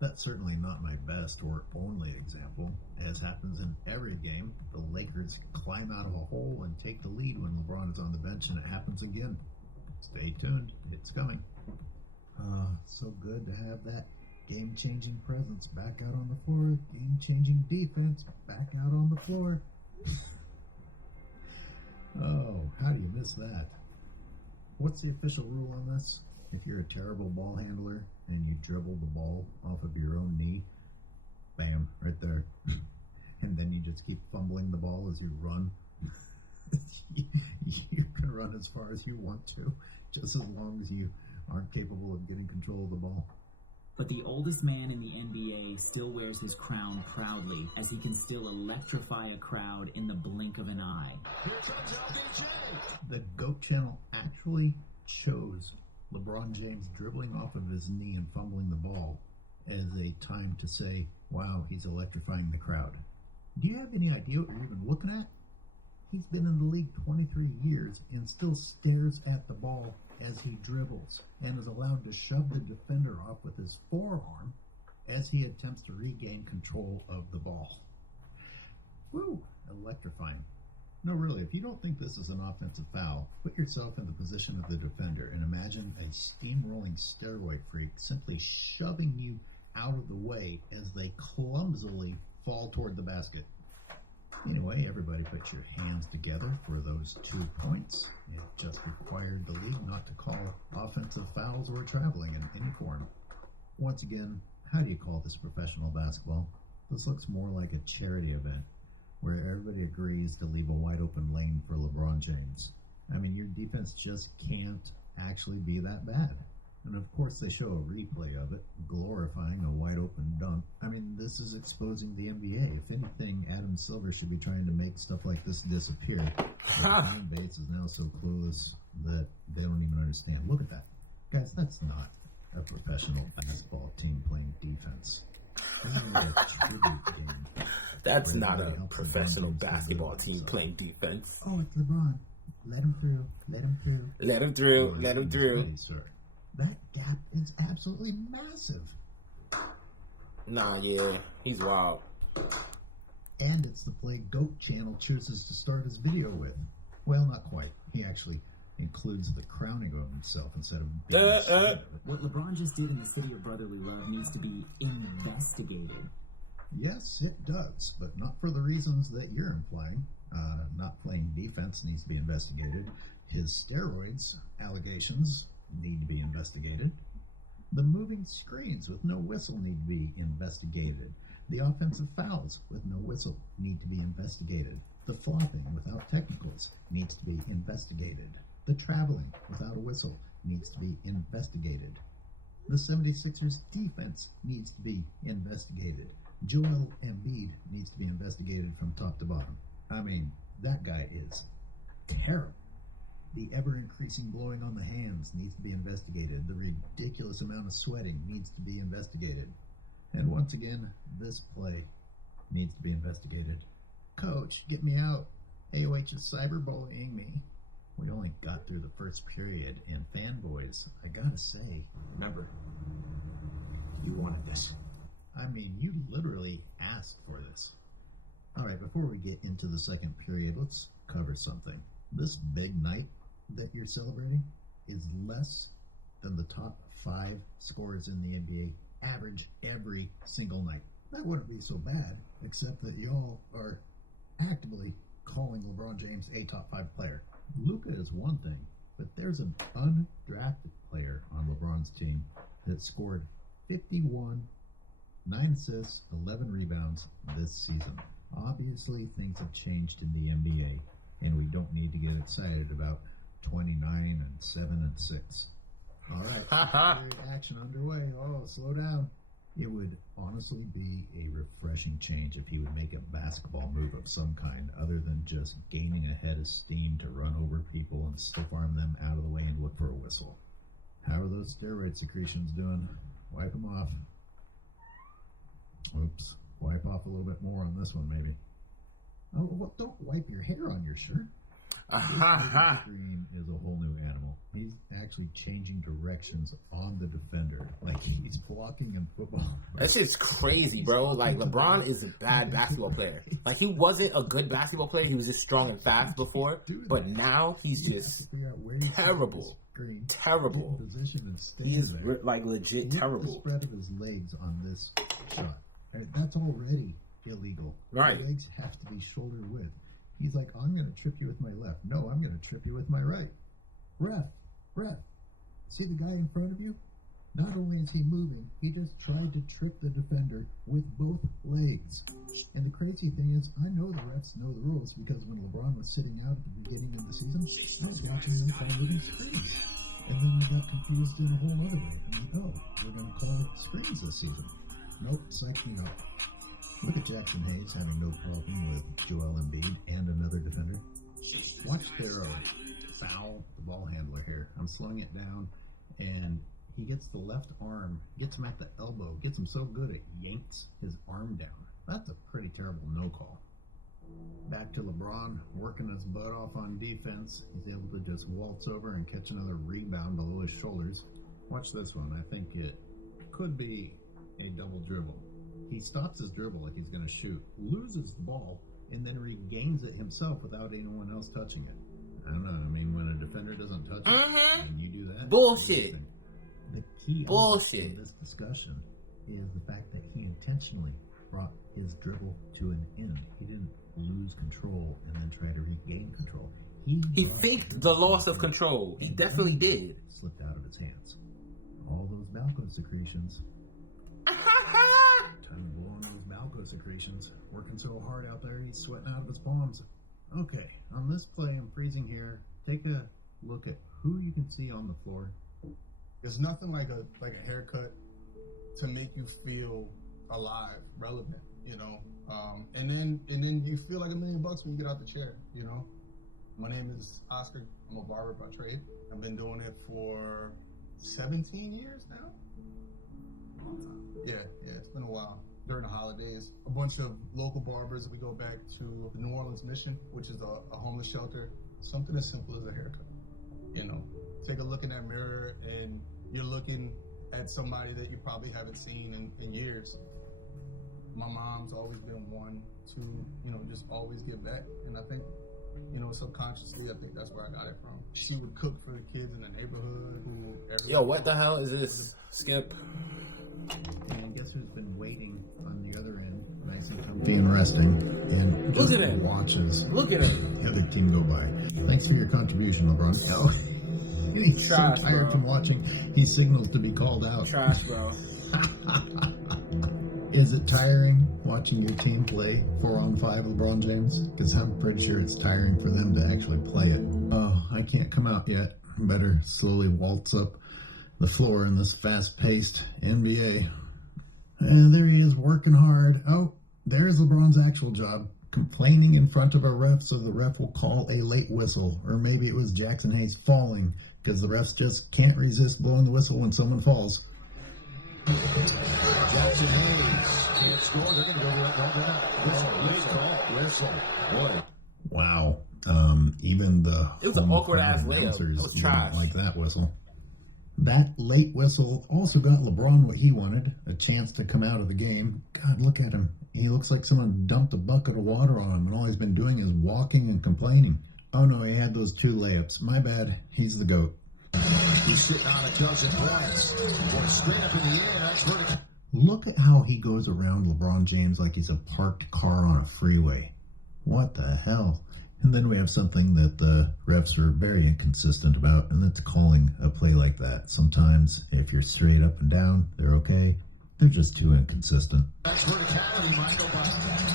That's certainly not my best or only example. As happens in every game, the Lakers climb out of a hole and take the lead when LeBron is on the bench, and it happens again. Stay tuned. It's coming. So good to have that game-changing presence back out on the floor. Game-changing defense back out on the floor. Oh, how do you miss that? What's the official rule on this? If you're a terrible ball handler and you dribble the ball off of your own knee, bam, right there. And then you just keep fumbling the ball as you run. You can run as far as you want to, just as long as you aren't capable of getting control of the ball. But the oldest man in the NBA still wears his crown proudly, as he can still electrify a crowd in the blink of an eye. The GOAT channel actually chose LeBron James dribbling off of his knee and fumbling the ball as a time to say, wow, he's electrifying the crowd. Do you have any idea what you're even looking at? He's been in the league 23 years and still stares at the ball as he dribbles and is allowed to shove the defender off with his forearm as he attempts to regain control of the ball. Woo! Electrifying. No, really, if you don't think this is an offensive foul, put yourself in the position of the defender and imagine a steamrolling steroid freak simply shoving you out of the way as they clumsily fall toward the basket. Anyway, everybody put your hands together for those 2 points. It just required the league not to call offensive fouls or traveling in any form. Once again, how do you call this professional basketball? This looks more like a charity event where everybody agrees to leave a wide open lane for LeBron James. I mean, your defense just can't actually be that bad. And of course they show a replay of it, glorifying a wide open dunk. I mean, this is exposing the NBA. If anything, Adam Silver should be trying to make stuff like this disappear. The fan base is now so clueless that they don't even understand. Look at that. Guys, that's not a professional basketball team playing defense. That's not a professional basketball team playing defense. Oh, it's LeBron. Let him through. Let him through. Let him through. Let him through. Sir. That gap is absolutely massive. Nah, yeah, he's wild. And it's the play GOAT channel chooses to start his video with. Well, not quite. He actually includes the crowning of himself instead of What LeBron just did in the City of Brotherly Love needs to be investigated. Yes, it does, but not for the reasons that you're implying. Not playing defense needs to be investigated. His steroids allegations need to be investigated. The moving screens with no whistle need to be investigated. The offensive fouls with no whistle need to be investigated. The flopping without technicals needs to be investigated. The traveling without a whistle needs to be investigated. The 76ers defense needs to be investigated. Joel Embiid needs to be investigated from top to bottom. I mean, that guy is terrible. The ever-increasing blowing on the hands needs to be investigated. The ridiculous amount of sweating needs to be investigated. And once again, this play needs to be investigated. Coach, get me out. AOH is cyberbullying me. We only got through the first period, and fanboys, I gotta say, remember, you wanted this. I mean, you literally asked for this. Alright, before we get into the second period, let's cover something. This big night that you're celebrating is less than the top 5 scorers in the NBA average every single night. That wouldn't be so bad, except that y'all are actively calling LeBron James a top 5 player. Luka is one thing, but there's an undrafted player on LeBron's team that scored 51, 9 assists, 11 rebounds this season. Obviously, things have changed in the NBA, and we don't need to get excited about 29 and 7 and 6. All right, action underway. Oh, slow down. It would honestly be a refreshing change if he would make a basketball move of some kind other than just gaining a head of steam to run over people and stiff arm them out of the way and look for a whistle. How are those steroid secretions doing? Wipe them off. Oops. Wipe off a little bit more on this one, maybe. Oh, well, don't wipe your hair on your shirt. Green is a whole new animal. He's actually changing directions on the defender, like he's blocking in football. That shit's crazy, bro. Like, LeBron is a bad basketball player. Like, he wasn't a good basketball player. He was just strong and fast before, but now he's just terrible. Terrible. He is like legit terrible. The spread of his legs on this shot. That's already illegal. Right. The legs have to be shoulder width. He's like, I'm going to trip you with my left. No, I'm going to trip you with my right. Ref. See the guy in front of you? Not only is he moving, he just tried to trip the defender with both legs. And the crazy thing is, I know the refs know the rules because when LeBron was sitting out at the beginning of the season, I was watching them call moving screens. And then I got confused in a whole other way. I'm like, oh, we're going to call it screens this season. Nope, psych me up. Look at Jackson Hayes having no problem with Joel Embiid and another defender. Watch their foul the ball handler here. I'm slowing it down, and he gets the left arm, gets him at the elbow, gets him so good it yanks his arm down. That's a pretty terrible no call. Back to LeBron, working his butt off on defense. He's able to just waltz over and catch another rebound below his shoulders. Watch this one. I think it could be a double dribble. He stops his dribble like he's going to shoot, loses the ball, and then regains it himself without anyone else touching it. I don't know. I mean, when a defender doesn't touch it, and you do that, bullshit. The key Bullshit. of this discussion is the fact that he intentionally brought his dribble to an end. He didn't lose control and then try to regain control. He faked the loss of control. He definitely did. Slipped out of his hands. All those Malco secretions. Time to blow on those Malco secretions. Working so hard out there, he's sweating out of his palms. Okay, on this play, I'm freezing here. Take a look at who you can see on the floor. There's nothing like a haircut to make you feel alive, relevant, you know. And then you feel like $1 million when you get out the chair, you know. My name is Oscar. I'm a barber by trade. I've been doing it for 17 years now. Long time. Yeah, it's been a while. During the holidays, a bunch of local barbers, we go back to the New Orleans Mission, which is a homeless shelter. Something as simple as a haircut, you know. Take a look in that mirror and you're looking at somebody that you probably haven't seen in years. My mom's always been one to, you know, just always give back. And I think, you know, subconsciously, I think that's where I got it from. She would cook for the kids in the neighborhood. Yo, what the hell is this? Skip. And guess who's been waiting on the other end, nice and comfy and resting, and just Look at him. watches Look at him. the other team go by. Thanks for your contribution, LeBron. Oh, he's Trash, so tired bro. from watching. He signals to be called out. Trash, bro. Is it tiring watching your team play 4-on-5 LeBron James? Because I'm pretty sure it's tiring for them to actually play it. Oh, I can't come out yet. Better slowly waltz up the floor in this fast-paced NBA. And there he is working hard. Oh, there's LeBron's actual job. Complaining in front of a ref so the ref will call a late whistle. Or maybe it was Jackson Hayes falling because the refs just can't resist blowing the whistle when someone falls. Jackson Hayes can't score. They're going to go right whistle. Boy. Wow. Even the It was an awkward-ass layup. announcers It was didn't trash. like that whistle. That late whistle also got LeBron what he wanted, a chance to come out of the game. God, look at him. He looks like someone dumped a bucket of water on him, and all he's been doing is walking and complaining. Oh no, he had those 2 layups. My bad. He's the GOAT. He's sitting on a dozen points. Going straight up in the air. That's vertical. Look at how he goes around LeBron James like he's a parked car on a freeway. What the hell? And then we have something that the refs are very inconsistent about, and that's calling a play like that. Sometimes, if you're straight up and down, they're okay. They're just too inconsistent. That's verticality. Michael by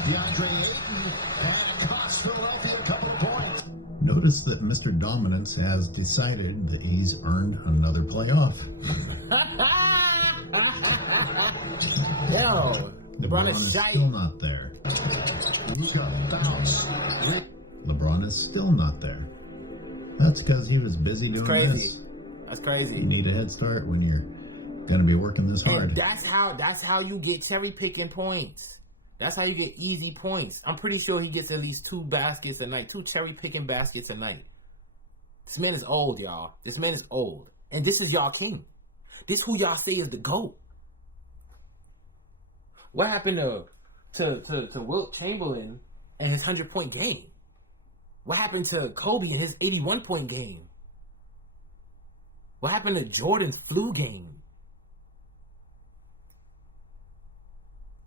DeAndre Ayton. And cost Philadelphia a couple of points. Notice that Mr. Dominance has decided that he's earned another playoff. Yo, LeBron is still not there. LeBron is still not there. That's because he was busy doing this. That's crazy. You need a head start when you're going to be working this hard. And that's how you get cherry picking points. That's how you get easy points. I'm pretty sure he gets at least 2 baskets a night, 2 cherry picking baskets a night. This man is old, y'all. This man is old. And this is y'all king. This who y'all say is the GOAT. What happened to Wilt Chamberlain and his 100-point game? What happened to Kobe and his 81-point game? What happened to Jordan's flu game?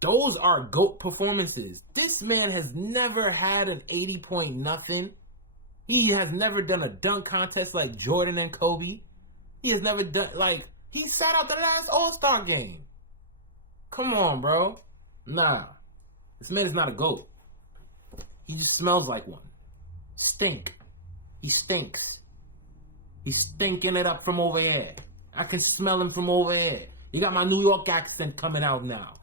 Those are GOAT performances. This man has never had an 80-point nothing. He has never done a dunk contest like Jordan and Kobe. He has never done, he sat out the last All-Star game. Come on, bro. Nah. This man is not a GOAT. He just smells like one. Stink. He stinks. He's stinking it up from over here. I can smell him from over here. You got my New York accent coming out now.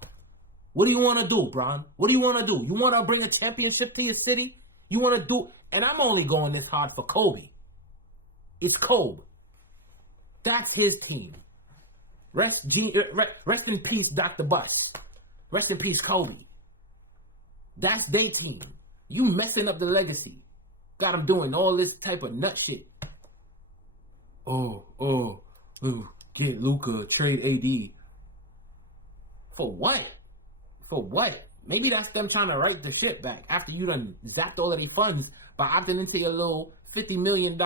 What do you want to do, Bron? What do you want to do? You want to bring a championship to your city? You want to do... And I'm only going this hard for Kobe. It's Kobe. That's his team. Rest in peace, Dr. Buss. Rest in peace, Kobe. That's their team. You messing up the legacy. Got him doing all this type of nut shit. Get Luka, trade AD. For what? For what? Maybe that's them trying to write the shit back after you done zapped all of their funds by opting into your little $50 million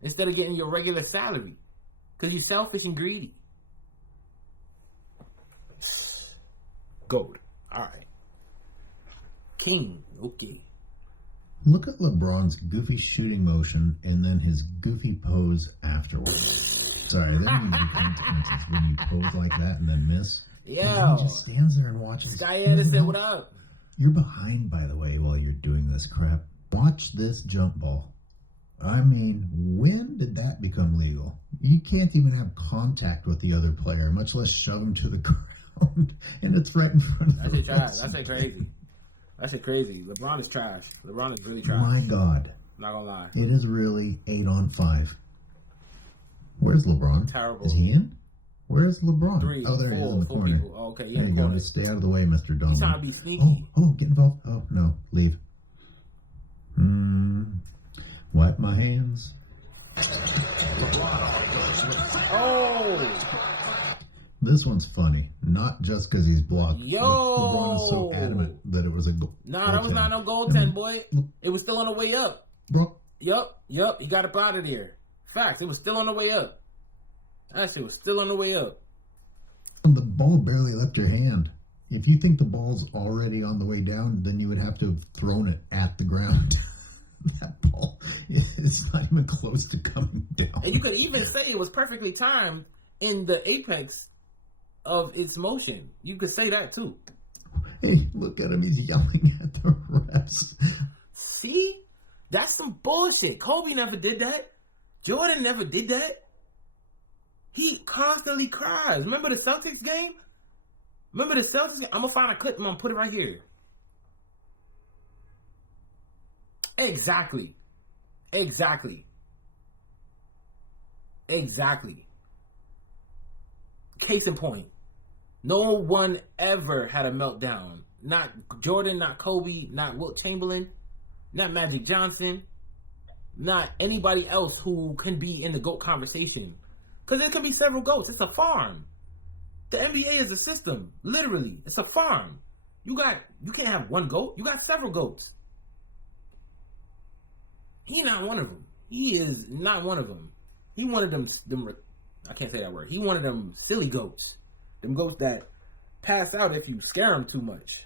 instead of getting your regular salary. Because you're selfish and greedy. Gold. Alright. King. Okay. Look at LeBron's goofy shooting motion and then his goofy pose afterwards. Sorry, there need to be consequences when you pose like that and then miss. Yeah. He just stands there and watches. Sky Anderson, what up? You're behind, by the way, while you're doing this crap. Watch this jump ball. I mean, when did that become legal? You can't even have contact with the other player, much less shove him to the ground. And it's right in front of the trash. That's it crazy. That's it crazy. LeBron is trash. LeBron is really trash. My God. I'm not gonna lie. It is really 8-on-5. Where's LeBron? Terrible. Is he in? Where's LeBron? 3, oh, there he is in the four corner. people. Oh, okay, yeah, there you go. Just stay out of the way, Mr. Donovan. He's trying to be sneaky. Oh, get involved. Oh, no. Leave. Wipe my hands. Oh! This one's funny. Not just because he's blocked. Yo! LeBron is so adamant that it was a goal. Nah, that was not no goaltend, boy. It was still on the way up. Bro. Yup. He got up out of there. Facts. It was still on the way up. That shit was still on the way up. The ball barely left your hand. If you think the ball's already on the way down, then you would have to have thrown it at the ground. That ball is not even close to coming down. And you could even say it was perfectly timed in the apex of its motion. You could say that too. Hey, look at him. He's yelling at the refs. See? That's some bullshit. Kobe never did that. Jordan never did that. He constantly cries. Remember the Celtics game? I'm going to find a clip and I'm going to put it right here. Exactly. Case in point. No one ever had a meltdown. Not Jordan, not Kobe, not Wilt Chamberlain, not Magic Johnson, not anybody else who can be in the GOAT conversation. Because there can be several GOATs. It's a farm. The NBA is a system. Literally. It's a farm. You can't have one GOAT. You got several GOATs. He not one of them. He is not one of them. He one of them I can't say that word. He one of them silly GOATs. Them GOATs that pass out if you scare him too much.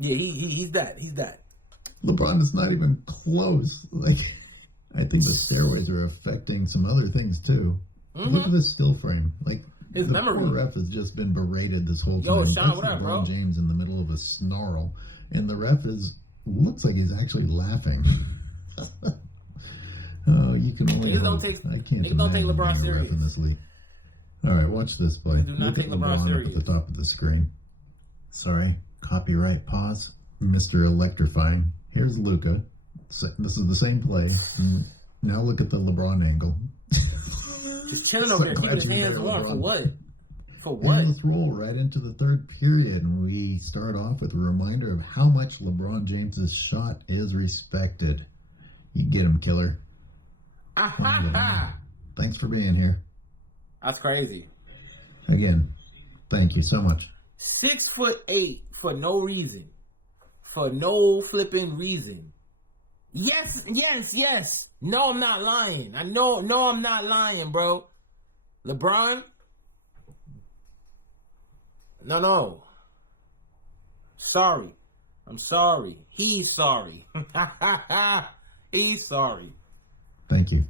Yeah, he's that. LeBron is not even close. I think the steroids are affecting some other things too. Look at this still frame. His the memory. poor ref has just been berated this whole time. Yo, Sean, what up, LeBron bro? James in the middle of a snarl, and the ref looks like he's actually laughing. Oh, you can only. I can't imagine LeBron being a ref in this league. All right, watch this play. Do not Look at take LeBron LeBron serious. up at the top of the screen. Sorry, copyright pause. Mr. Electrifying. Here's Luka. This is the same play. Now look at the LeBron angle. Just chilling over there, keeping his hands warm. For what? And let's roll right into the third period. And we start off with a reminder of how much LeBron James's shot is respected. You get him, killer. Thanks for being here. That's crazy. Again, thank you so much. 6'8" for no reason. For no flipping reason. Yes. No, I'm not lying. No, I'm not lying, bro. LeBron? No. Sorry. I'm sorry. He's sorry. He's sorry. Thank you.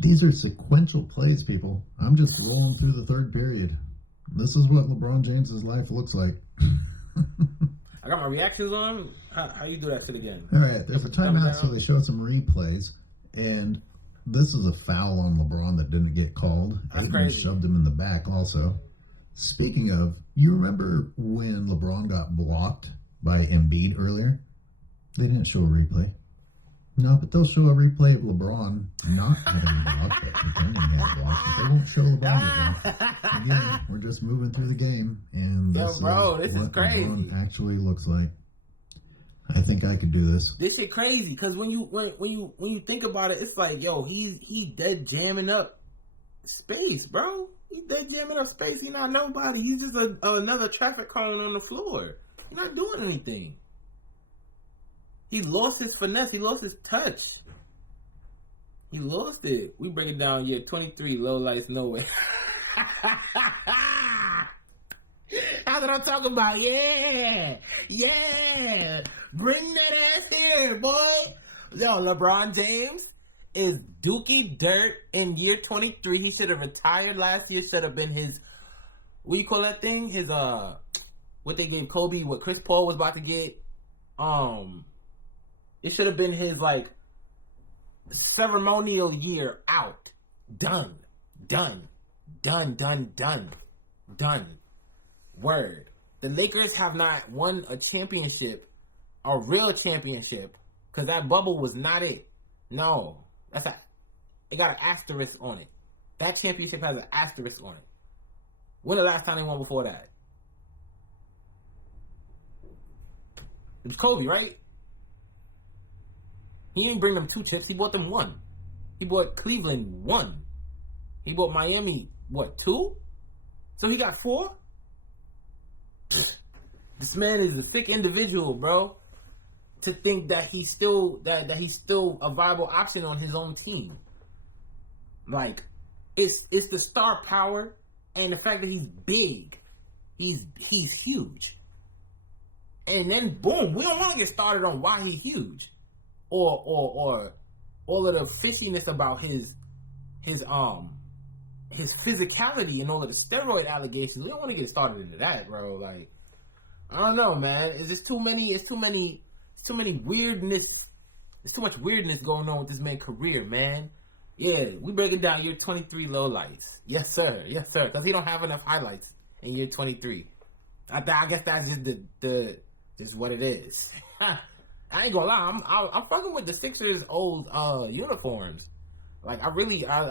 These are sequential plays, people. I'm just rolling through the third period. This is what LeBron James's life looks like. I got my reactions on. How you do that shit again? All right, there's a timeout, so they showed some replays, and this is a foul on LeBron that didn't get called. That's Ayton crazy. Shoved him in the back also. Speaking of, you remember when LeBron got blocked by Embiid earlier? They didn't show a replay. No, but they'll show a replay of LeBron not having blocked, but pretending he had blocked, but they won't show LeBron again. Again, we're just moving through the game, and this is crazy. LeBron actually looks like. I think I could do this. This shit crazy, cause when you think about it, it's like, yo, he dead jamming up space, bro. He dead jamming up space. He not nobody. He's just another traffic cone on the floor. He's not doing anything. He lost his finesse. He lost his touch. He lost it. We break it down. Yeah, 23, low lights, no way. That's what I'm talking about. Yeah. Bring that ass here, boy. Yo, LeBron James is dookie dirt in year 23. He should have retired last year. Should have been his, what do you call that thing? His, what they gave Kobe, what Chris Paul was about to get. It should have been his, like, ceremonial year out. Done. Word. The Lakers have not won a championship, a real championship, because that bubble was not it. No. It got an asterisk on it. That championship has an asterisk on it. When the last time they won before that? It was Kobe, right? He didn't bring them 2 chips. He bought them 1. He bought Cleveland 1. He bought Miami, what, 2? So he got 4? This man is a sick individual, bro. To think that he's still he's still a viable option on his own team. Like, it's the star power and the fact that he's big. He's huge. And then boom, we don't want to get started on why he's huge. Or all of the fishiness about his physicality and all of the steroid allegations. We don't want to get started into that, bro. Like, I don't know, man. It's just too many weirdness. There's too much weirdness going on with this man's career, man. Yeah, we breaking down year 23 lowlights. Yes, sir. Because he don't have enough highlights in year 23. I guess that's just just what it is. I ain't gonna lie. I'm fucking with the Sixers' old uniforms. Like, I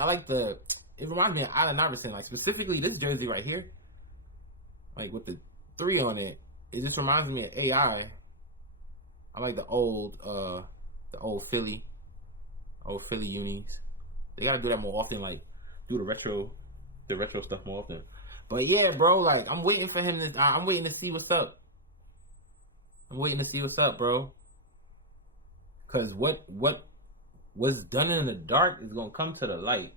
like the. It reminds me of Allen Iverson. Like, specifically this jersey right here. Like, with the 3 on it. It just reminds me of AI. I like the old Philly unis. They gotta do that more often, like do the retro stuff more often. But yeah, bro, like I'm waiting for him to. I'm waiting to see what's up. Bro. Cause what was done in the dark is gonna come to the light.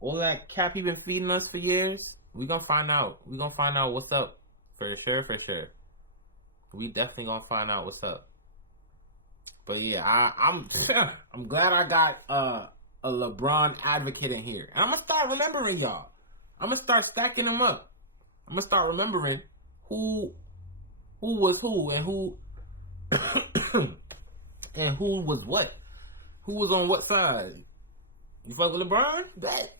All that cap he been feeding us for years, we gonna find out. We gonna find out what's up for sure. We definitely gonna find out what's up. But yeah, I'm glad I got a LeBron advocate in here. And I'm gonna start remembering y'all. I'm gonna start stacking them up. I'm gonna start remembering who was who and who and who was what. Who was on what side. You fuck with LeBron? Bet.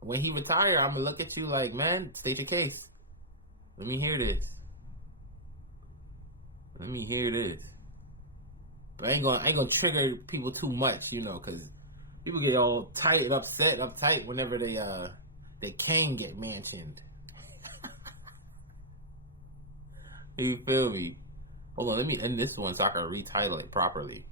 When he retire, I'm gonna look at you like, man, state your case. Let me hear this. But I ain't gonna trigger people too much, you know, because people get all tight and uptight whenever they can get mentioned. You feel me? Hold on, let me end this one so I can retitle it properly.